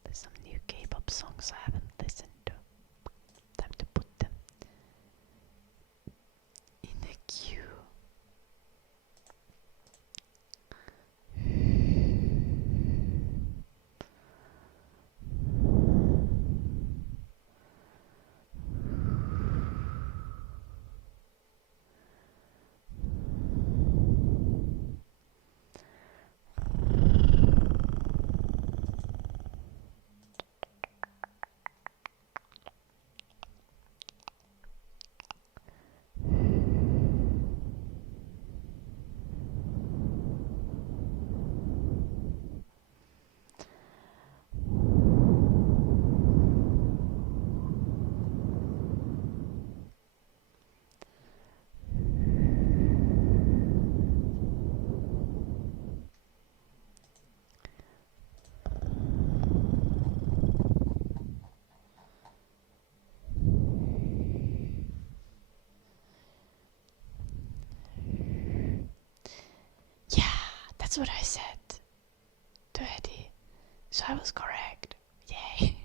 There's some new K-pop songs I haven't listened to. Time to put them in a queue. Yeah, that's what I said to Eddie. So I was correct. Yay.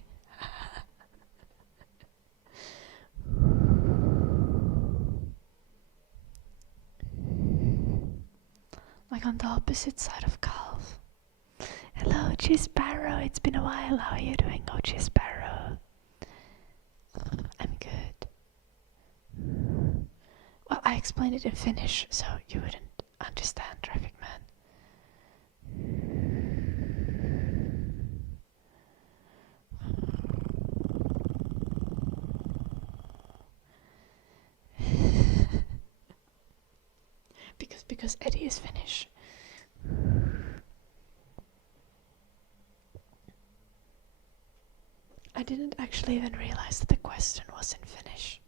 Like on the opposite side of Calf. Hello, G Sparrow. It's been a while. How are you doing, OG Sparrow? I'm good. Well, I explained it in Finnish, so you wouldn't understand, Traffic Man. because Eddie is Finnish. I didn't actually even realize that the question was in Finnish.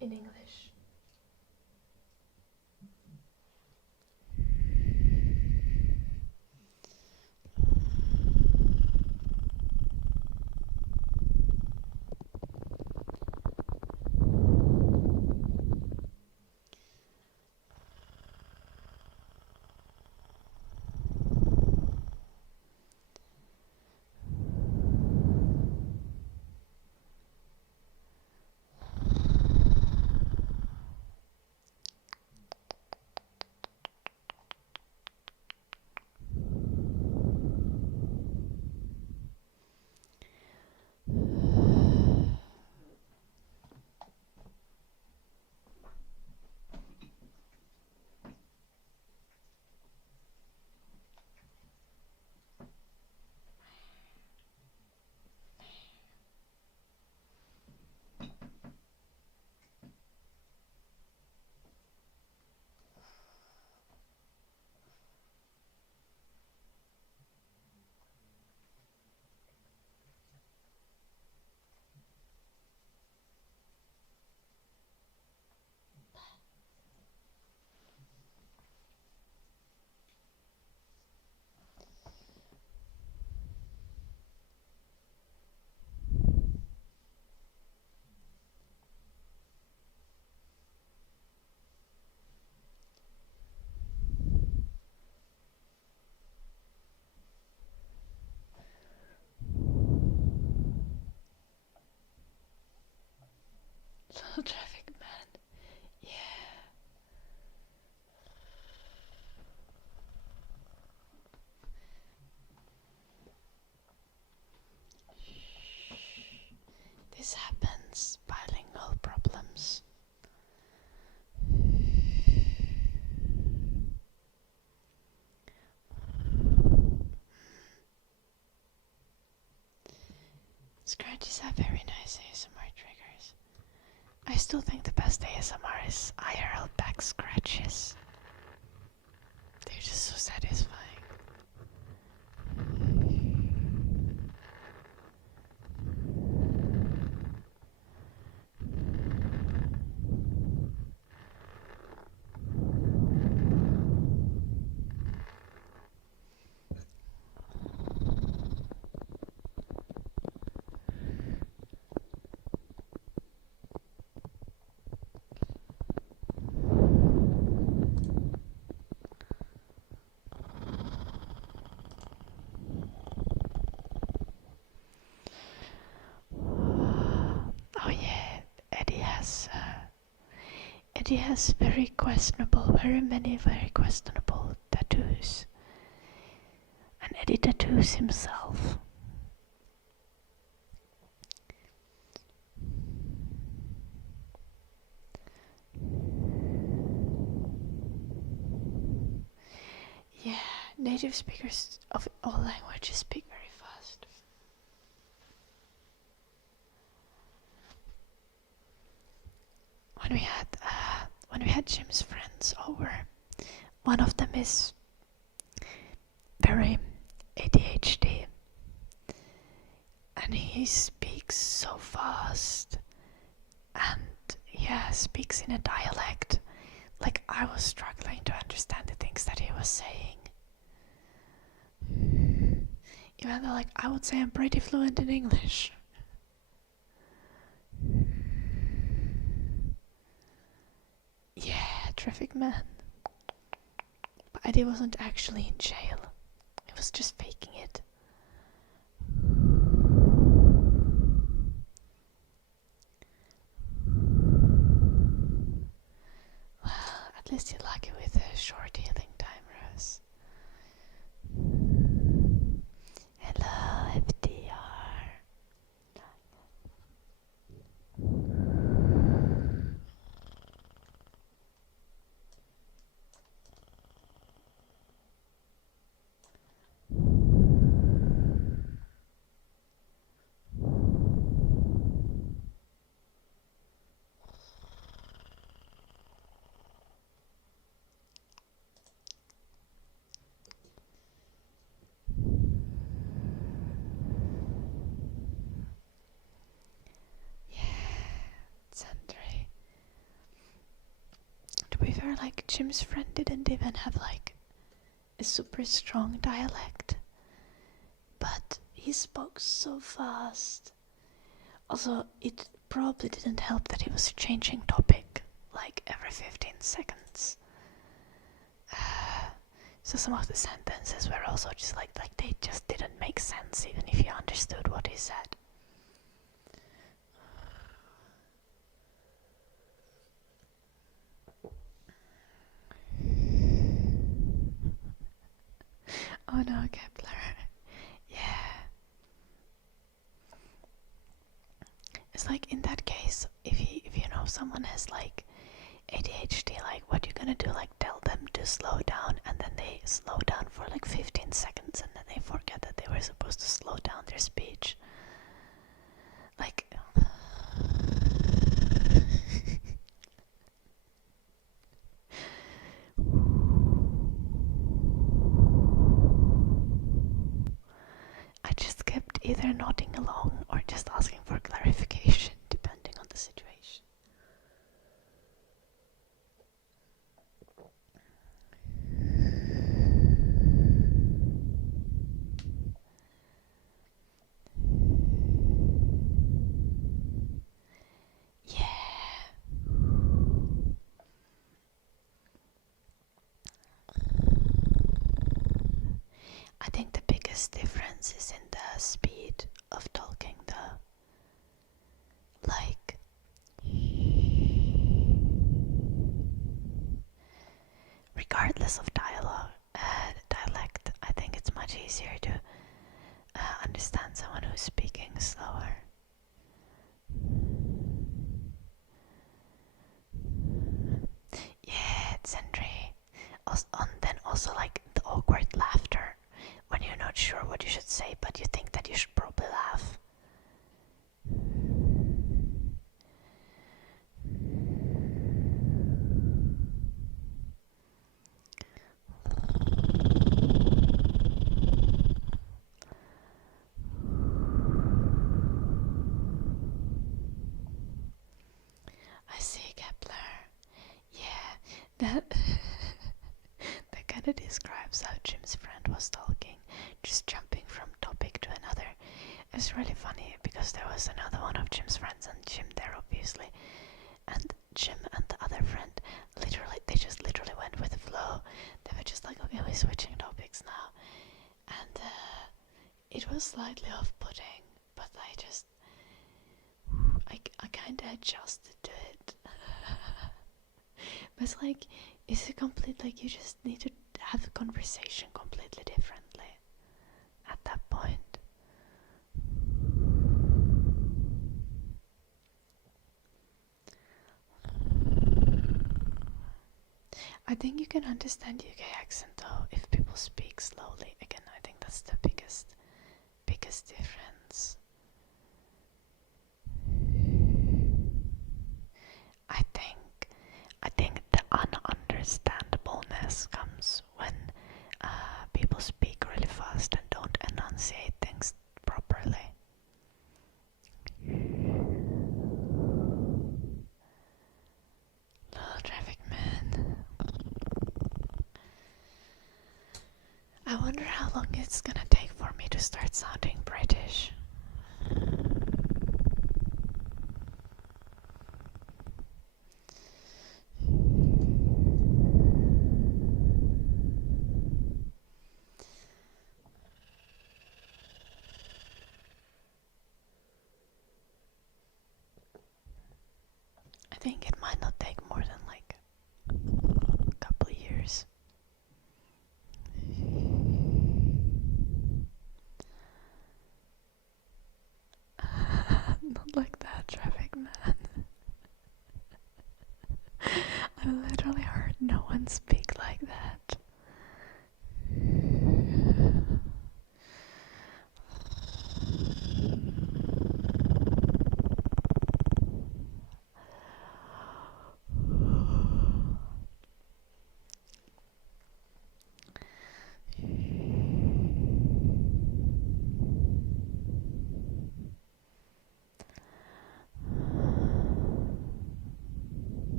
In English. Scratches have very nice ASMR triggers. I still think the best ASMR is IRL back scratches. They're just so satisfying. Oh yeah, Eddie has very many very questionable tattoos. And Eddie tattoos himself. Yeah, native speakers of all languages speak very fast. When we had Jim's friends over, one of them is very ADHD, and he speaks so fast, and speaks in a dialect. Like, I was struggling to understand the things that he was saying. Even though, like, I would say I'm pretty fluent in English. Yeah, traffic man. But Eddie wasn't actually in jail. He was just faking it. Well, at least you're lucky with a short healing time, Rose. Hello, FDR. Sandre. To be fair, like, Jim's friend didn't even have like a super strong dialect, but he spoke so fast. Also, it probably didn't help that he was changing topic like every 15 seconds. So some of the sentences were also just like they just didn't make sense even if you understood what he said. Oh no, Kepler. Yeah. It's like, in that case, if you know someone has like ADHD, like, what you gonna do? Like, tell them to slow down, and then they slow down for like 15 seconds, and then they forget that they were supposed to slow down their speech. Like, I just kept either nodding along or just asking for clarification, depending on the situation. Yeah. I think the biggest difference is in the speed of talking, like, regardless of dialect, I think it's much easier to understand someone who's speaking slower. Yeah, it's Henry. Then also, like, the awkward laughter when you're not sure what you should say, but you think that you should probably laugh. That that kind of describes how Jim's friend was talking, just jumping from topic to another. It's really funny because there was another one of Jim's friends and Jim there obviously, and Jim and the other friend they just literally went with the flow. They were just like, okay, we're switching topics now, and it was slightly off-putting, but I kind of adjusted to it. But it's like, it's a complete, like, you just need to have a conversation completely differently at that point. I think you can understand UK accent though if people speak slowly. Again, I think that's the biggest difference. I think the ununderstandableness comes when people speak really fast and don't enunciate things properly. Little traffic man. I wonder how long it's gonna take for me to start sounding British. I think it might not take more than like a couple of years. Not like that, traffic man. I've literally heard no one speak like that.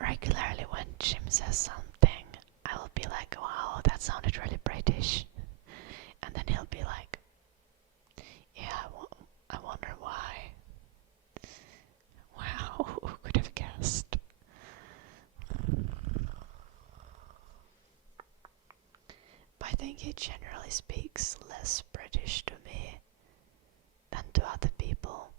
Regularly when Jim says something, I will be like, wow, that sounded really British. And then he'll be like, yeah, I wonder why. Wow, who could have guessed? But I think he generally speaks less British to me than to other people.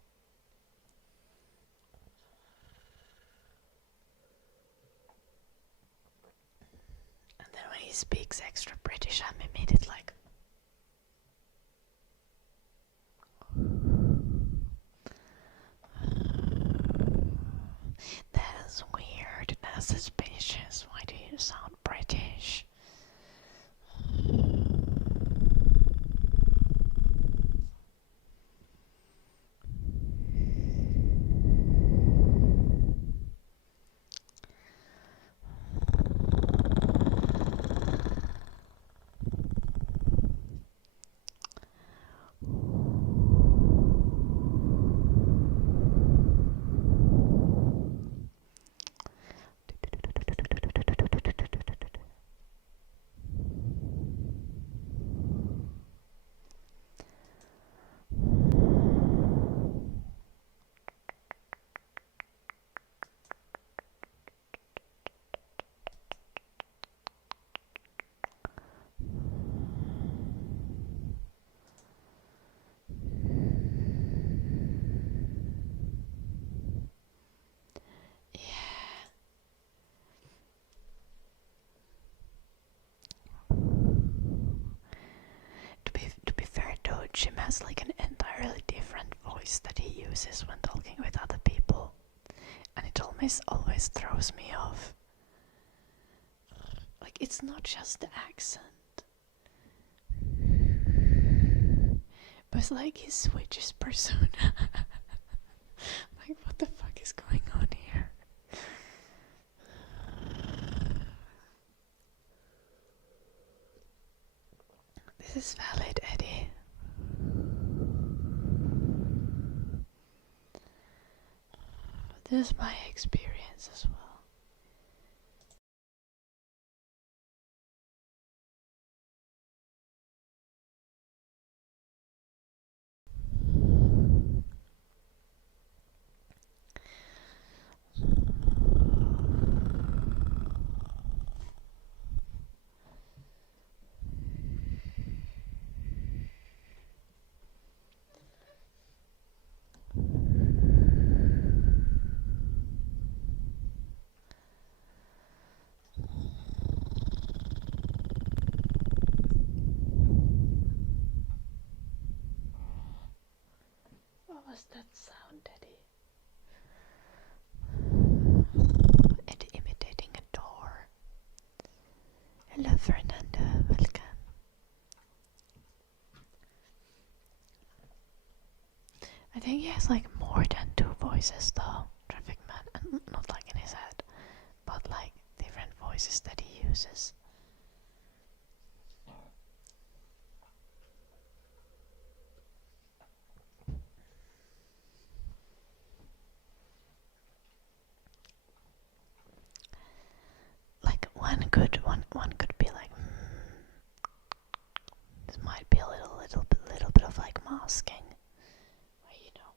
And then when he speaks extra British, I'm immediately like, that's weird, that's suspicious, why do you sound British? To be fair though, Jim has like an entirely different voice that he uses when talking with other people, and it always throws me off. Like, it's not just the accent. But it's like he switches persona. Like, what the fuck is going on here? This is valid, Eddie. This is my experience as well. What was that sound, Eddie? Eddie imitating a door. Hello, Fernando. Welcome. I think he has like more than 2 voices though, Traffic Man, and not like in his head, but like different voices that he uses. Like one could be like, this might be a little bit of like masking, where, you know.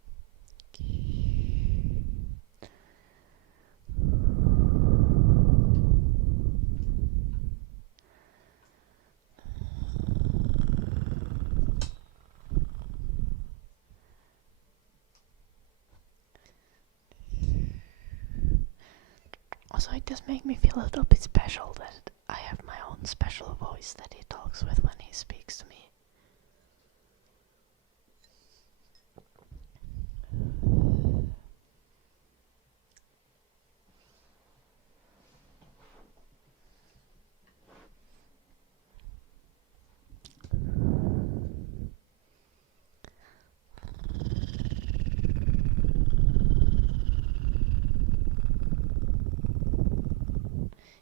Also, it does make me feel a little bit special that I have my own special voice that he talks with when he speaks to me.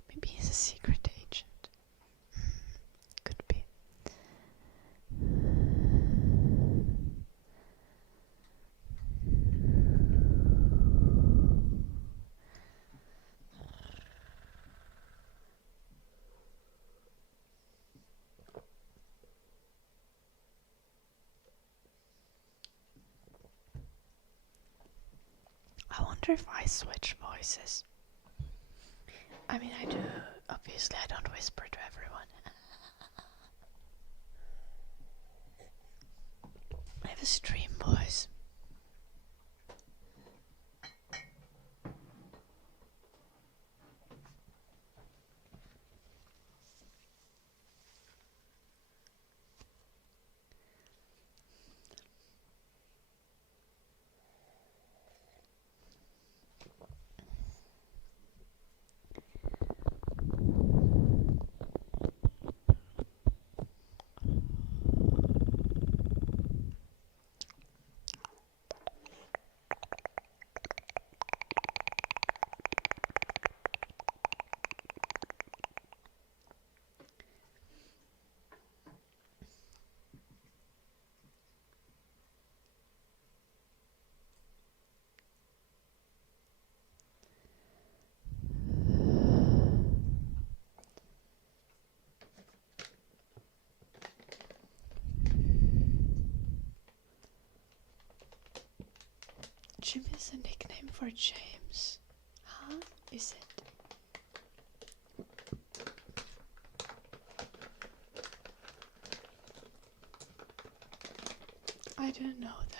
Maybe he's a secret agent. Could be. I wonder if I switch voices. I mean, I do. Obviously, I don't whisper to everyone. I have a stream voice. Jim is a nickname for James. Huh? Is it? I didn't know that.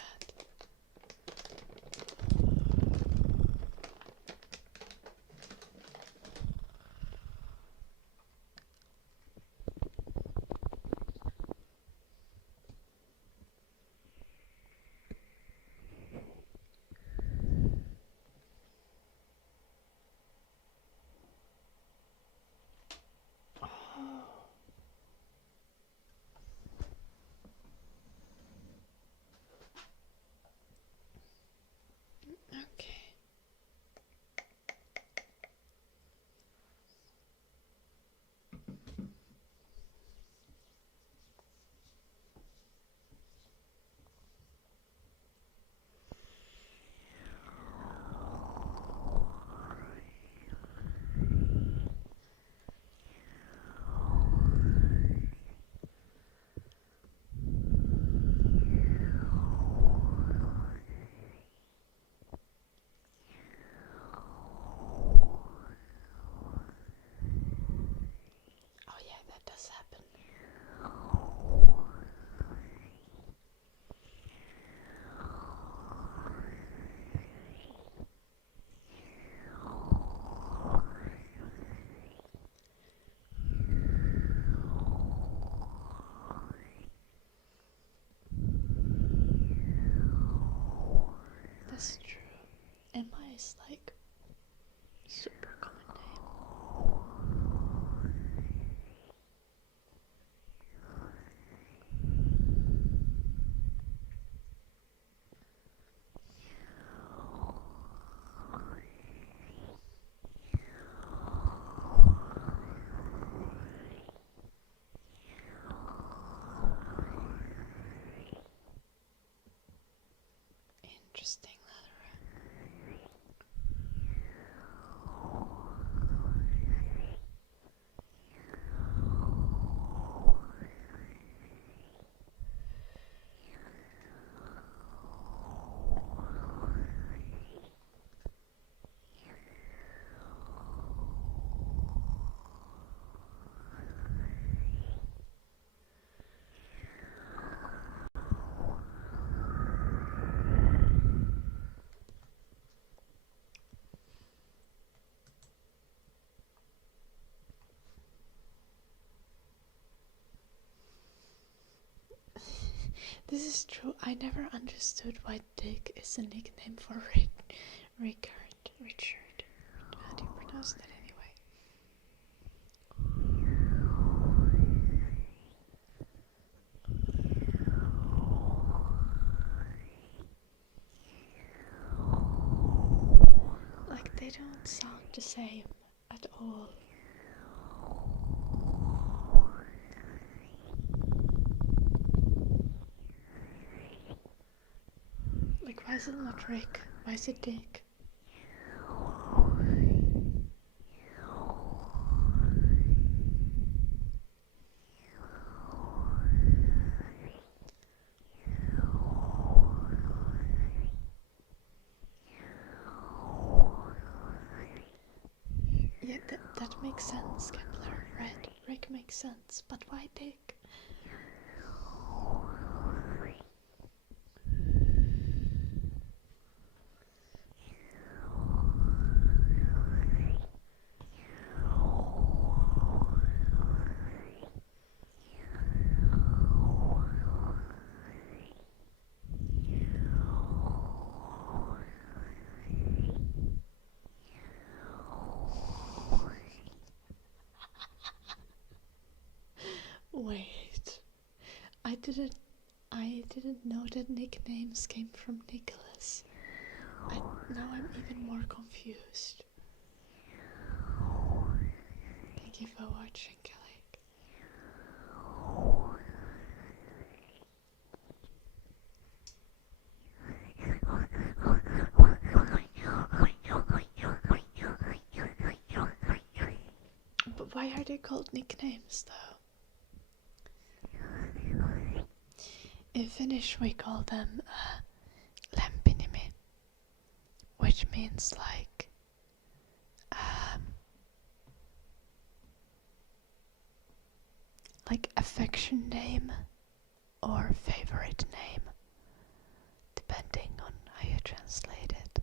nice, like, super common name. Interesting letter. This is true. I never understood why Dick is a nickname for Richard. How do you pronounce that anyway? Like, they don't sound the same at all. Like, why is it not Rick? Why is it Dick? Yeah, that makes sense, Kepler. Rick makes sense, but why Dick? Wait, I didn't know that nicknames came from Nicholas. Now I'm even more confused. Thank you for watching, Kelly. But why are they called nicknames, though? In Finnish we call them lempinimi, which means like affection name or favorite name, depending on how you translate it.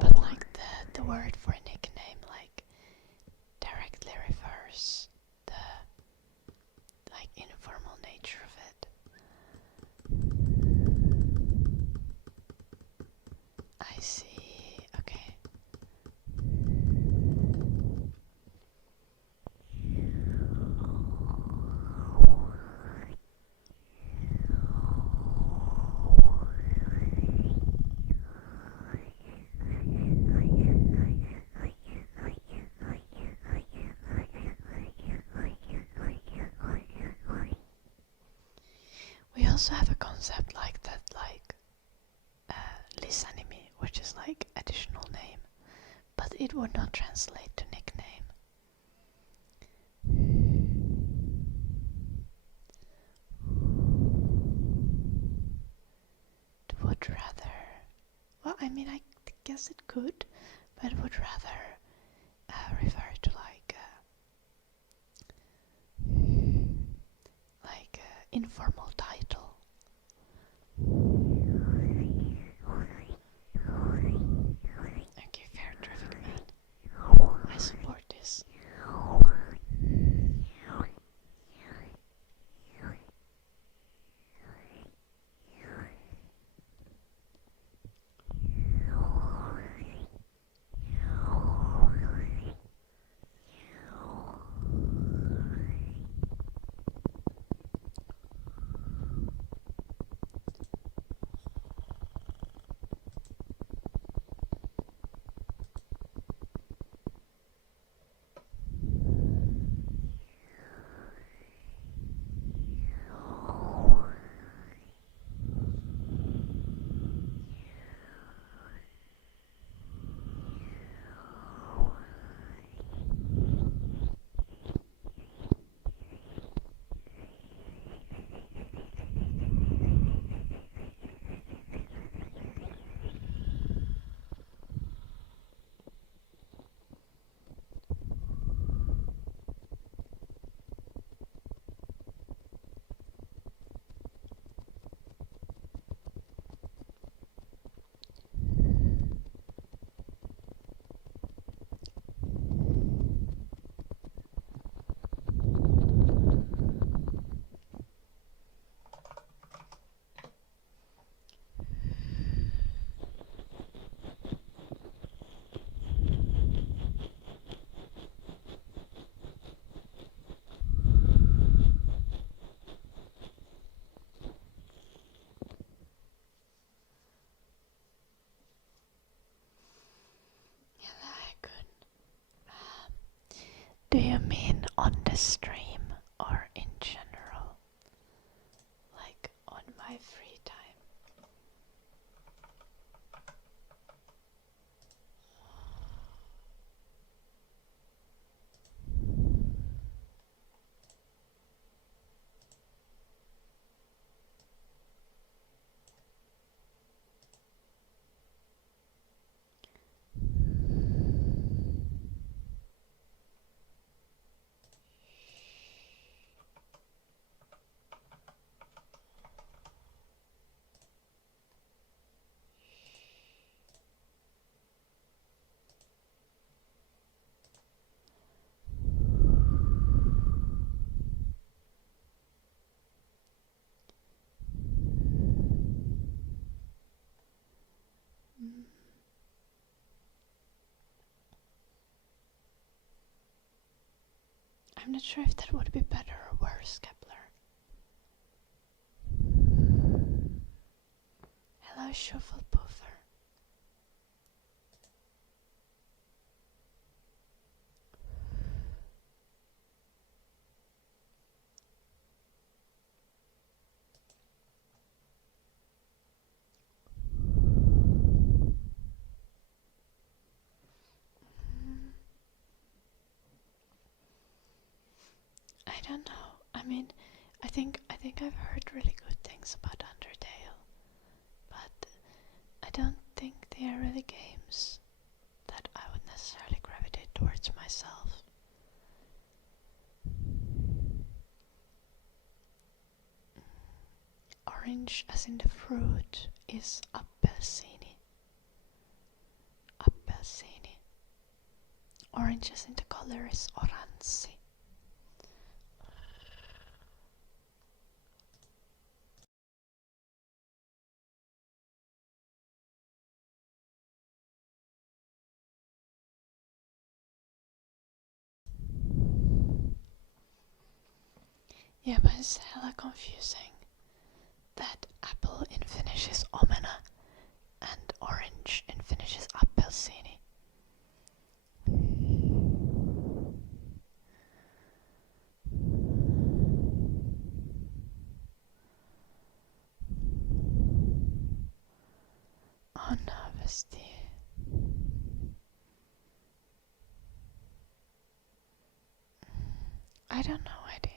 But like the word for a nickname, like, directly refers the like informal nature of it. I see. Okay. We also have a concept like that, like lisanimi, which is like additional name, but it would not translate to nickname. It would rather, well, I mean, I guess it could, but it would rather refer to like informal title. Okay, fair traffic man. I support this. stream or in general? Like on my free time? I'm not sure if that would be better or worse, Kepler. Hello, Shufflepuffer. I don't know. I mean, I think I've heard really good things about Undertale, but I don't think they are really games that I would necessarily gravitate towards myself. Orange, as in the fruit, is appelsini. Appelsini. Orange, as in the color, is oranzi. Yeah, but it's hella confusing that apple in Finnish is omena and orange in Finnish is appelsini. Honavasti. I don't know idea.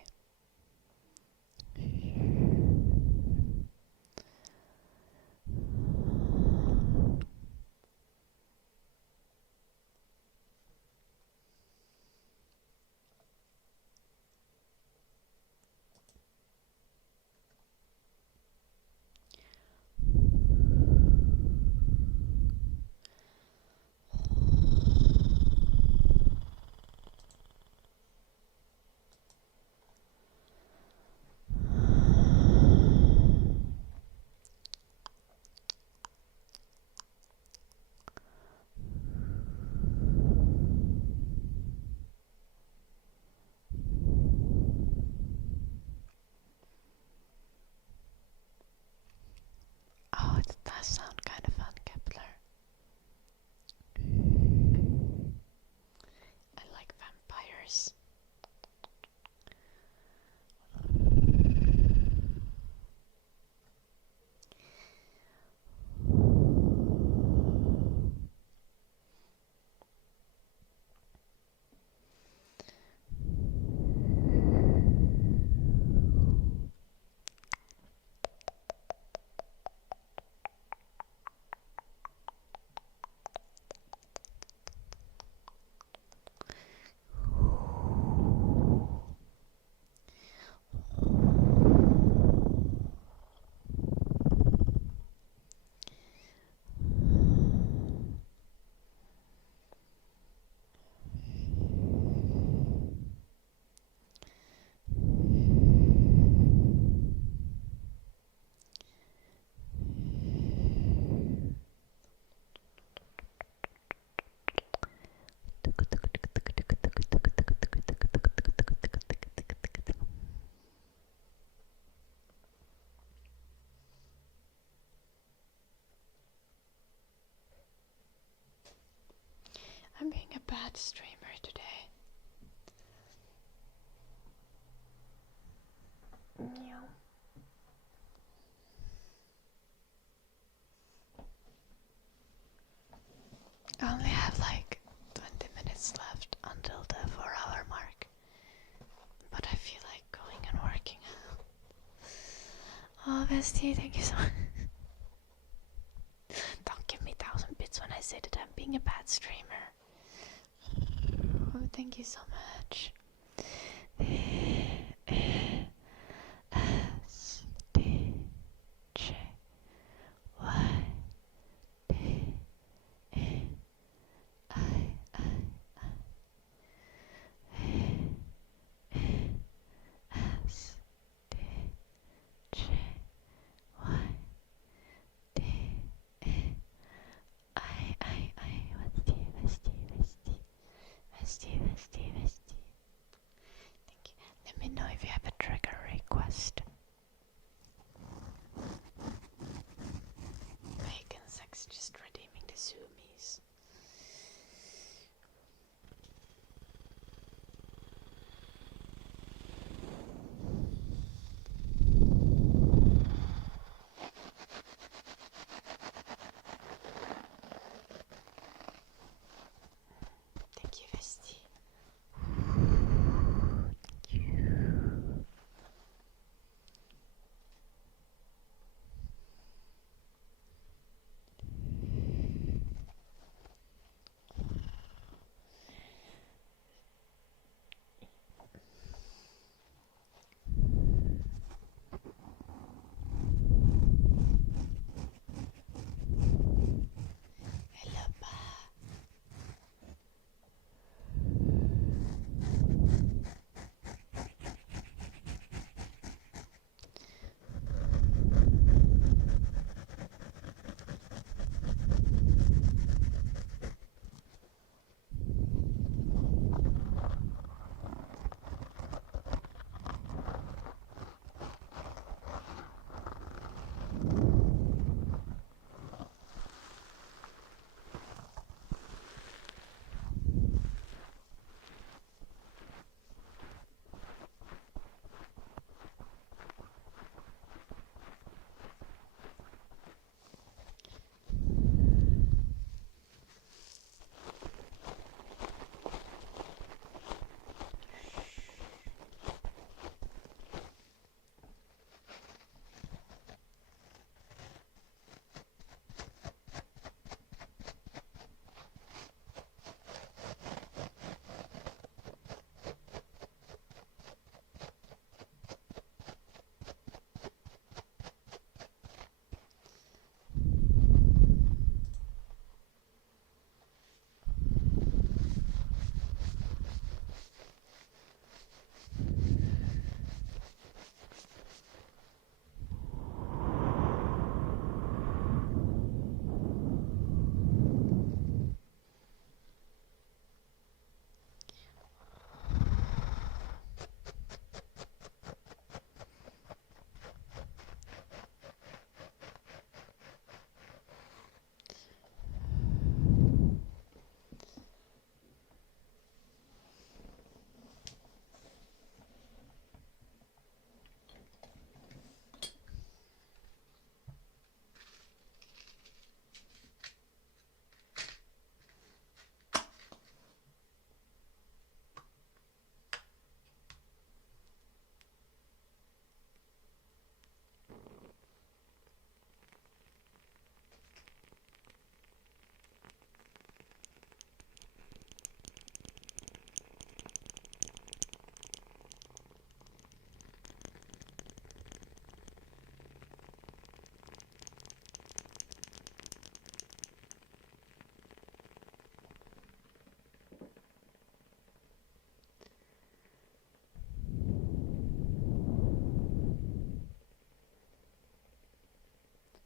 Oh, it does sound kind of fun, Kepler. I like vampires. I'm being a bad streamer today. Yeah. I only have like 20 minutes left until the 4-hour mark, but I feel like going and working out. Oh, bestie, thank you so much. Don't give me 1,000 bits when I say that I'm being a bad streamer. Oh, thank you so much. S D J Y D E I S D J Y D E I Vesti. Thank you. Let me know if you have a trigger request. Bacon sex just redeeming the zoomies. Thank you, Vesti. Thank you. Hello, Pa.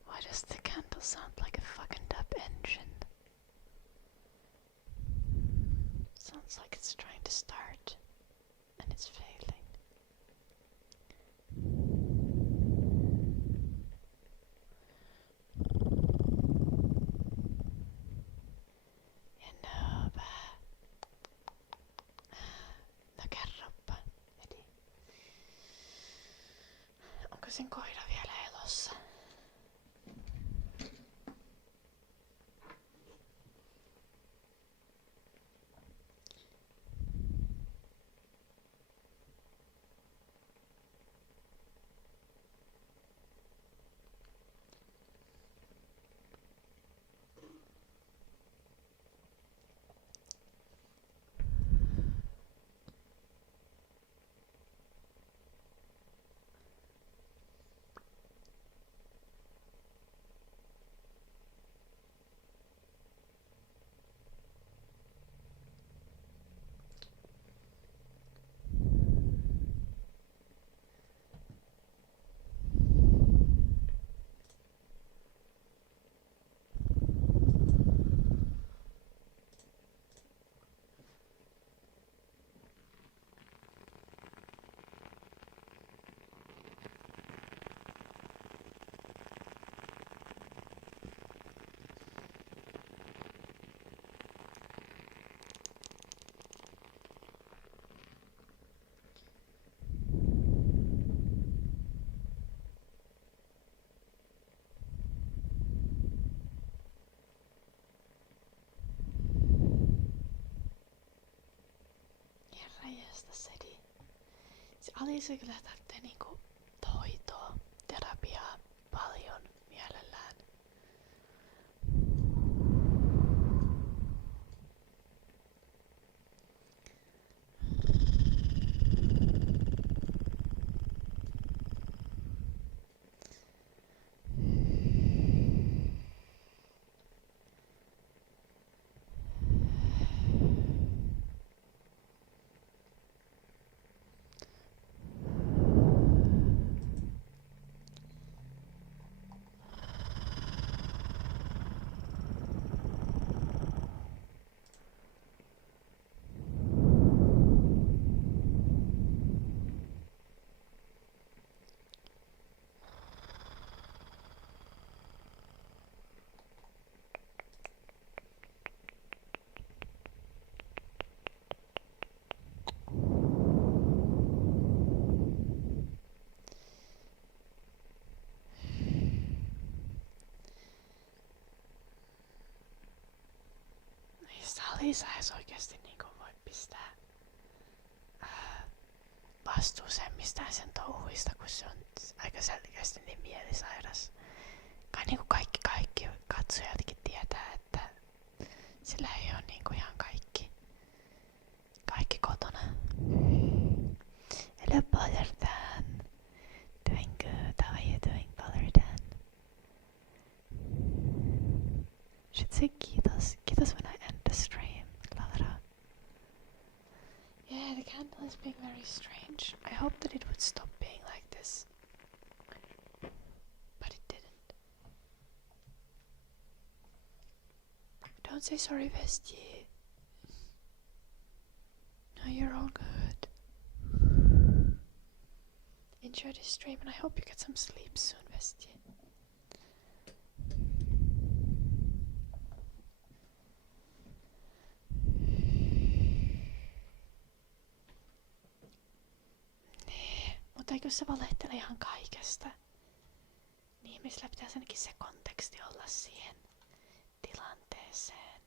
Why does the candle sound like a fucking dub engine? Sounds like it's trying to start and it's failing. You know, but look at Robba. sen koira vielä elossa? Herranjestas Sedi. Se Alisa kyllä tarvitsee niinku hoitoa, terapiaa paljon mielellään. Alisa edes oikeesti niinku voi pistää vastuuseen mistään sen touhuista, kun se on aika selkeästi niin mielisairas. Kai niinku kaikki katsojatkin tietää, että sillä ei oo niinku ihan kaikki kotona. Hello Ballerdan. Doing good. How are you doing, Ballerdan? Should say kiitos. Kiitos when I end the stream. Ladra. Yeah, the candle is being very strange. I hope that it would stop being like this. But it didn't. Don't say sorry, Vesti. No, you're all good. Enjoy the stream and I hope you get some sleep soon, Vesti. Mutta eikö se valehtele ihan kaikesta? Niin ihmisillä pitäisi ainakin se konteksti olla siihen tilanteeseen.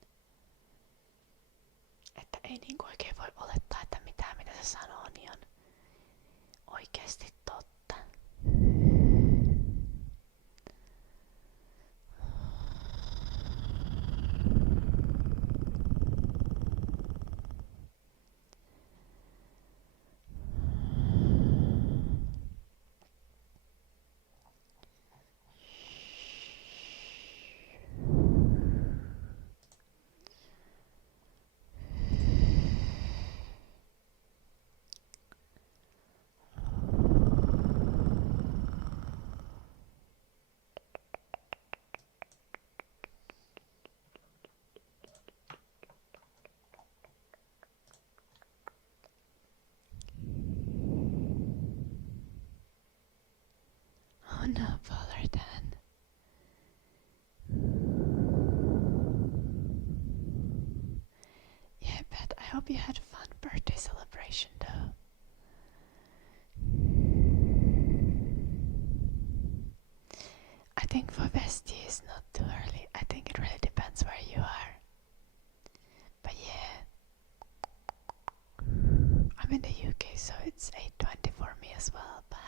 Että ei niinku oikein voi olettaa, että mitä se sanoo, niin on oikeesti totta. Oh no, Ballerdan. Yeah, but I hope you had a fun birthday celebration though. I think for Vesti it's not too early. I think it really depends where you are. But yeah, I'm in the UK, so it's 8:20 for me as well. But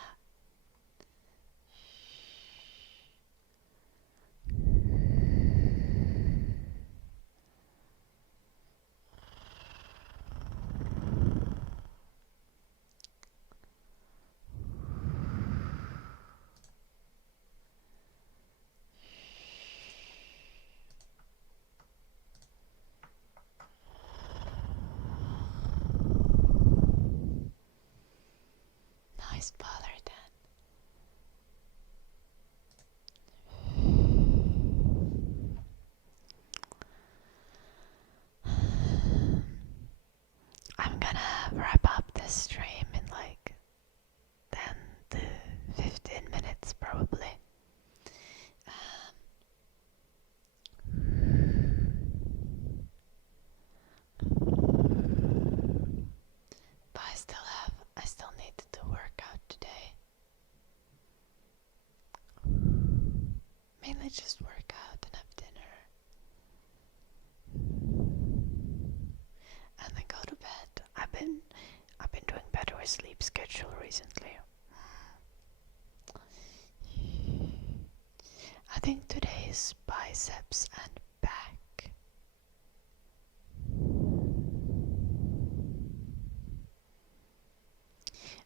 nice bother then. I'm gonna wrap up this stream in like 10 to 15 minutes probably. But I still need to do workout today. Mainly just work out and have dinner. And then go to bed. I've been doing better with sleep schedule recently. I think today is biceps and back.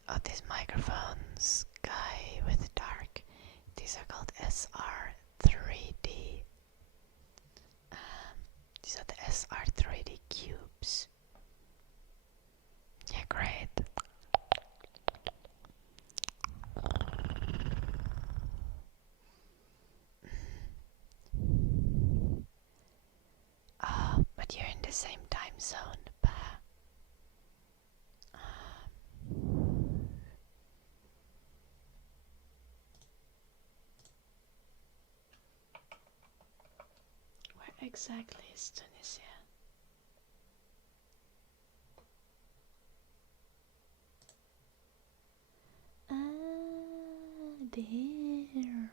Oh, these microphones, Sky with Dark, these are called SR3D. These are the SR3D cubes. Yeah, great. Oh, but you're in the same time zone, bah. Where exactly is Tunisia? There. Yeah.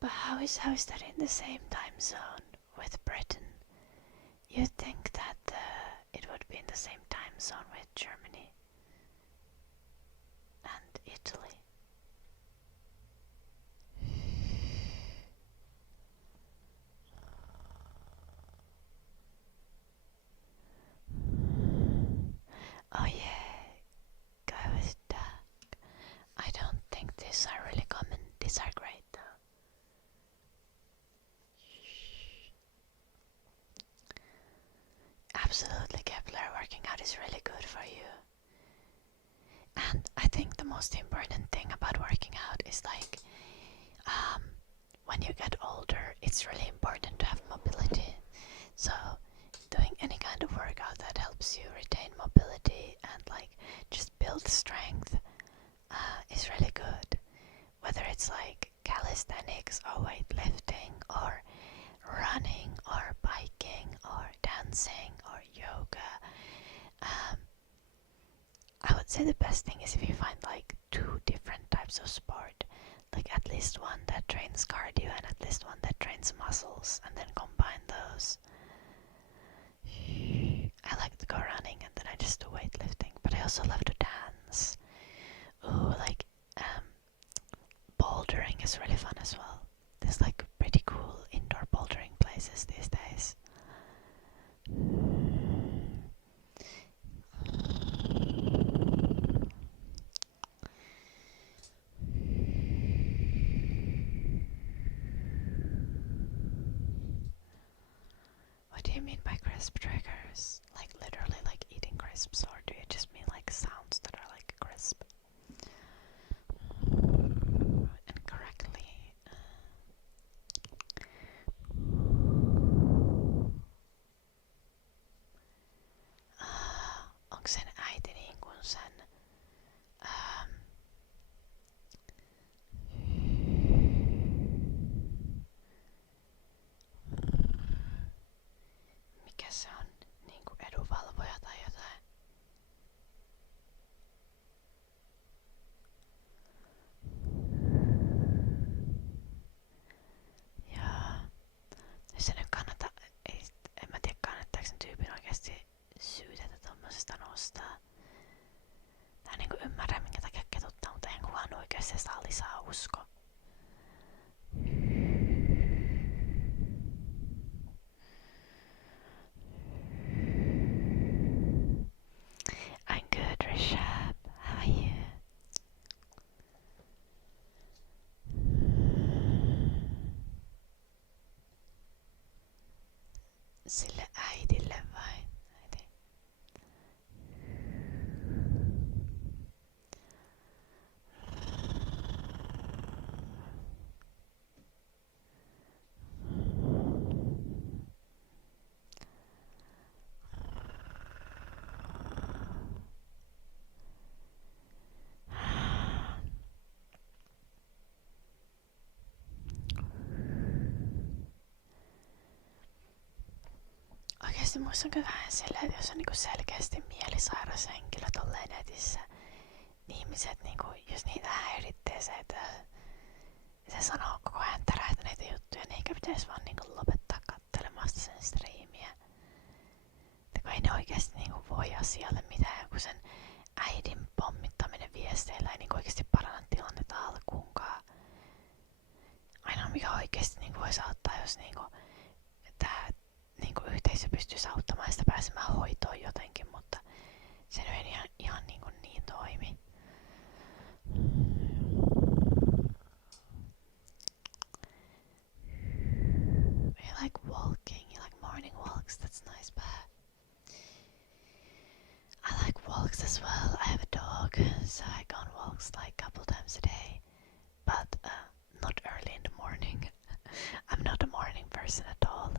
But how is that in the same time zone with Britain? You'd think that it would be in the same time zone with Germany and Italy. Oh yeah, go with that. I don't think these are really common. These are great though. Absolutely, Kepler, working out is really good for you. And I think the most important thing about working out is like, when you get older, it's really important to have mobility. So doing any kind of workout that helps you retain mobility and like just build strength is really good. Whether it's like calisthenics or weightlifting or running or biking or dancing or yoga. I would say the best thing is if you find like 2 different types of sport, like at least one that trains cardio and at least one that trains muscles, and then combine those. I like to go running and then I just do weightlifting, but I also love to dance. Ooh, like bouldering is really fun as well. There's like pretty cool indoor bouldering places these days. What do you mean by crisp triggers? Like literally like eating crisps, or do you just mean like sounds that are like crisp? And correctly. Onko sen äiti niin kuin sen mikä se on, niinku edunvalvoja tai jotain? semmoista. Mä en ymmärrä minkä takia ketuttaa, mutta eihän kukaan oikeesti saa lisää usko. I'm good, Rishab. How are you? Sille äidille vai? Äiti. Oikeesti musta on kyllä vähän silleen, että jos on niinku selkeästi mielisairas henkilö tolleen netissä, niin ihmiset niinku, jos niitä häiritsee se, että se sanoo koko ajan tärähtäneitä juttuja, niin eikä pitäisi vaan niinku lopettaa kattelemasta sen striimiä. Kun ei ne oikeesti niinku voi asialle mitään, kun sen äidin pommittaminen viesteillä ei niinku oikeesti paranna tilannetta alkuunkaan. Ainoa mikä oikeesti niinku voisi auttaa, jos niinku tää niinku yhteisö pystyisi auttamaan sitä pääsemään hoitoon jotenkin, mutta se nyt ei ihan niin toimi. You like walking, you like morning walks, that's nice, but I like walks as well. I have a dog, so I go on walks like a couple times a day, but not early in the morning. I'm not a morning person at all.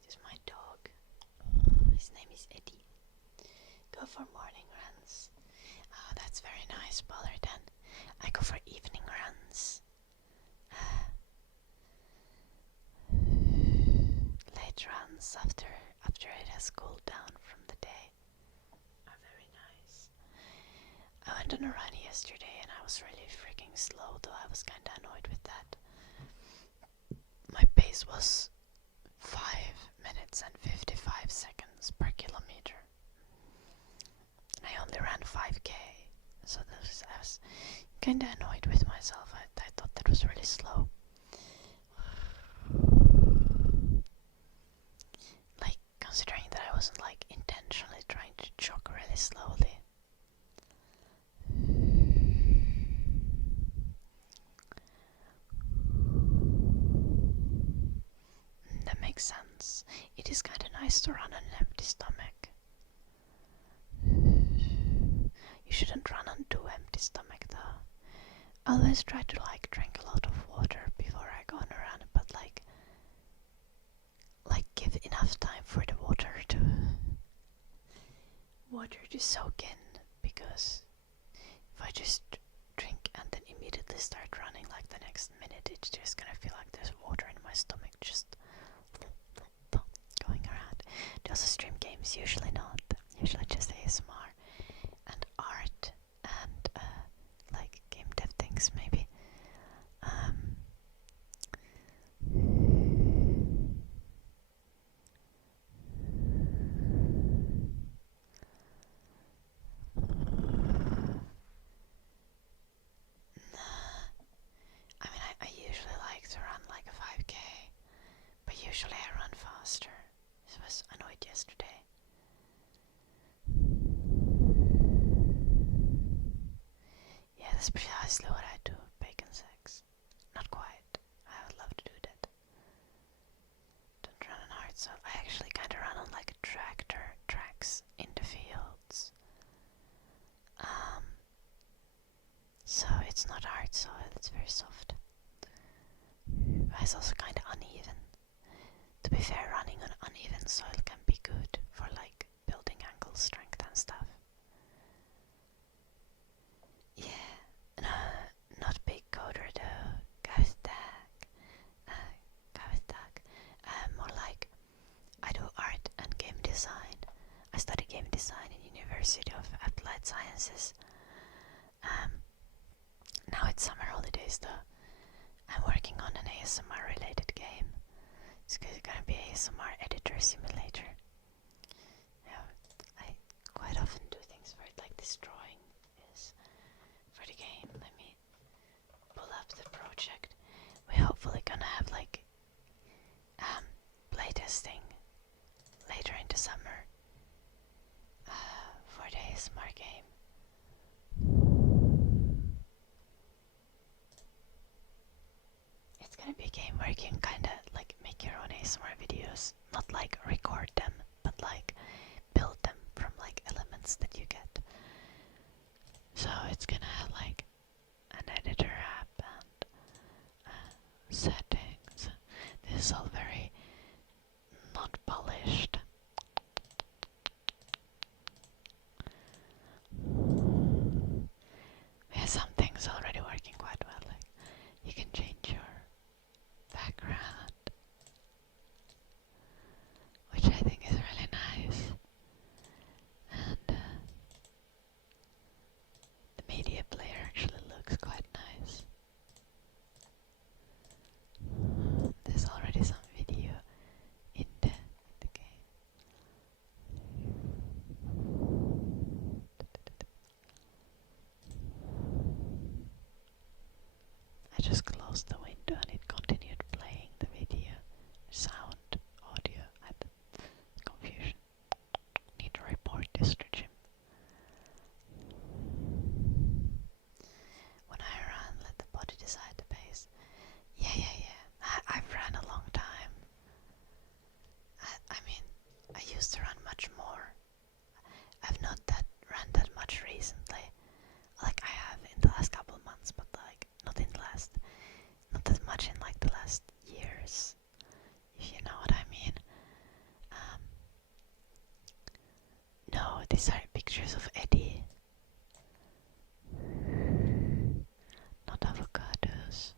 This is my dog. His name is Eddie. Go for morning runs. Oh, that's very nice, Ballerden. I go for evening runs. Late runs after it has cooled down from the day are very nice. I went on a run yesterday and I was really freaking slow, though I was kinda annoyed with that. My pace was 5 minutes and 55 seconds per kilometer. And I only ran 5k, so I was kinda annoyed with myself. I thought that was really slow. Like, considering that I wasn't like intentionally trying to jog really slowly. That makes sense. It is kinda nice to run on an empty stomach. You shouldn't run on too empty stomach though. I always try to like drink a lot of water before I go on a run, but like give enough time for the water to soak in, because if I just drink and then immediately start running like the next minute, it's just gonna feel like there's water in my stomach just going around. They also stream games, usually not. Usually just ASMR and art and like game dev things maybe. I usually like to run like a 5k, but usually I run faster. I was annoyed yesterday. Yeah, that's precisely what I do, bacon sex. Not quite. I would love to do that. Don't run on hard soil. I actually kinda run on like a tracks in the fields. So it's not hard soil, it's very soft. But it's also kinda uneven. To be fair, running on uneven soil can be good for like building ankle strength and stuff. Yeah, no, not big coder though. Kavstak. sciences. Now it's summer holidays though. I'm working on an ASMR related game. It's gonna be ASMR editor simulator. Yeah, I quite often do things for it, like this drawing is for the game. Let me pull up the project. We're hopefully gonna have like playtesting later in the summer for the ASMR game. It's gonna be a game where you can kinda like make your own ASMR videos, not like record them, but like build them from like elements that you get. So it's gonna have like an editor app and settings. This is all very not polished. We have some things already working quite well, like you can change your background, which I think is really nice, and the media player actually looks quite nice. There's already some video in the game. I just closed the window and it continued playing the video. Sound, audio, and confusion. Need to report this to Jim. When I run, let the body decide the pace. Yeah. I've ran a long time. I mean, I used to run much more. I've not run that much recently. Like I have in the last couple of months, but like not that much in like the last years, if you know what I mean. No, these are pictures of Eddie, not avocados.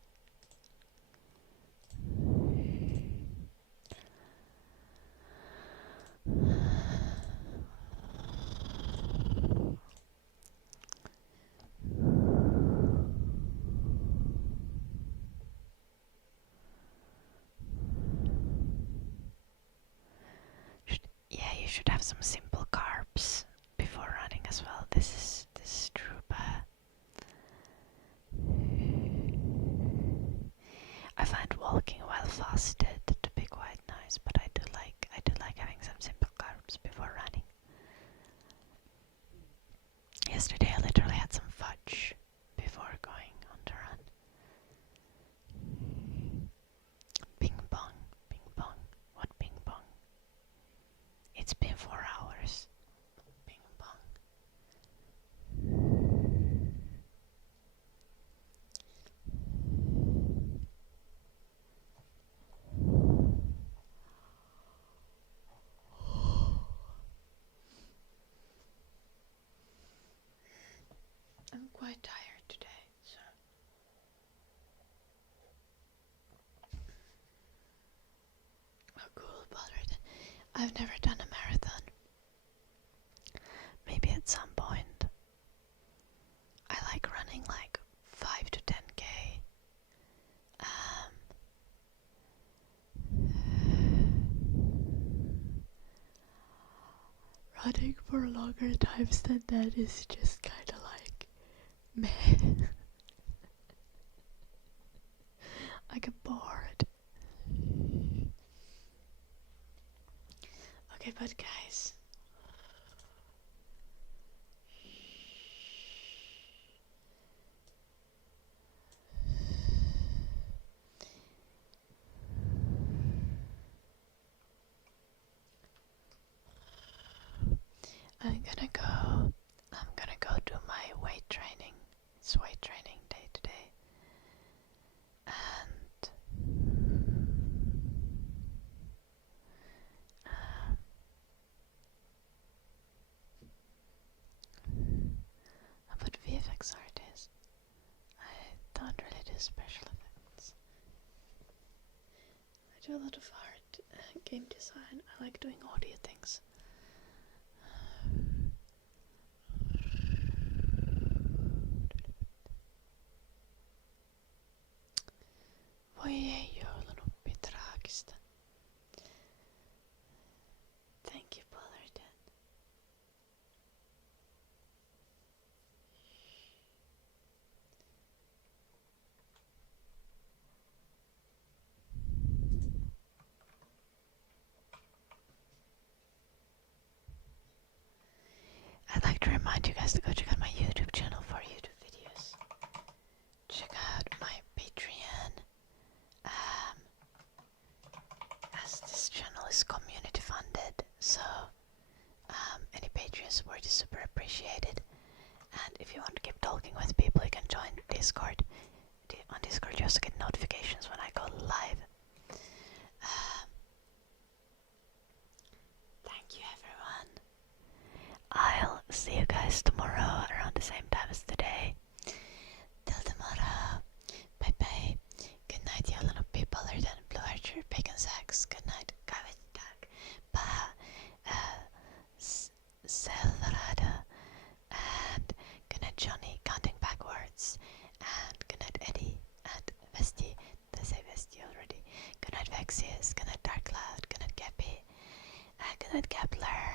Yeah, you should have some simple carbs before running as well. This is true, but I find walking while fasted to be quite nice, but I do like having some simple carbs before running. Yesterday I literally had some fudge before going on the run. Ping pong, what ping pong? It's been 4 hours. Ping pong. I'm quite tired today, so oh cool, Balred. I've never done a marathon. Maybe at some point. I like running like 5 to 10k. Running for longer times than that is just kinda like meh. I get bored. Okay, but guys, I'm gonna go do my weight training. It's weight training day today. And I put VFX artist. I don't really do special effects. I do a lot of art, game design. I like doing audio things. want you guys to go check out my YouTube channel for YouTube videos. Check out my Patreon. As this channel is community funded, so any Patreon support is super appreciated. And if you want to keep talking with people, you can join Discord. On Discord, you also get notifications when I go live. Thank you, everyone. I'll see you guys tomorrow around the same time as today. Till tomorrow. Bye bye. Good night, yellow people other than Blue Archer, Bacon Sacks. Good night, Gavitak. Bah. Selvarada. And good night, Johnny, counting backwards. And good night, Eddie. And Vesti. Did I say Vesti already? Good night, Vexius. Good night, Dark Cloud. Good night, Gappy. Good night, Kepler.